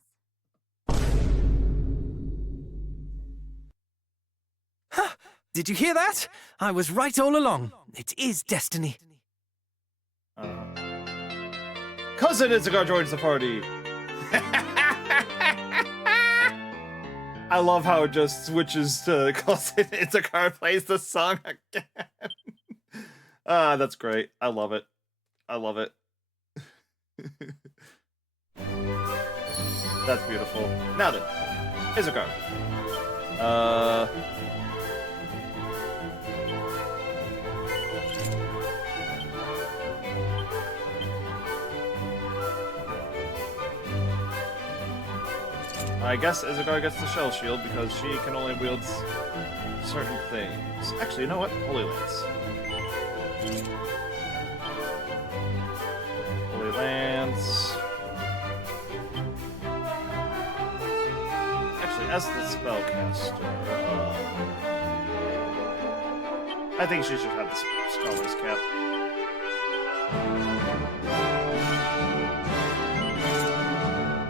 Did you hear that? I was right all along. It is destiny. Cousin Isagar joins the party. I love how it just switches to Cousin Isagar plays the song again. That's great. I love it. I love it. That's beautiful. Now then, Isagar. I guess Isagar gets the shell shield because she can only wield certain things. Actually, you know what? Holy Lance. Holy Lance. Actually, as the spellcaster, I think she should have the Scholar's Cap.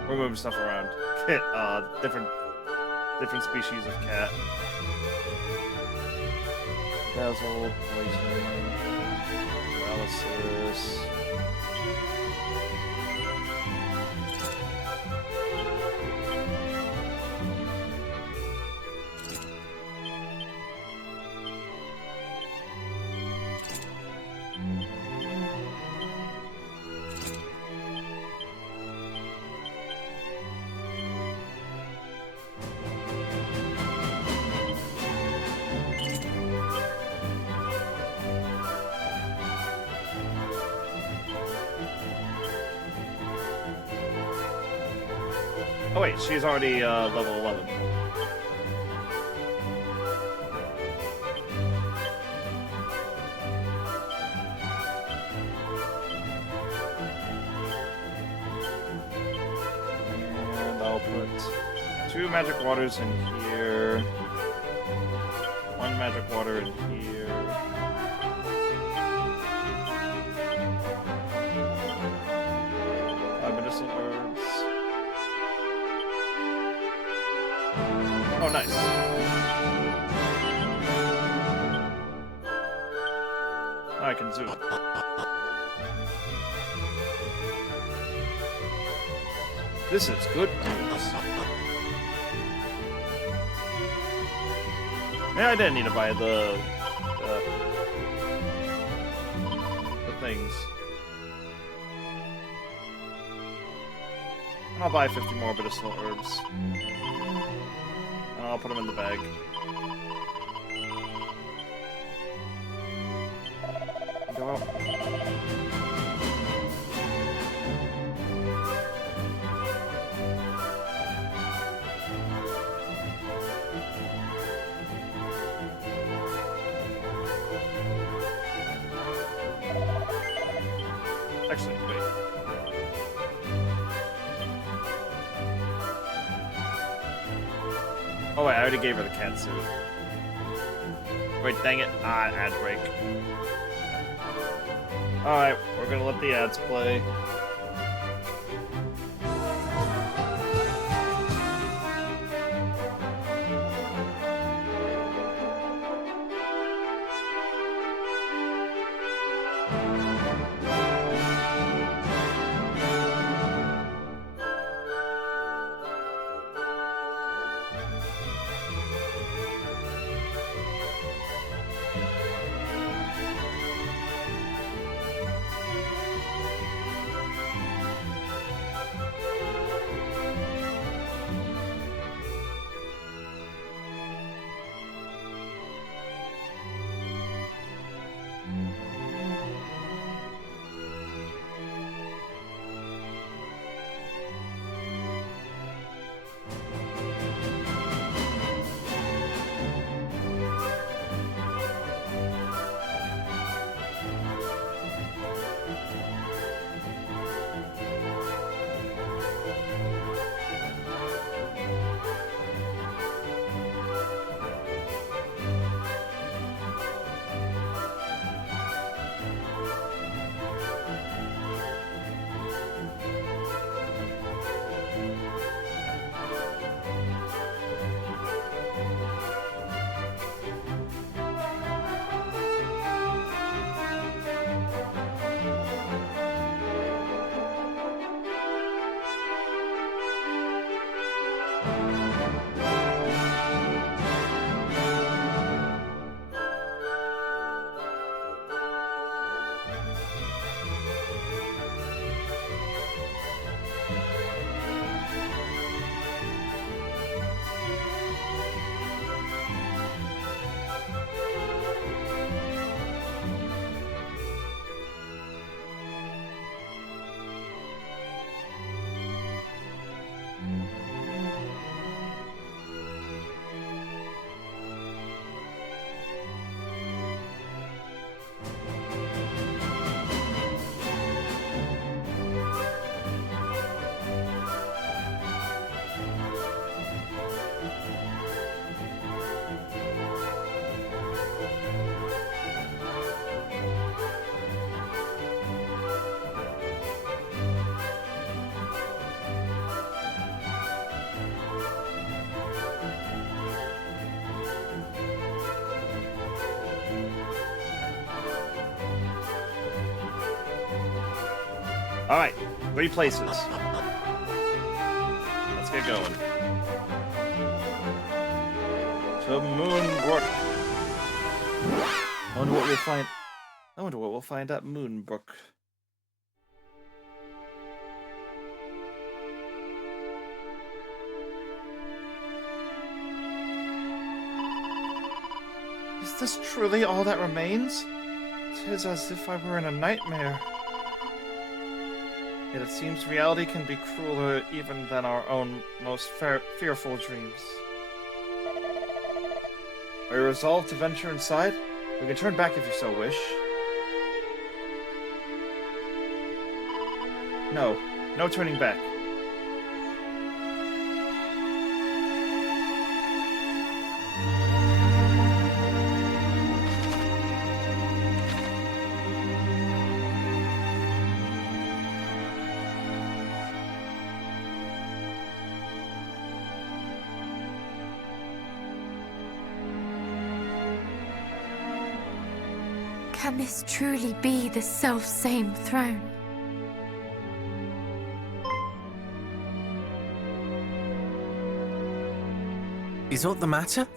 We're moving stuff around. Different species of cat. Dazzle, poison, paralysis. Oh wait, she's already level 11. And 2 magic waters in here. 1 magic water in here. Medicinal herbs. Oh, nice. Now I can zoom. This is good news. Yeah, I didn't need to buy the things. I'll buy 50 more medicinal herbs. And I'll put them in the bag. Go out. Actually, wait. Oh wait, I already gave her the cat suit. Wait, dang it. Ah, ad break. Alright, we're gonna let the ads play. Alright, 3 places. Let's get going. To Moonbrook. I wonder what we'll find at Moonbrook. Is this truly all that remains? 'Tis as if I were in a nightmare. Yet it seems reality can be crueler even than our own most fearful dreams. Are you resolved to venture inside? We can turn back if you so wish. No turning back. Can this truly be the self-same throne? Is aught the matter?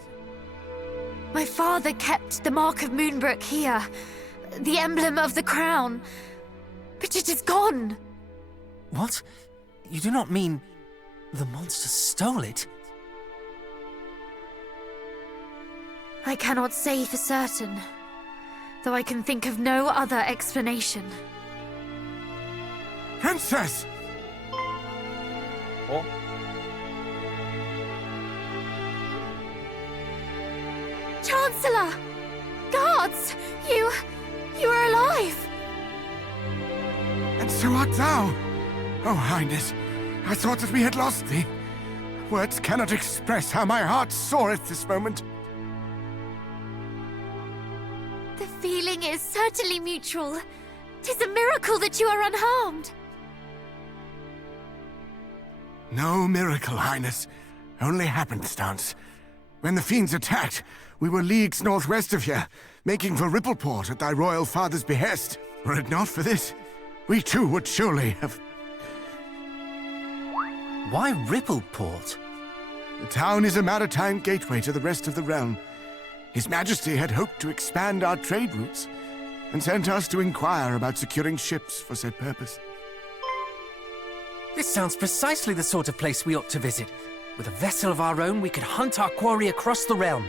My father kept the mark of Moonbrook here, the emblem of the crown, but it is gone. What? You do not mean the monster stole it? I cannot say for certain, though I can think of no other explanation. Princess! Oh. Chancellor! Guards! You are alive! And so art thou! Oh, Highness, I thought that we had lost thee. Words cannot express how my heart soareth this moment. The feeling is certainly mutual. 'Tis a miracle that you are unharmed. No miracle, Highness. Only happenstance. When the fiends attacked, we were leagues northwest of here, making for Rippleport at thy royal father's behest. Were it not for this, we too would surely have... Why Rippleport? The town is a maritime gateway to the rest of the realm. His Majesty had hoped to expand our trade routes, and sent us to inquire about securing ships for said purpose. This sounds precisely the sort of place we ought to visit. With a vessel of our own, we could hunt our quarry across the realm.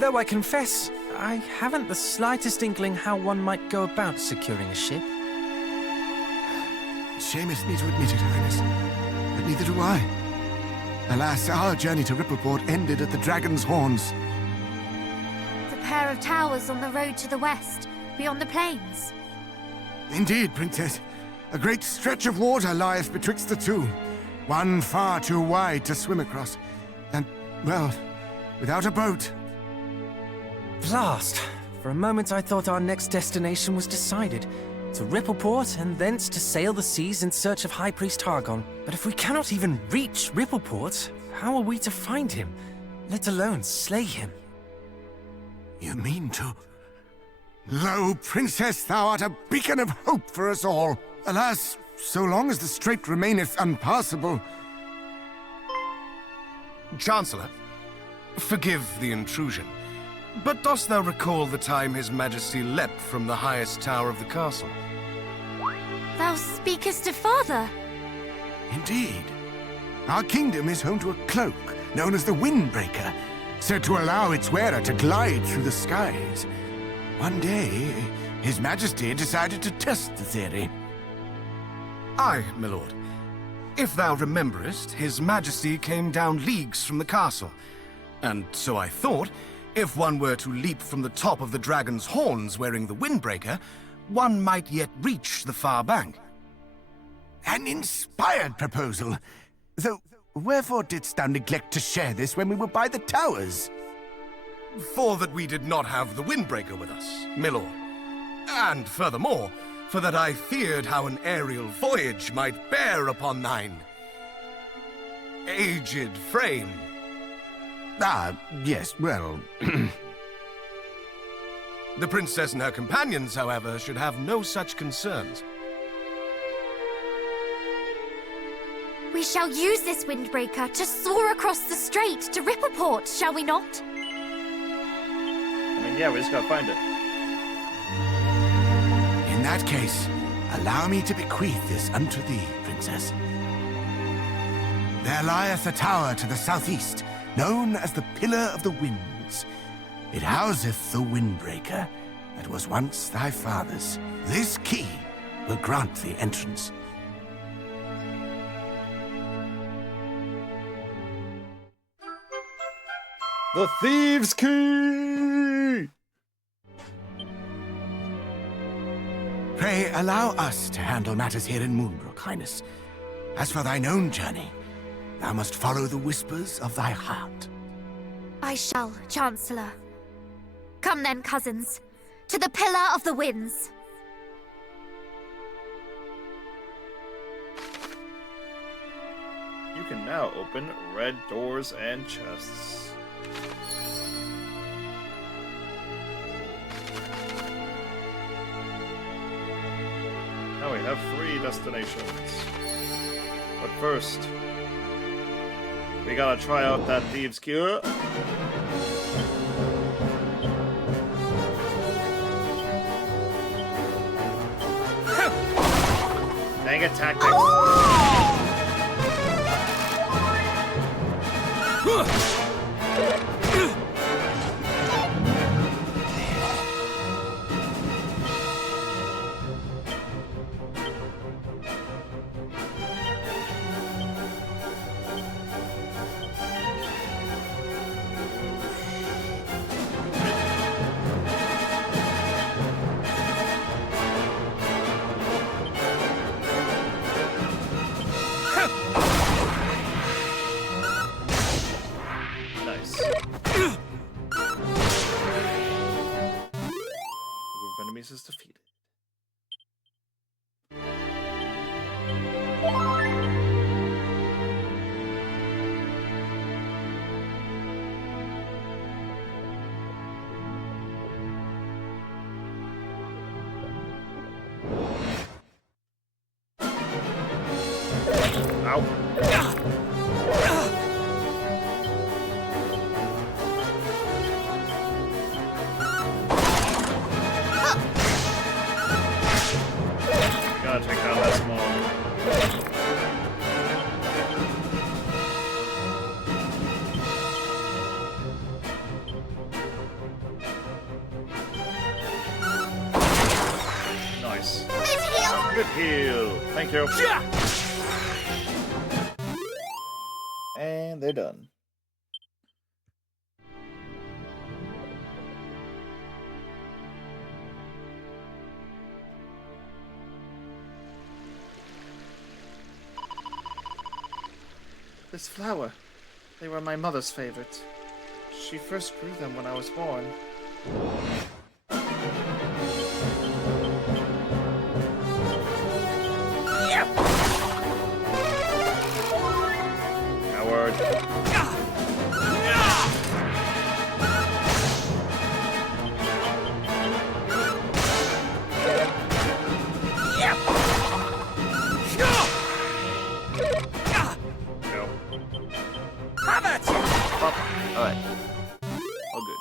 Though I confess, I haven't the slightest inkling how one might go about securing a ship. It shameth me to admit it, Highness, but neither do I. Alas, our journey to Rippleport ended at the Dragon's Horns. The pair of towers on the road to the west, beyond the plains. Indeed, Princess. A great stretch of water lieth betwixt the two. One far too wide to swim across. And, well, without a boat. Blast! For a moment I thought our next destination was decided. To Rippleport, and thence to sail the seas in search of High Priest Hargon. But if we cannot even reach Rippleport, how are we to find him? Let alone slay him? You mean to... Lo, Princess, thou art a beacon of hope for us all. Alas, so long as the strait remaineth unpassable... Chancellor, forgive the intrusion, but dost thou recall the time His Majesty leapt from the highest tower of the castle? Thou speakest of father. Indeed. Our kingdom is home to a cloak known as the Windbreaker, said to allow its wearer to glide through the skies. One day, His Majesty decided to test the theory. Aye, my lord. If thou rememberest, His Majesty came down leagues from the castle. And so I thought, if one were to leap from the top of the Dragon's Horns wearing the Windbreaker, one might yet reach the far bank. An inspired proposal. Though, wherefore didst thou neglect to share this when we were by the towers? For that we did not have the Windbreaker with us, my lord. And furthermore, for that I feared how an aerial voyage might bear upon thine aged frame. Ah, yes, well... The princess and her companions, however, should have no such concerns. We shall use this Windbreaker to soar across the strait to Rippleport, shall we not? I mean, yeah, we just gotta find it. In that case, allow me to bequeath this unto thee, Princess. There lieth a tower to the southeast, known as the Pillar of the Winds. It houseth the Windbreaker that was once thy father's. This key will grant thee entrance. The Thieves' Key! Pray allow us to handle matters here in Moonbrook, Highness. As for thine own journey, thou must follow the whispers of thy heart. I shall, Chancellor. Come then, cousins, to the Pillar of the Winds. You can now open red doors and chests. have 3 destinations. But first, we gotta try out that thieves' cure. Dang it, tactics. Is defeated. Ow. Gotta take out that small. Nice. Good heal. Thank you. And they're done. This flower. They were my mother's favorite. She first grew them when I was born. Yep. Coward. Alright. All good.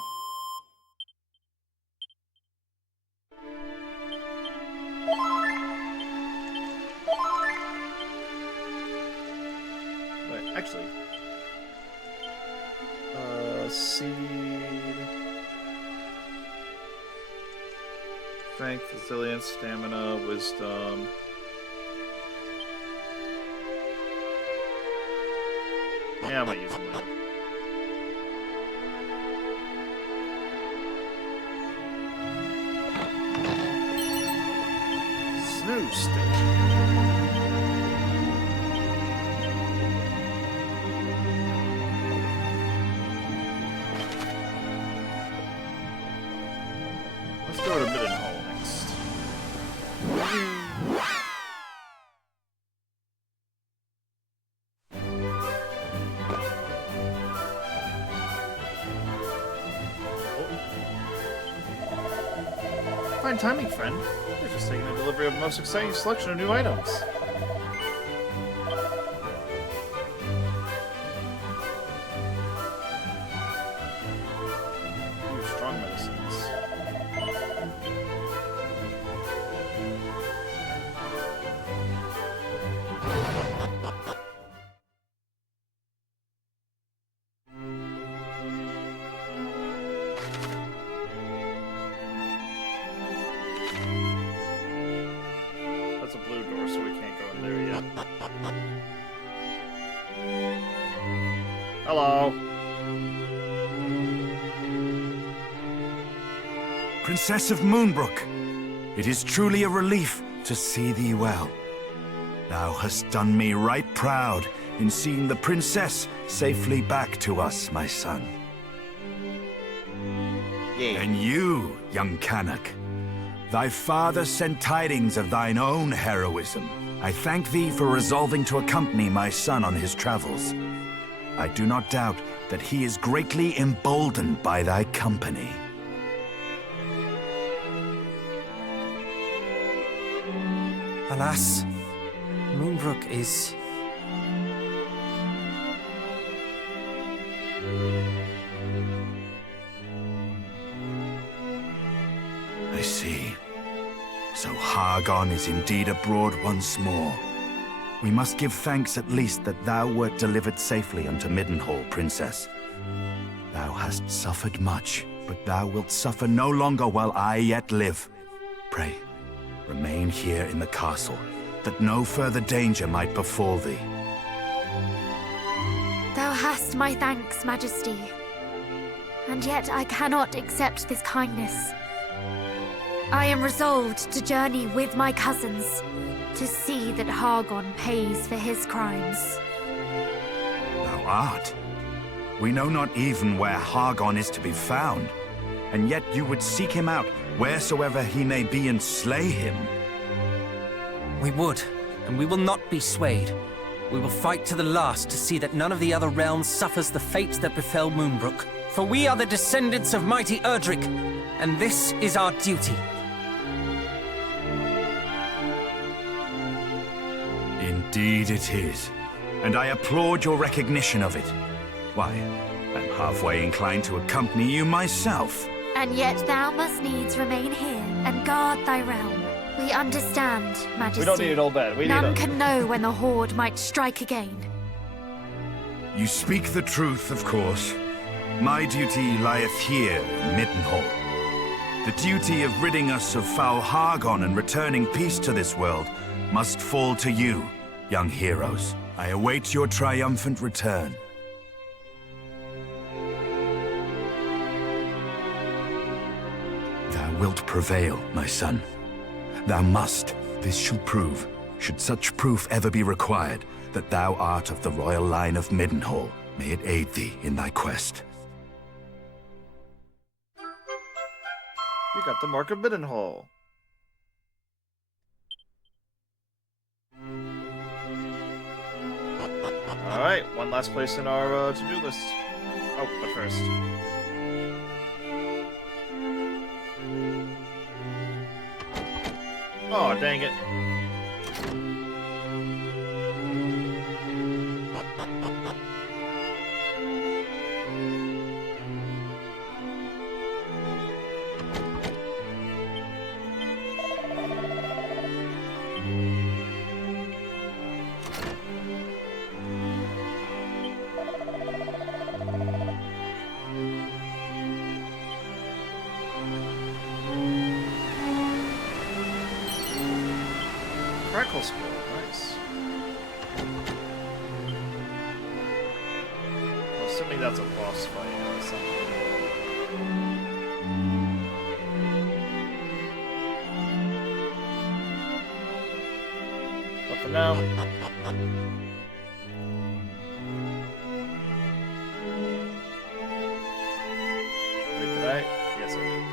Wait, actually. Seed. Strength, resilience, stamina, wisdom. Yeah, I might use them later. Snoo stick. Let's go to Middenhall next. Fine timing, friend. You're just taking a delivery of the most exciting selection of new items. Ooh, strong medicines. That's a blue door, so we can't go in there yet. Hello. Princess of Moonbrook, it is truly a relief to see thee well. Thou hast done me right proud in seeing the princess safely back to us, my son. Yeah. And you, young Canuck, thy father sent tidings of thine own heroism. I thank thee for resolving to accompany my son on his travels. I do not doubt that he is greatly emboldened by thy company. Alas, Moonbrook is... I see. So Hargon is indeed abroad once more. We must give thanks at least that thou wert delivered safely unto Middenhall, Princess. Thou hast suffered much, but thou wilt suffer no longer while I yet live. Pray, remain here in the castle, that no further danger might befall thee. Thou hast my thanks, Majesty. And yet I cannot accept this kindness. I am resolved to journey with my cousins, to see that Hargon pays for his crimes. Thou art? We know not even where Hargon is to be found, and yet you would seek him out wheresoever he may be and slay him. We would, and we will not be swayed. We will fight to the last to see that none of the other realms suffers the fate that befell Moonbrook. For we are the descendants of mighty Erdrick, and this is our duty. Indeed it is, and I applaud your recognition of it. Why, I'm halfway inclined to accompany you myself. And yet thou must needs remain here and guard thy realm. We understand, Majesty. We don't need it all bad. None can know when the Horde might strike again. You speak the truth, of course. My duty lieth here in Middenhall. The duty of ridding us of foul Hargon and returning peace to this world must fall to you, young heroes. I await your triumphant return. Thou wilt prevail, my son. Thou must. This shall prove, should such proof ever be required, that thou art of the royal line of Middenhall. May it aid thee in thy quest. You got the Mark of Middenhall. Alright, one last place in our to-do list. Oh, but first. Oh, dang it. Crackle School, nice. I'm assuming that's a boss fight or something. But for now... Wait, did I? Yes, I did.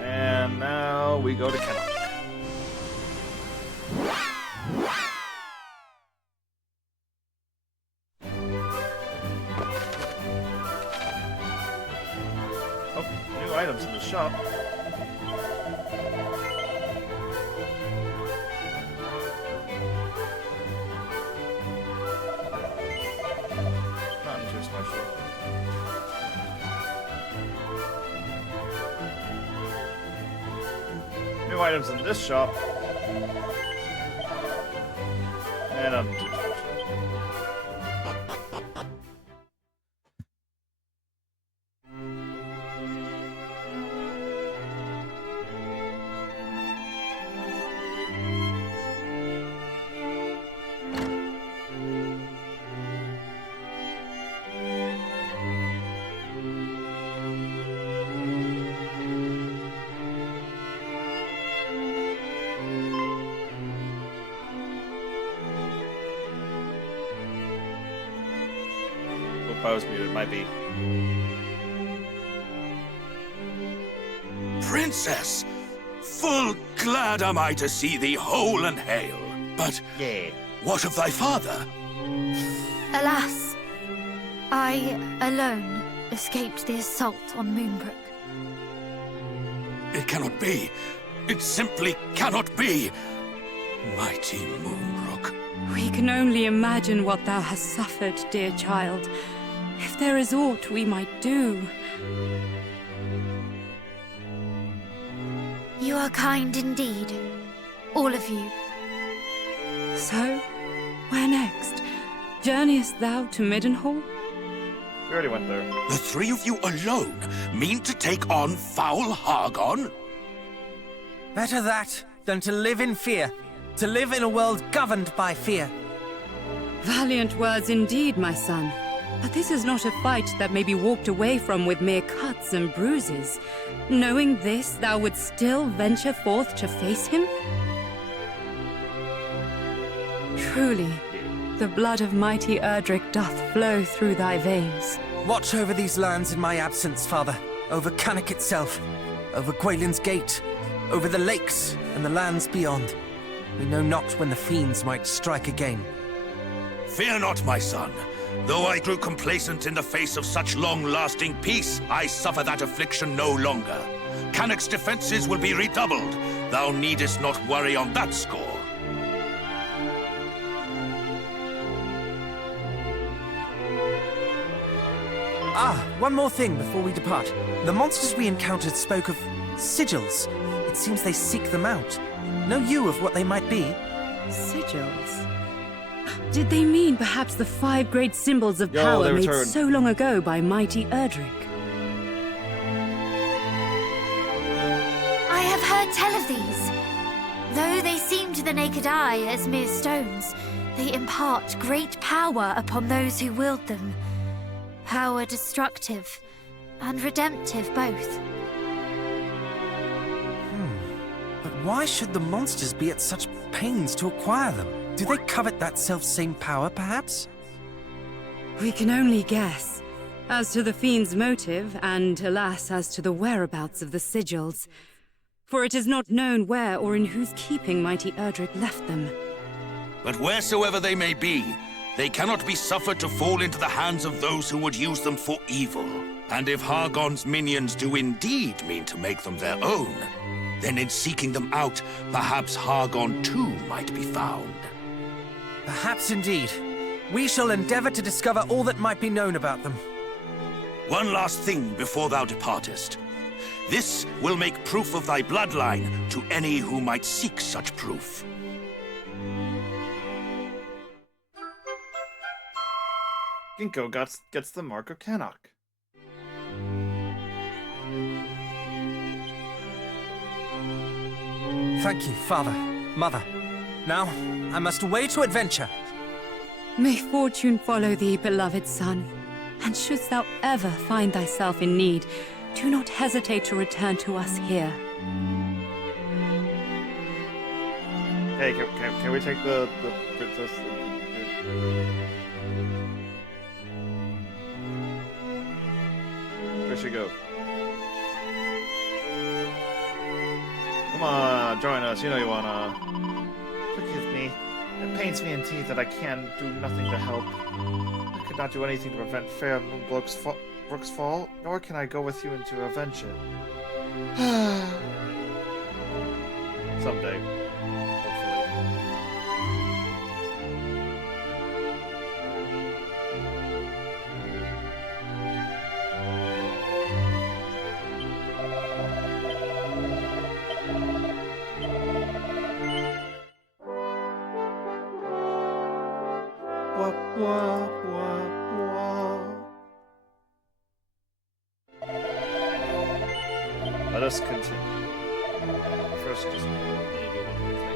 And now we go to Kennock. Oh, new items in the shop. Not too special. New items in this shop. And I was muted, might be. Princess! Full glad am I to see thee whole and hale. But yeah. What of thy father? Alas, I alone escaped the assault on Moonbrook. It cannot be. It simply cannot be. Mighty Moonbrook. We can only imagine what thou hast suffered, dear child. If there is aught we might do... You are kind indeed. All of you. So, where next? Journeyest thou to Middenhall? We already went there. The three of you alone mean to take on foul Hargon? Better that than to live in fear. To live in a world governed by fear. Valiant words indeed, my son. But this is not a fight that may be walked away from with mere cuts and bruises. Knowing this, thou wouldst still venture forth to face him? Truly, the blood of mighty Erdrick doth flow through thy veins. Watch over these lands in my absence, father. Over Cannock itself, over Gwaelin's Gate, over the lakes and the lands beyond. We know not when the fiends might strike again. Fear not, my son. Though I grew complacent in the face of such long-lasting peace, I suffer that affliction no longer. Cannock's defenses will be redoubled. Thou needest not worry on that score. One more thing before we depart. The monsters we encountered spoke of sigils. It seems they seek them out. Know you of what they might be? Sigils? Did they mean perhaps the 5 great symbols of power made so long ago by mighty Erdrick? I have heard tell of these. Though they seem to the naked eye as mere stones, they impart great power upon those who wield them. Power destructive and redemptive both. But why should the monsters be at such pains to acquire them? Do they covet that self-same power, perhaps? We can only guess. As to the fiend's motive, and alas, as to the whereabouts of the sigils. For it is not known where or in whose keeping mighty Erdrick left them. But wheresoever they may be, they cannot be suffered to fall into the hands of those who would use them for evil. And if Hargon's minions do indeed mean to make them their own, then in seeking them out, perhaps Hargon too might be found. Perhaps indeed. We shall endeavor to discover all that might be known about them. One last thing before thou departest. This will make proof of thy bloodline to any who might seek such proof. Ginkgo gets the Mark of Cannock. Thank you, Father, Mother. Now, I must away to adventure. May fortune follow thee, beloved son. And shouldst thou ever find thyself in need, do not hesitate to return to us here. Hey, can we take the princess? Where'd she go? Come on, join us. You know you wanna. Forgive me. It pains me indeed that I can do nothing to help. I could not do anything to prevent fair Moonbrook's fall, nor can I go with you in to avenge it. Someday. Let us continue. First, just need to do one more thing.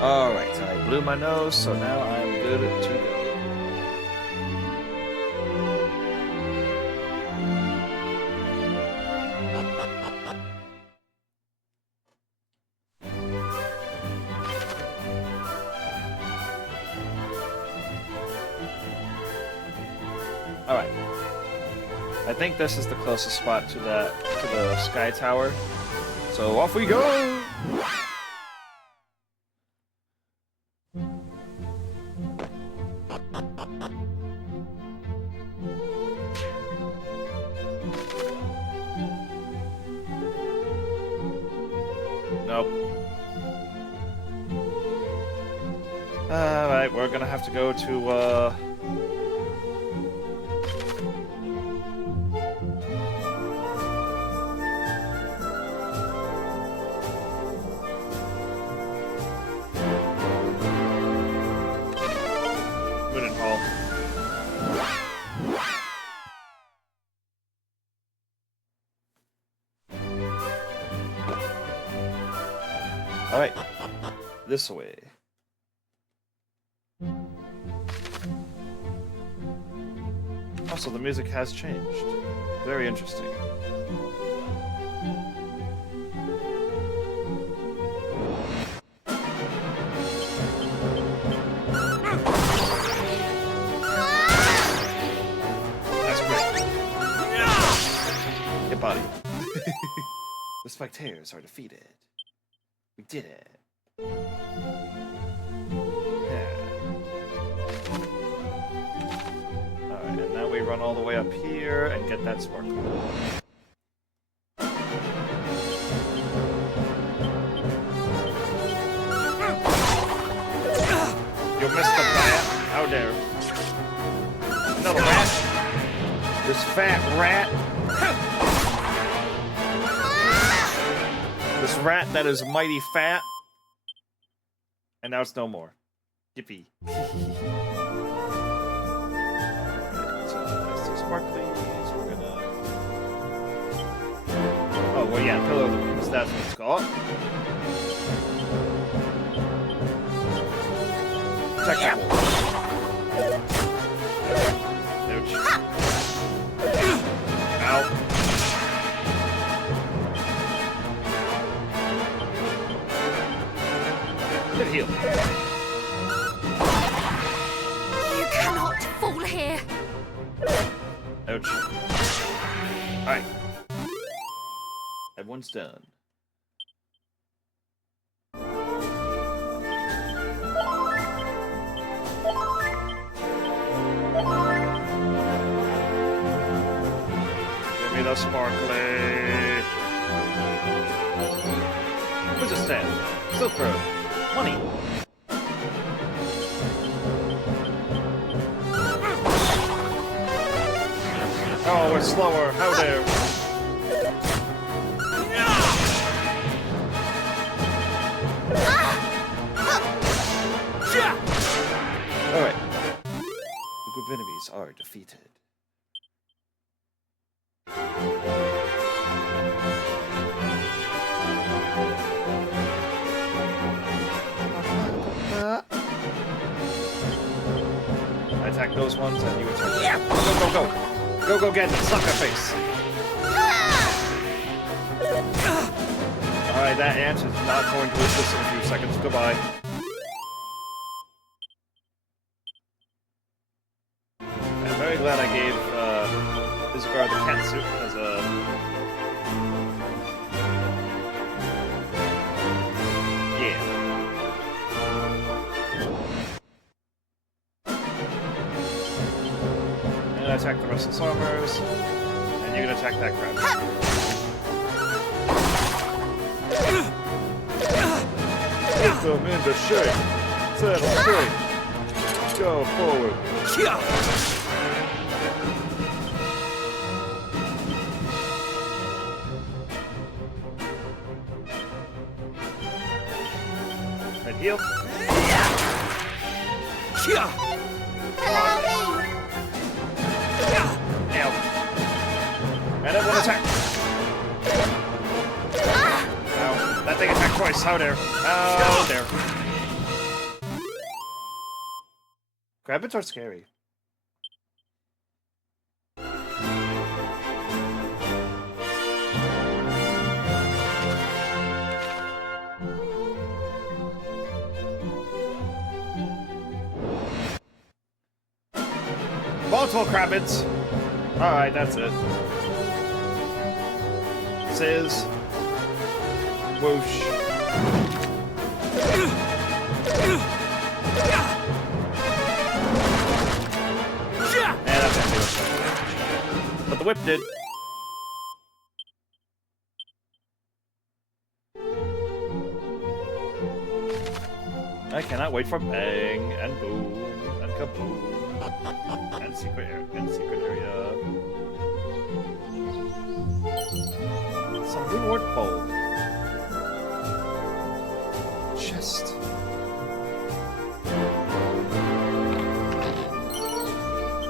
Alright, I blew my nose, so now I'm good to go. think this is the closest spot to the sky tower. So off we go! Nope. Alright, we're gonna have to go to, Alright, this way. Also, the music has changed. Very interesting. That's great. Get body. The spectators are defeated. We did it. Yeah. Alright, and now we run all the way up here and get that sparkle. You missed the bat. How dare. Another rat. This fat rat. This rat that is mighty fat. And now it's no more. Yippee. Alright, so nice and sparklies. We're gonna... Oh, well, yeah, Pillar of the Winds. That's what it's called. Check that one. Ouch. Ow. Good heal. You cannot fall here. Ouch. Alright. Everyone's done. Give me the sparkly. Where's the stand? Silk Road. Money. Oh, we're slower. How dare. Alright. The group enemies are defeated. I attack those ones and you attack them. Yeah. Go, go, go! Go, go, get it! Sucker face! Alright, that ant is not going to exist in a few seconds. Goodbye. I'm very glad I gave Isengard the cat suit as a... Yeah. And attack the rest of the armors, and you can attack that crab. Put them into shape. Settle straight. Go forward. And heal. Ow. And everyone attack! Ow. That thing attacked twice. How dare. How dare. Rabbits are scary. Multiple crabbits. Alright, that's it. this is. Whoosh. And that's gonna do it. But the whip did. I cannot wait for bang and boom and kaboom and secret area. Some reward bowl. Chest.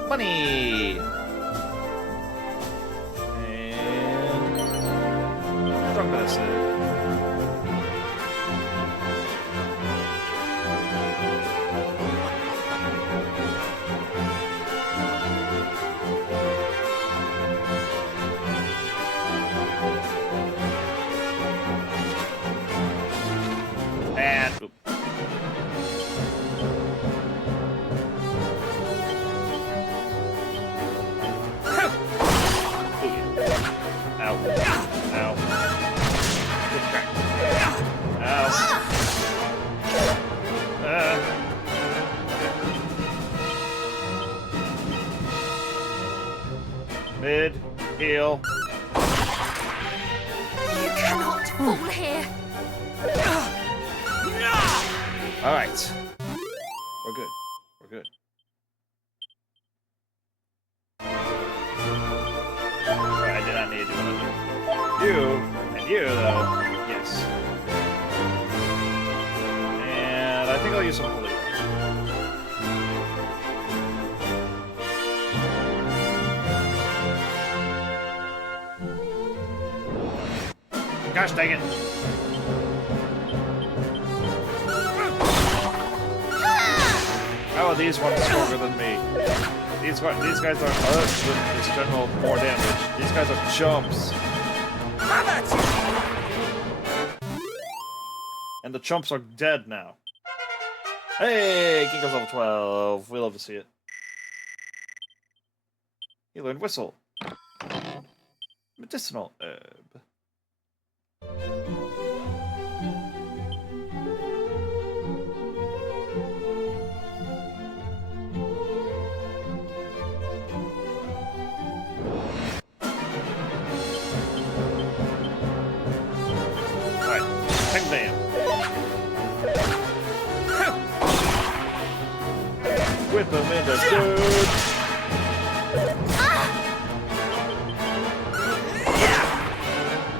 Money. And drug medicine. Mid, heal. You cannot fall here. Alright. We're good. We're good. Alright, I did not need to do another. You, and you, though. Yes. And I think I'll use some holy water. Gosh dang it. Oh, these ones are stronger than me. These guys are with this general more damage. These guys are chumps. And the chumps are dead now. Hey, Ginko's level 12. We love to see it. He learned whistle. Medicinal herb. Alright, Peng Bam. Whip him in the dirt.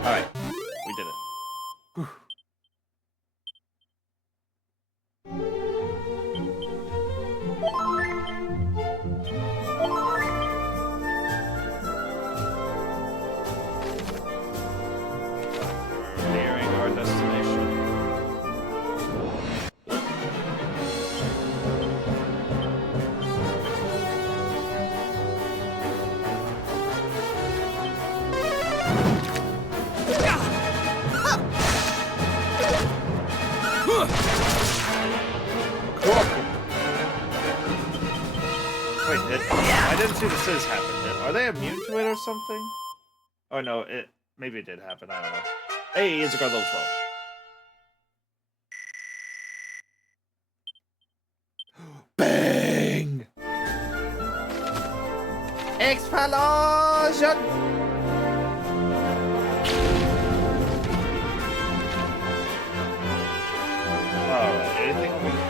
Alright, we did it. Whew. We're nearing our destination. Wait, I didn't see the Sizz happen. Are they immune to it or something? Oh no, maybe it did happen, I don't know. Hey, it's a guard level 12. Bang! Explosion! Alright, anything over here?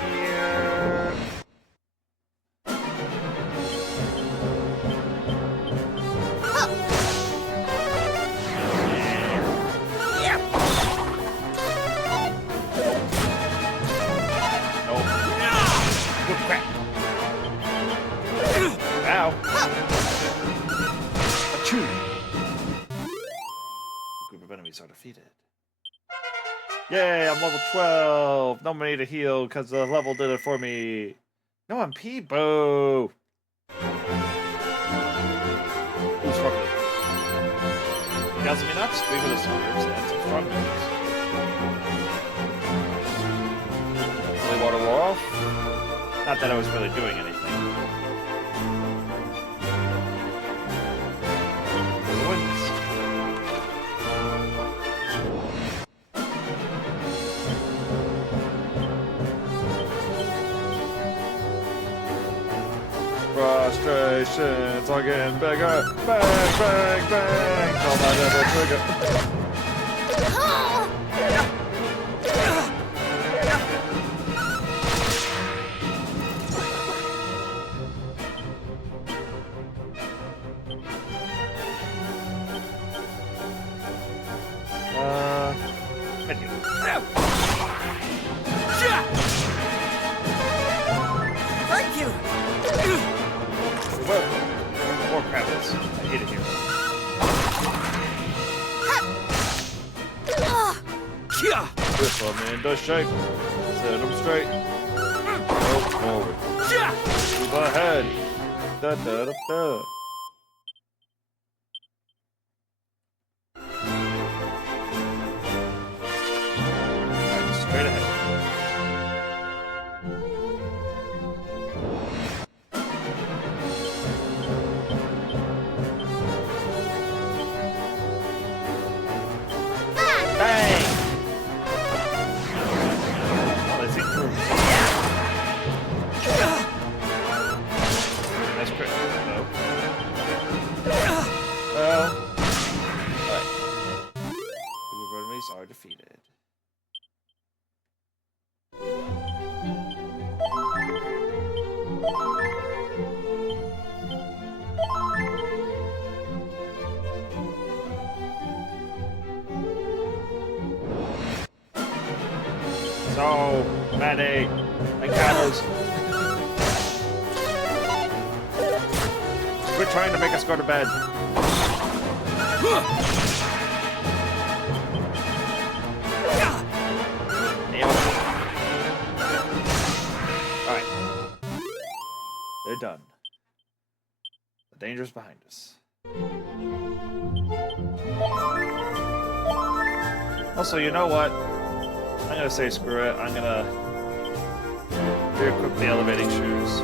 Ow. Achoo. A group of enemies are defeated. Yay, I'm level 12. No money to heal because the level did it for me. No MP, boo. Ooh, sparkly. You got some nuts? 3 medicine herbs and some strong moves. Holy water wore off. Not that I was really doing anything. Congratulations on getting bigger. Bang, bang, bang. Call my devil trigger. Menu. Thank you! Well, more credits. I hate it here. This one man does shake. Set him straight. Go forward. Move ahead. Da da da da. Straight ahead. Bang! Oh, they seem to nice crit. No. Well. Alright. The enemies are defeated. So many encounters. Quit trying to make us go to bed. Alright. They're done. The danger's behind us. Also, you know what? I'm gonna say screw it. I'm gonna re-equip the elevating shoes.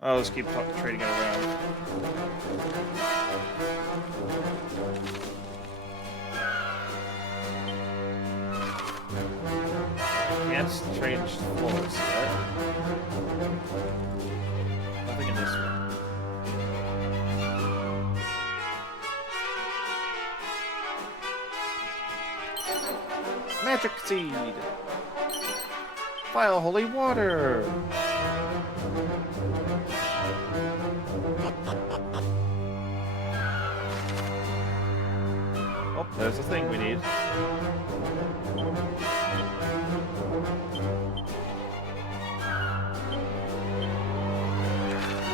I'll just keep trading it around. Can't change floors yet. Nothing in this one. Magic seed! File holy water! Oh, there's a thing we need.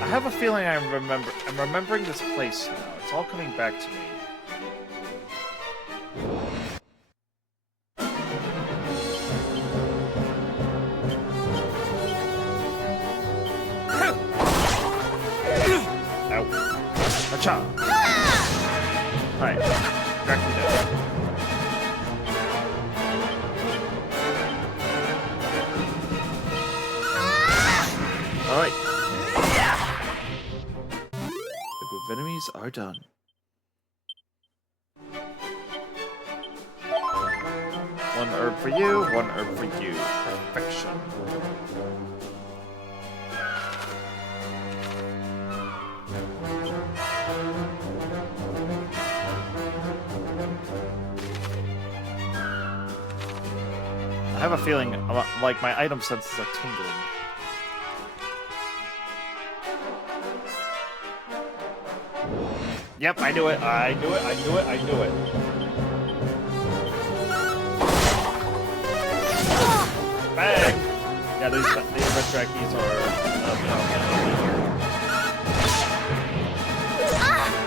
I have a feeling I'm remembering this place now. It's all coming back to me. Alright, track me down. Alright. The group of enemies are done. One herb for you, one herb for you. Perfection. I have a feeling like my item senses are tingling. Yep, I knew it. I knew it. I knew it. I knew it. Bang! Yeah, these red trackies are.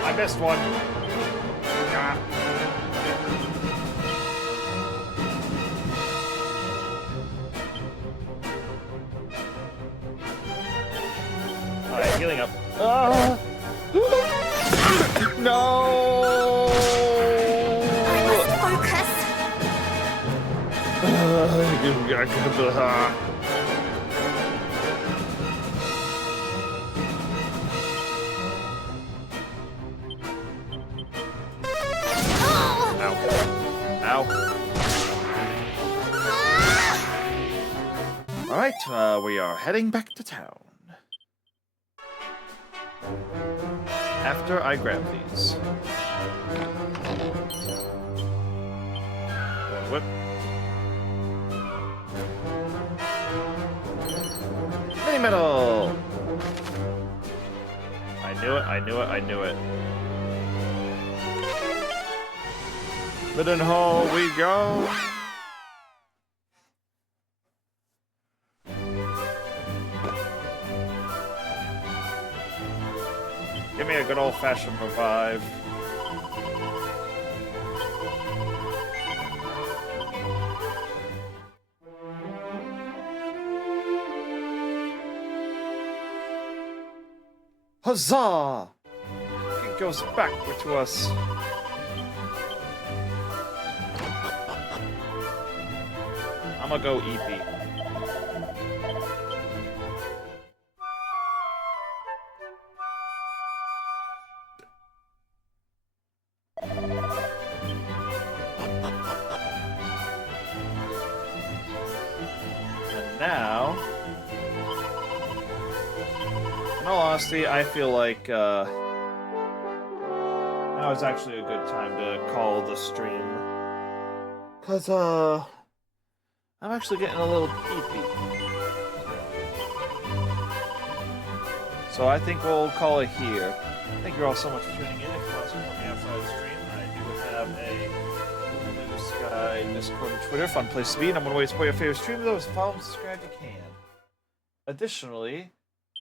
I missed one. Ah. Alright, healing up. No! I must focus. Ow. Ow. we are heading back to town. After I grab these. What? Mini medal! I knew it, I knew it, I knew it. Middenhall we go! Give me a good old-fashioned revive. Huzzah! It goes backward to us. I'm gonna go EP. And now, in all honesty, I feel like now is actually a good time to call the stream. Cause I'm actually getting a little peepee. So I think we'll call it here. Thank you all so much for tuning in. If you want to support me outside the stream, I do have a Blue Sky Discord and Twitter, fun place to be, and I'm gonna wait to support your favorite stream. Those follow and subscribe if you can. Additionally,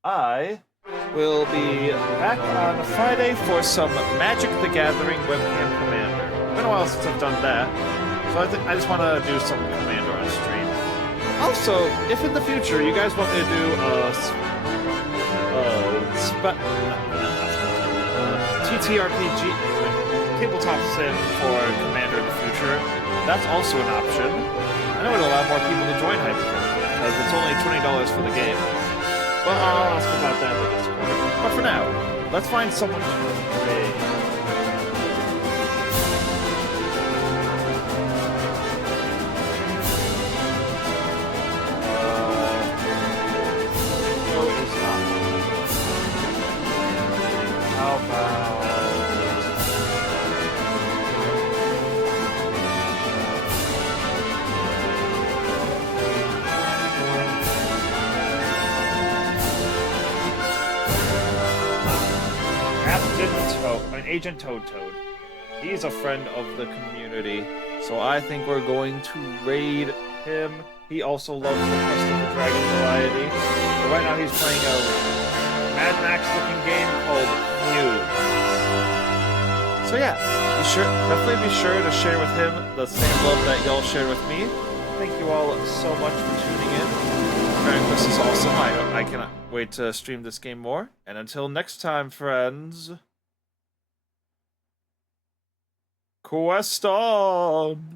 I will be back on Friday for some Magic the Gathering webcam commander. It's been a while since I've done that, so I just want to do some commander on stream. Also, if in the future you guys want me to do TTRPG tabletop sim for commander in the future, that's also an option. I know it'll allow more people to join hypothetically, because it's only $20 for the game. But I'll ask about that in the Discord. But for now, let's find someone to play. No, it is not. How about... Agent Toad. He's a friend of the community, so I think we're going to raid him. He also loves the Crest of the Dragon variety, but right now he's playing a Mad Max-looking game called Muse. So yeah, definitely be sure to share with him the same love that y'all shared with me. Thank you all so much for tuning in. This is awesome. I cannot wait to stream this game more. And until next time, friends. Quest on!